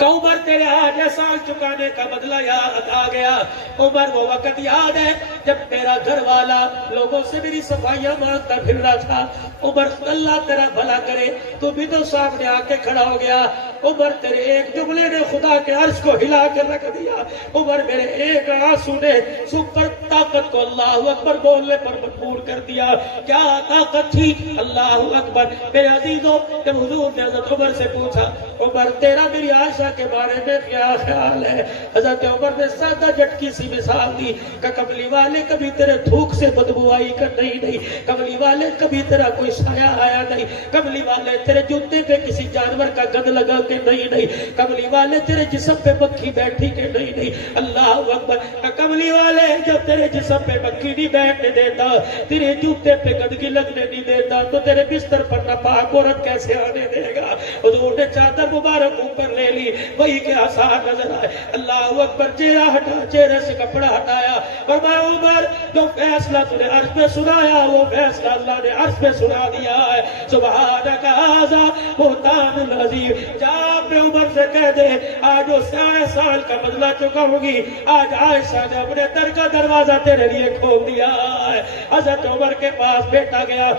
عمر تیرے آج احسان چکانے کا بدلہ یاد آ گیا. عمر وہ وقت یاد ہے جب میرا گھر والا لوگوں سے میری صفائیاں مانگتا پھر رہا تھا. عمر اللہ تیرا بھلا کرے, تو بھی تو سامنے آ کے کھڑا ہو گیا. عمر تیرے ایک جملے نے خدا کے عرش کو ہلا کر رکھ دیا. عمر میرے ایک آنسو نے سپر طاقت کو اللہ اکبر بولنے پر مجبور کر دیا. کیا طاقت تھی, اللہ اکبر. میرے عزیزوں, جب حضور نے حضرت عمر سے پوچھا عمر تیرا میری عائشہ کے بارے میں کیا خیال ہے, حضرت عمر نے سادہ جھٹکی سی مثال دی کہ کملی والے کبھی تیرے تھوک سے بدبو آئی کر نہیں, کملی والے کبھی تیرا کوئی سایہ آیا نہیں, کملی والے تیرے جوتے پہ کسی جانور کا گند لگا کے نہیں, کملی والے تیرے جسم پہ مکھی بیٹھی کے نہیں. اللہ اکبر. کملی والے جب تیرے جسم پہ مکھی نہیں بیٹھنے دیتا, تیرے جوتے پہ گندگی لگنے نہیں دیتا, تو تیرے بستر پر ناپاک عورت کیسے آنے دے گا. حضور نے چادر مبارک اوپر لے لی, وہی کے آثار نظر آئے. اللہ اکبر. چہرہ ہٹا, چہرے سے کپڑا ہٹایا, فرمایا عمر جو فیصلہ تُو نے عرش پہ سنایا وہ فیصلہ اللہ نے عرش پہ سنا دیا ہے. سبحانک ھذا بہتان عظیم. جا اپنے عمر سے کہہ دے آج وہ 100 سال کا بدلہ چکاؤں گی. آج عائشہ نے اپنے در کا دروازہ تیرے لیے کھول دیا ہے. حضرت عمر کے پاس بیٹا گیا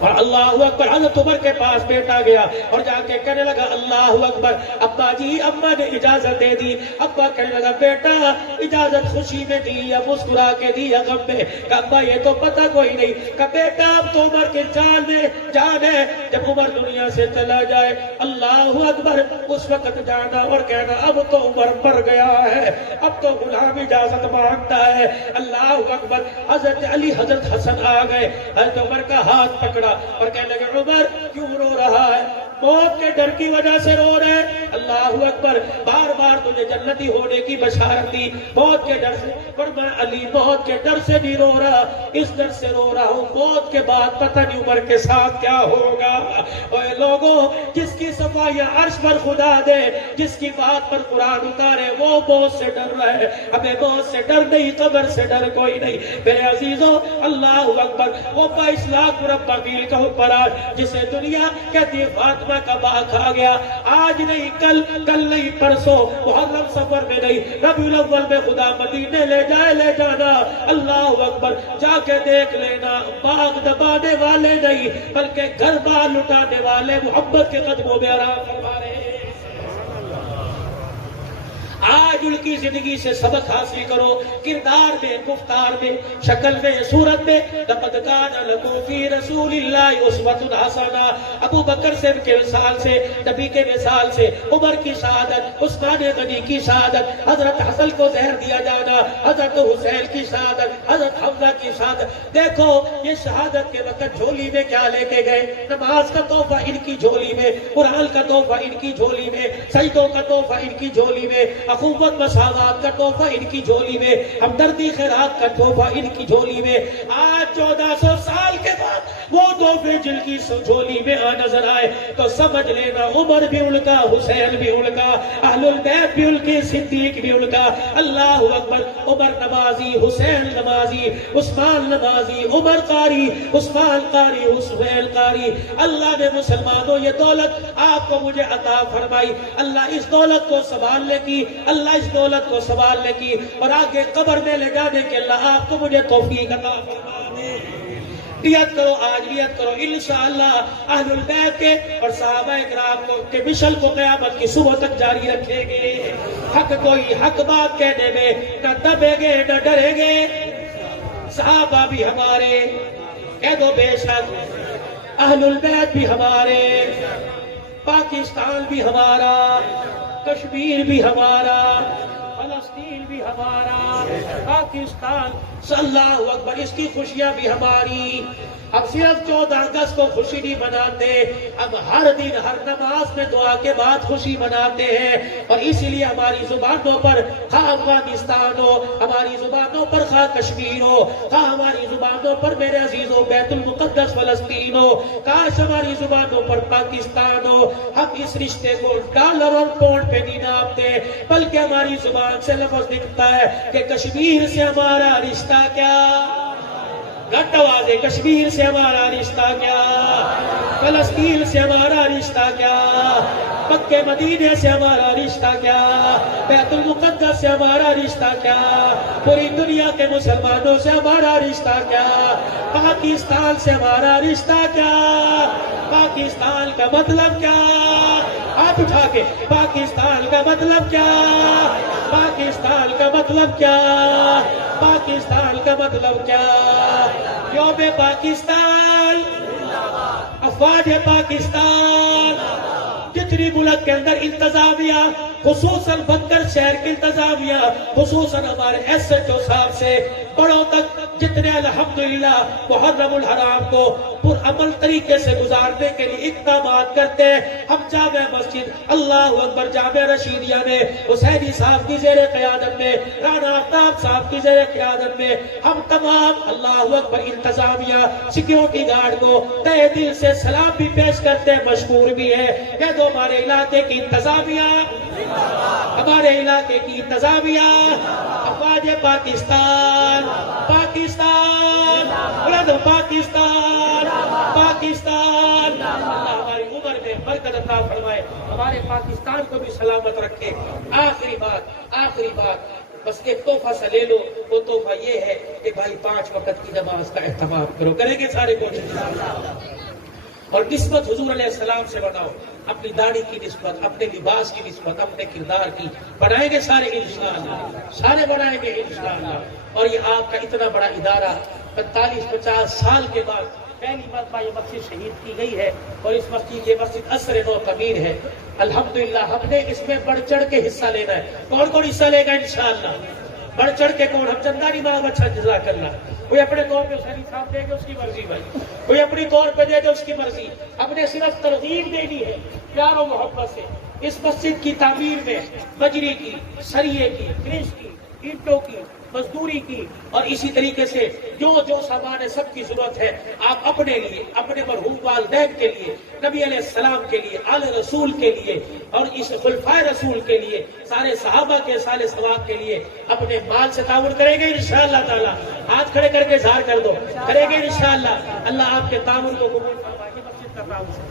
اور اللہ اکبر, حضرت عمر کے پاس بیٹا گیا اور جا کے کہنے لگا اللہ اکبر. ابا جی, اماں نے اجازت دے دی. ابا کہنے لگا بیٹا اجازت خوشی میں دی یا مسکرا کے دی یا غم میں؟ کہ ابا یہ تو پتہ کوئی نہیں. کہ بیٹا اب تو عمر کے جان ہے, جب عمر دنیا سے چلا جائے اللہ اکبر اس وقت جانا اور کہنا اب تو عمر مر گیا ہے, اب تو غلام اجازت مانگتا ہے. اللہ اکبر. حضرت علی حضرت حسن آ گئے, حضرت عمر کا ہاتھ پکڑا اور کہنے لگے عمر کیوں رو رہا ہے؟ موت کے ڈر کی وجہ سے رو رہے. اللہ اکبر. بار بار تجھے جنتی ہونے کی بشارت دی, موت کے ڈر سے. فرمایا علی موت کے ڈر سے نہیں رو رہا, اس ڈر سے رو رہا ہوں موت کے بعد پتہ نہیں عمر کے ساتھ کیا ہوگا. اے لوگوں, جس کی صفائیاں عرش پر خدا دے, جس کی بات پر قرآن اتارے, وہ موت سے ڈر رہا ہے. ہمیں موت سے ڈر نہیں, قبر سے ڈر کوئی نہیں. میرے عزیزوں اللہ اکبر. وہ 22 لاکھ مربع میل کا اوپر آج جسے دنیا کہتی ہے فاطمہ کا باغ کھا گیا, آج نہیں کل, کل نہیں پرسوں, محرم سفر میں نہیں, ربیع الاول میں خدا مدینے لے جائے لے جانا. اللہ اکبر. جا کے دیکھ لینا, باغ دبانے والے نہیں بلکہ گھر بار لٹانے والے محبت کے قدموں میں آرام فرما رہے ہیں. آج ان کی زندگی سے سبق حاصل کرو, کردار میں, گفتار میں, شکل میں, صورت میں. لقد کان لکم فی رسول اللہ اسوۃ حسنہ. ابو بکر سے کے مثال سے, نبی کے مثال سے, عمر کی شہادت, عثمان غنی کی شہادت, حضرت حسن کو زہر دیا جانا, حضرت حسین کی شہادت, حضرت حمزہ کی شہادت. دیکھو یہ شہادت کے وقت جھولی میں کیا لے کے گئے, نماز کا تحفہ ان کی جھولی میں, قرآن کا تحفہ ان کی جھولی میں, سجدوں کا تحفہ ان کی جھولی میں, اخوت مساوات کا تحفہ ان کی جھولی میں, ہمدردی خیرات کا تحفہ ان کی جھولی میں. آج 1400 سال کے بعد وہ تحفے جن کی جھولی میں نظر آئے تو سمجھ لینا عمر بھی ان کا, حسین بھی ان کا, اہل البیت بھی ان کے, صدیق بھی ان کا. اللہ اکبر. عمر نمازی, حسین نمازی, عثمان نمازی, عمر قاری, عثمان قاری, حسین قاری. اللہ نے مسلمانوں یہ دولت آپ کو مجھے عطا فرمائی. اللہ اس دولت کو سنبھالنے کی, اللہ اس دولت کو سنبھالنے کی اور آگے قبر میں لے جانے کے اللہ آپ کو مجھے توفیق عطا فرما دے. نیت کرو, آج نیت کرو انشاءاللہ اہل البیت کے اور صحابہ اکرام کے مشن کو قیامت کی صبح تک جاری رکھیں گے. حق کوئی حق بات کہنے میں نہ دبیں گے نہ ڈریں گے. صحابہ بھی ہمارے, کہہ دو بے شک, اہل البیت بھی ہمارے, پاکستان بھی ہمارا, کشمیر بھی ہمارا, فلسطین فلسطین بھی ہمارا، پاکستان اللہ اکبر اس کی خوشیاں بھی ہماری. اب صرف 14 اگست کو خوشی نہیں مناتے، اب ہر دن ہر نماز میں دعا کے بعد خوشی مناتے ہیں. اور اسی لیے ہماری زبانوں پر خواہ افغانستان ہو، ہماری زبانوں پر خواہ کشمیر ہو، خواہ ہماری زبانوں پر میرے عزیزوں بیت المقدس فلسطین ہو، کاش ہماری زبانوں پر پاکستان ہو. ہم اس رشتے کو ڈالر اور پاؤنڈ پہ نہیں ناپتے، بلکہ ہماری زبان سے لفظ نکلتا ہے کہ کشمیر سے ہمارا رشتہ کیا، گھٹ آواز ہے، کشمیر سے ہمارا رشتہ کیا، فلسطین سے ہمارا رشتہ کیا، مکہ مدینے سے ہمارا رشتہ کیا، بیت المقدس سے ہمارا رشتہ کیا، پوری دنیا کے مسلمانوں سے ہمارا رشتہ کیا، پاکستان سے ہمارا رشتہ کیا. پاکستان کا مطلب کیا؟ ہاتھ اٹھا کے، پاکستان کا مطلب کیا؟ پاکستان کا مطلب کیا؟ پاکستان کا مطلب کیا؟ یوم پاکستان، افواج پاکستان، جتنی ملک کے اندر انتظامیہ، خصوصاً بنکر شہر کی انتظامیہ، خصوصاً ہمارے ایس ایچ او صاحب سے بڑوں تک جتنے الحمدللہ محرم الحرام کو پرعمل طریقے سے گزارنے کے لیے اقدامات کرتے ہیں. ہم جامع مسجد اللہ اکبر جامع رشیدیہ میں حسینی صاحب کی زیر قیادت میں، رانا آفتاب صاحب کی زیر قیادت میں ہم تمام اللہ اکبر انتظامیہ سیکیورٹی گارڈ کو تہ دل سے سلام بھی پیش کرتے ہیں، مشکور بھی ہے. یہ تو ہمارے علاقے کی انتظامیہ، ہمارے علاقے کی انتظامیہ، افواج پاکستان، پاکستان، بلند پاکستان، پاکستان. اللہ ہماری عمر میں برکت عطا فرمائے، ہمارے پاکستان کو بھی سلامت رکھے. آخری بات بس ایک تحفہ سا لے لو، وہ تحفہ یہ ہے کہ بھائی 5 وقت کی نماز کا اہتمام کرو. کریں گے سارے کوشش، اور نسبت حضور علیہ السلام سے بناؤ، اپنی داڑھی کی نسبت، اپنے لباس کی نسبت، اپنے کردار کی بنائیں گے سارے انشاءاللہ، سارے بنائیں گے انشاءاللہ. اور یہ آپ کا اتنا بڑا ادارہ 45-50 سال کے بعد پہلی مرتبہ یہ مسجد شہید کی گئی ہے، اور اس مسجد یہ مسجد عصر نو تعمیر ہے. الحمدللہ ہم نے اس میں بڑھ چڑھ کے حصہ لینا ہے. کون کون حصہ لے گا انشاءاللہ؟ بڑھ چڑھ کے کون؟ ہم چندہ نہیں مانگ، اچھا جزاک اللہ. کوئی اپنے طور پہ حسینی صاحب دے گا، اس کی مرضی بھائی، کوئی اپنی طور پہ دے گا، اس کی مرضی. ہم نے صرف ترغیب دینی ہے پیار و محبت سے. اس مسجد کی تعمیر میں بجری کی، سریے کی، گریس کی، اینٹوں کی، مزدوری کی، اور اسی طریقے سے جو سامان ہے سب کی ضرورت ہے. آپ اپنے لیے، اپنے مرحوم والدین کے لیے، نبی علیہ السلام کے لیے، آل رسول کے لیے، اور اس خلفائے رسول کے لیے، سارے صحابہ کے سال ثواب کے لیے اپنے مال سے تعاون کریں گے انشاءاللہ تعالی. ہاتھ کھڑے کر کے اظہار کر دو، کریں گے انشاءاللہ. اللہ آپ کے تعاون کو قبول فرمائے. مسجد کا تعاون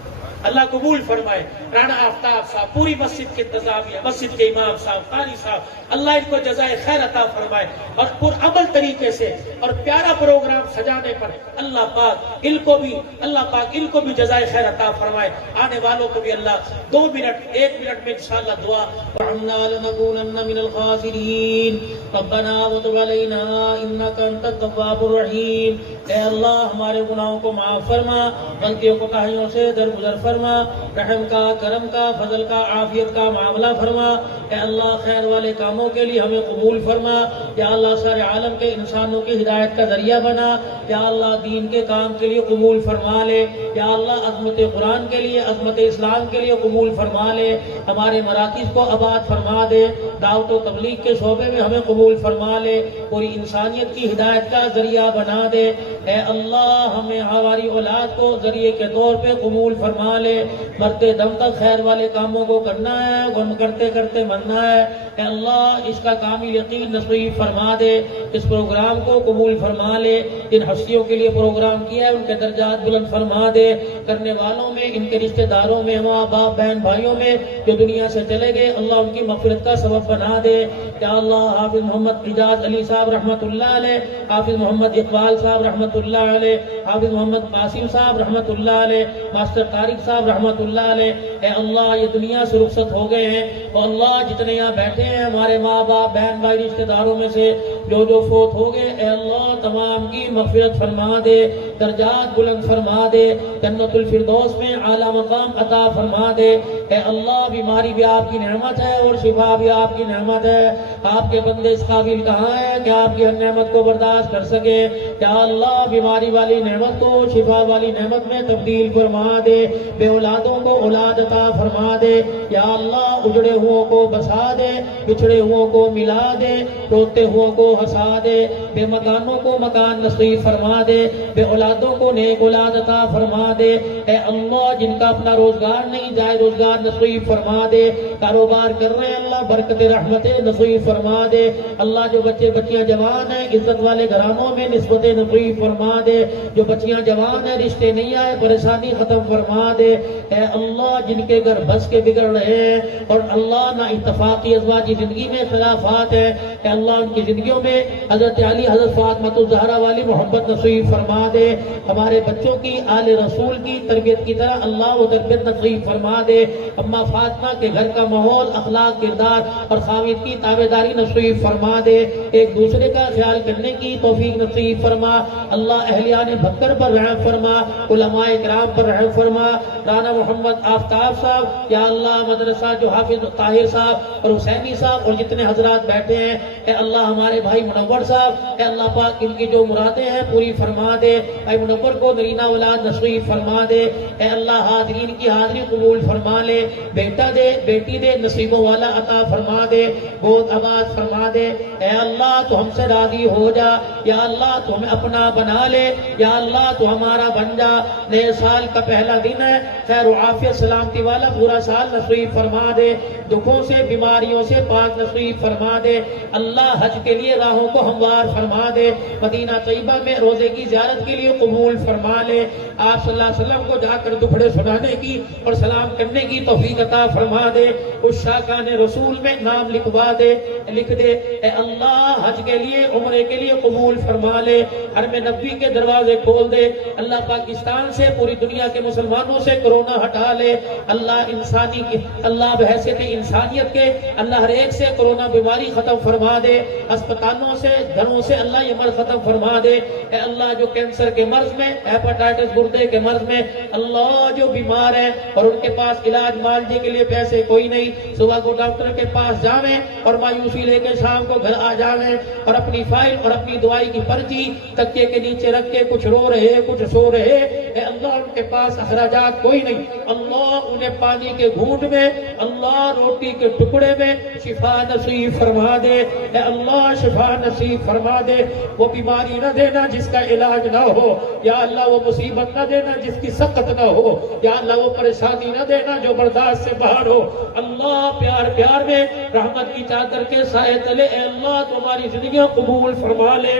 اللہ قبول فرمائے. رانا آفتاب صاحب، پوری مسجد کے انتظامیہ، مسجد کے امام صاحب، قاری صاحب، اللہ ان کو جزائے خیر عطا فرمائے. اور پرعمل طریقے سے اور پیارا پروگرام سجانے پر اللہ پاک ان کو بھی جزائے خیر عطا فرمائے. آنے والوں کو بھی اللہ 2 منٹ 1 منٹ میں انشاءاللہ دعا. وَعَمْنَا لَنَكُونَنَّ مِنَ الْخَاسِرِينَ رَبَّنَا وَتُبْ عَلَيْنَا إِنَّكَ أَنْتَ التَّوَّابُ الرَّحِيمُ. اے اللہ ہمارے گناہوں کو معاف فرما، غلطیوں کو کوتاہیوں سے درگزر فرما، رحم کا، کرم کا، فضل کا، عافیت کا معاملہ فرما. اے اللہ خیر والے کاموں کے لیے ہمیں قبول فرما. یا اللہ سارے عالم کے انسانوں کی ہدایت کا ذریعہ بنا. یا اللہ دین کے کام کے لیے قبول فرما لے. یا اللہ عظمت قرآن کے لیے، عظمت اسلام کے لیے قبول فرما لے. ہمارے مراکز کو آباد فرما دے. دعوت و تبلیغ کے شعبے میں ہمیں قبول فرما لے. پوری انسانیت کی ہدایت کا ذریعہ بنا دے. اے اللہ ہمیں ہماری اولاد کو ذریعے کے طور پہ قبول فرما لے. مرتے دم تک خیر والے کاموں کو کرنا ہے، غم کرتے کرتے مرنا ہے. اے اللہ اس کا کامل یقین نصیب فرما دے. اس پروگرام کو قبول فرما لے. جن ہستیوں کے لیے پروگرام کیا ہے ان کے درجات بلند فرما دے. کرنے والوں میں، ان کے رشتہ داروں میں، ماں باپ بہن بھائیوں میں جو دنیا سے چلے گئے، اللہ ان کی مغفرت کا سبب بنا دے. یا اللہ حافظ محمد اعجاز علی صاحب رحمۃ اللہ علیہ، حافظ محمد اقبال صاحب رحمۃ اللہ علیہ، حافظ محمد قاسم صاحب رحمۃ اللہ علیہ، ماسٹر طارق صاحب رحمۃ اللہ علیہ. اے اللہ یہ دنیا سے رخصت ہو گئے ہیں، اور اللہ جتنے یہاں بیٹھے ہیں ہمارے ماں باپ بہن بھائی رشتہ داروں میں سے جو فوت ہو گئے اے اللہ تمام کی مغفرت فرما دے، درجات بلند فرما دے، جنت الفردوس میں اعلیٰ مقام عطا فرما دے۔ اے اللہ بیماری بھی آپ کی نعمت ہے اور شفا بھی آپ کی نعمت ہے، آپ کے بندے اس قابل کہاں ہے کہ آپ کی ہر نعمت کو برداشت کر سکے؟ یا اللہ بیماری والی نعمت کو شفا والی نعمت میں تبدیل فرما دے، بے اولادوں کو اولاد عطا فرما دے۔ یا اللہ اجڑے ہوئوں کو بسا دے، بچھڑے ہوئوں کو ملا دے، روتے ہوئوں کو ہنسا دے، بے مکانوں کو مکان نصیب فرما دے، بے اولادوں کو نیک اولاد عطا فرما دے۔ اے اللہ جن کا اپنا روزگار نہیں جائے روزگار نصیب فرما دے، کاروبار کر رہے ہیں اللہ برکت رحمت نصیب فرما دے۔ اللہ جو بچے بچیاں جوان ہیں عزت والے گھرانوں میں نسبت نصیب فرما دے، جو بچیاں جوان ہیں رشتے نہیں آئے پریشانی ختم فرما دے۔ اے اللہ جن کے گھر بس کے بگڑ رہے ہیں اور اللہ نہ اتفاقی ازواجی زندگی میں اختلافات ہیں، اے اللہ ان کی زندگیوں میں حضرت علی حضرت فاطمہ الزہرا والی محبت نصیب فرما دے۔ ہمارے بچوں کی آل رسول کی تربیت کی طرح اللہ وہ تربیت نصیب فرما دے۔ اماں فاطمہ کے گھر کا ماحول اخلاق کردار اور خاوند کی تابعداری نصیب فرما دے، ایک دوسرے کا خیال کرنے کی توفیق نصیب فرما۔ اللہ اہلیان بکر پر رحم فرما، علماء کرام پر رحم فرما، رانا محمد آفتاب صاحب یا اللہ مدرسہ جو حافظ طاہر صاحب اور حسینی صاحب اور جتنے حضرات بیٹھے ہیں، اے اللہ ہمارے بھائی منور صاحب اے اللہ پاک ان کی جو مرادیں ہیں پوری فرما دے، بھائی منور کو نرینہ اولاد نصیب فرما دے، اے اللہ حاضرین کی حاضری قبول فرما لے، بیٹا دے بیٹی دے نصیبوں والا عطا فرما دے، گود آباد فرما دے۔ اے اللہ تو ہم سے راضی ہو جا، یا اللہ تو ہمیں اپنا بنا لے، یا اللہ تو ہمارا بن جا۔ نئے سال کا پہلا دن ہے، خیر و عافیت سلامتی والا پورا سال نصیب فرما دے، دکھوں سے بیماریوں سے پاک نصیب فرما دے۔ اللہ حج کے لیے راہوں کو ہموار فرما دے، مدینہ طیبہ میں روزے کی زیارت کے لیے قبول فرما لے، آپ صلی اللہ علیہ وسلم کو جا کر دپڑے سنانے کی اور سلام کرنے کی توفیق عطا فرما دے، اس شاکان رسول میں نام لکھوا دے، لکھ دے۔ اے اللہ حج کے لیے عمرے کے لیے قبول فرما لے، حرم نبوی کے دروازے کھول دے، اللہ پاکستان سے پوری دنیا کے مسلمانوں سے کرونا ہٹا لے، اللہ انسانی کی اللہ بحیثیت انسانیت کے اللہ ہر ایک سے کرونا بیماری ختم فرما دے، اسپتالوں سے گھروں سے اللہ یہ مرض ختم فرما دے۔ اے اللہ جو کینسر کے مرض میں ہیپاٹائٹس گردے کے مرض میں اللہ جو بیمار ہیں اور ان کے پاس علاج معالجے کے لیے پیسے کوئی نہیں، صبح کو ڈاکٹر کے پاس جاویں اور مایوسی لے کے شام کو گھر آ جاویں اور اپنی فائل اور اپنی دوائی کی پرچی تکیے کے نیچے رکھ کے کچھ رو رہے کچھ سو رہے، اے اللہ ان کے پاس اخراجات کوئی نہیں، اللہ انہیں پانی کے گھونٹ میں اللہ روٹی کے ٹکڑے میں شفا نصیب فرما دے، اے اللہ شفا نصیب فرما دے۔ وہ بیماری نہ دینا جس کا علاج نہ ہو، یا اللہ وہ مصیبت نہ دینا جس کی سقط نہ ہو، یا اللہ وہ پریشانی نہ دینا جو برداشت سے باہر ہو۔ اللہ پیار پیار میں رحمت کی چادر کے سائے تلے اے اللہ تمہاری زندگیاں قبول فرما لے،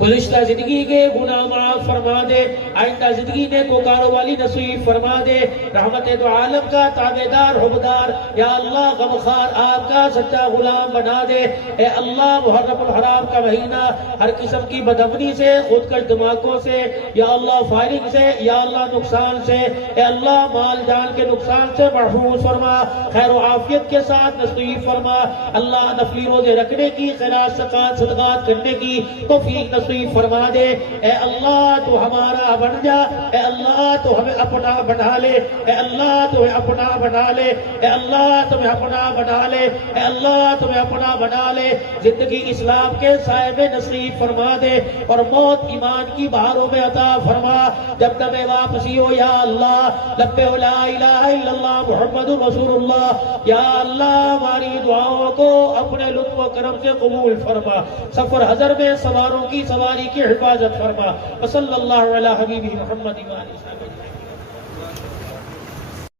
گزشتہ زندگی کے گناہ معاف فرما دے، آئندہ زندگی نے پکاروں والی نصیب فرما دے، رحمت دو عالم کا تابعدار حبدار یا اللہ غمخوار آپ کا سچا غلام بنا دے۔ اے اللہ محرم الحرام کا مہینہ ہر قسم کی بدامنی سے، خودکش دماغوں سے، یا اللہ فائرنگ سے، یا اللہ نقصان سے، اے اللہ مال جان کے نقصان سے محفوظ فرما، خیر و عافیت کے ساتھ نصیب فرما۔ اللہ نفلی روزے رکھنے کی، خیرات صدقات کرنے کی توفیق نصیب فرما دے۔ اے اللہ تو ہمارا بن جا، اے اللہ تو ہمیں اپنا بنا لے، اے اللہ تو ہمیں اپنا بنا لے، اے اللہ تمہیں اپنا بنا لے، اے اللہ تمہیں اپنا بنا لے، زندگی اسلام کے سائے میں نصیب فرما دے اور موت ایمان کی بہاروں میں عطا فرما۔ جب تک واپسی ہو یا اللہ لبے لا الہ الا اللہ محمد رسول اللہ، یا اللہ ہماری دعاؤں کو اپنے لطف و کرم سے قبول فرما، سفر حضر میں سواروں کی سواری کی حفاظت فرما، صلی اللہ علیہ حبیبہ محمد و آلہ وصحبہ۔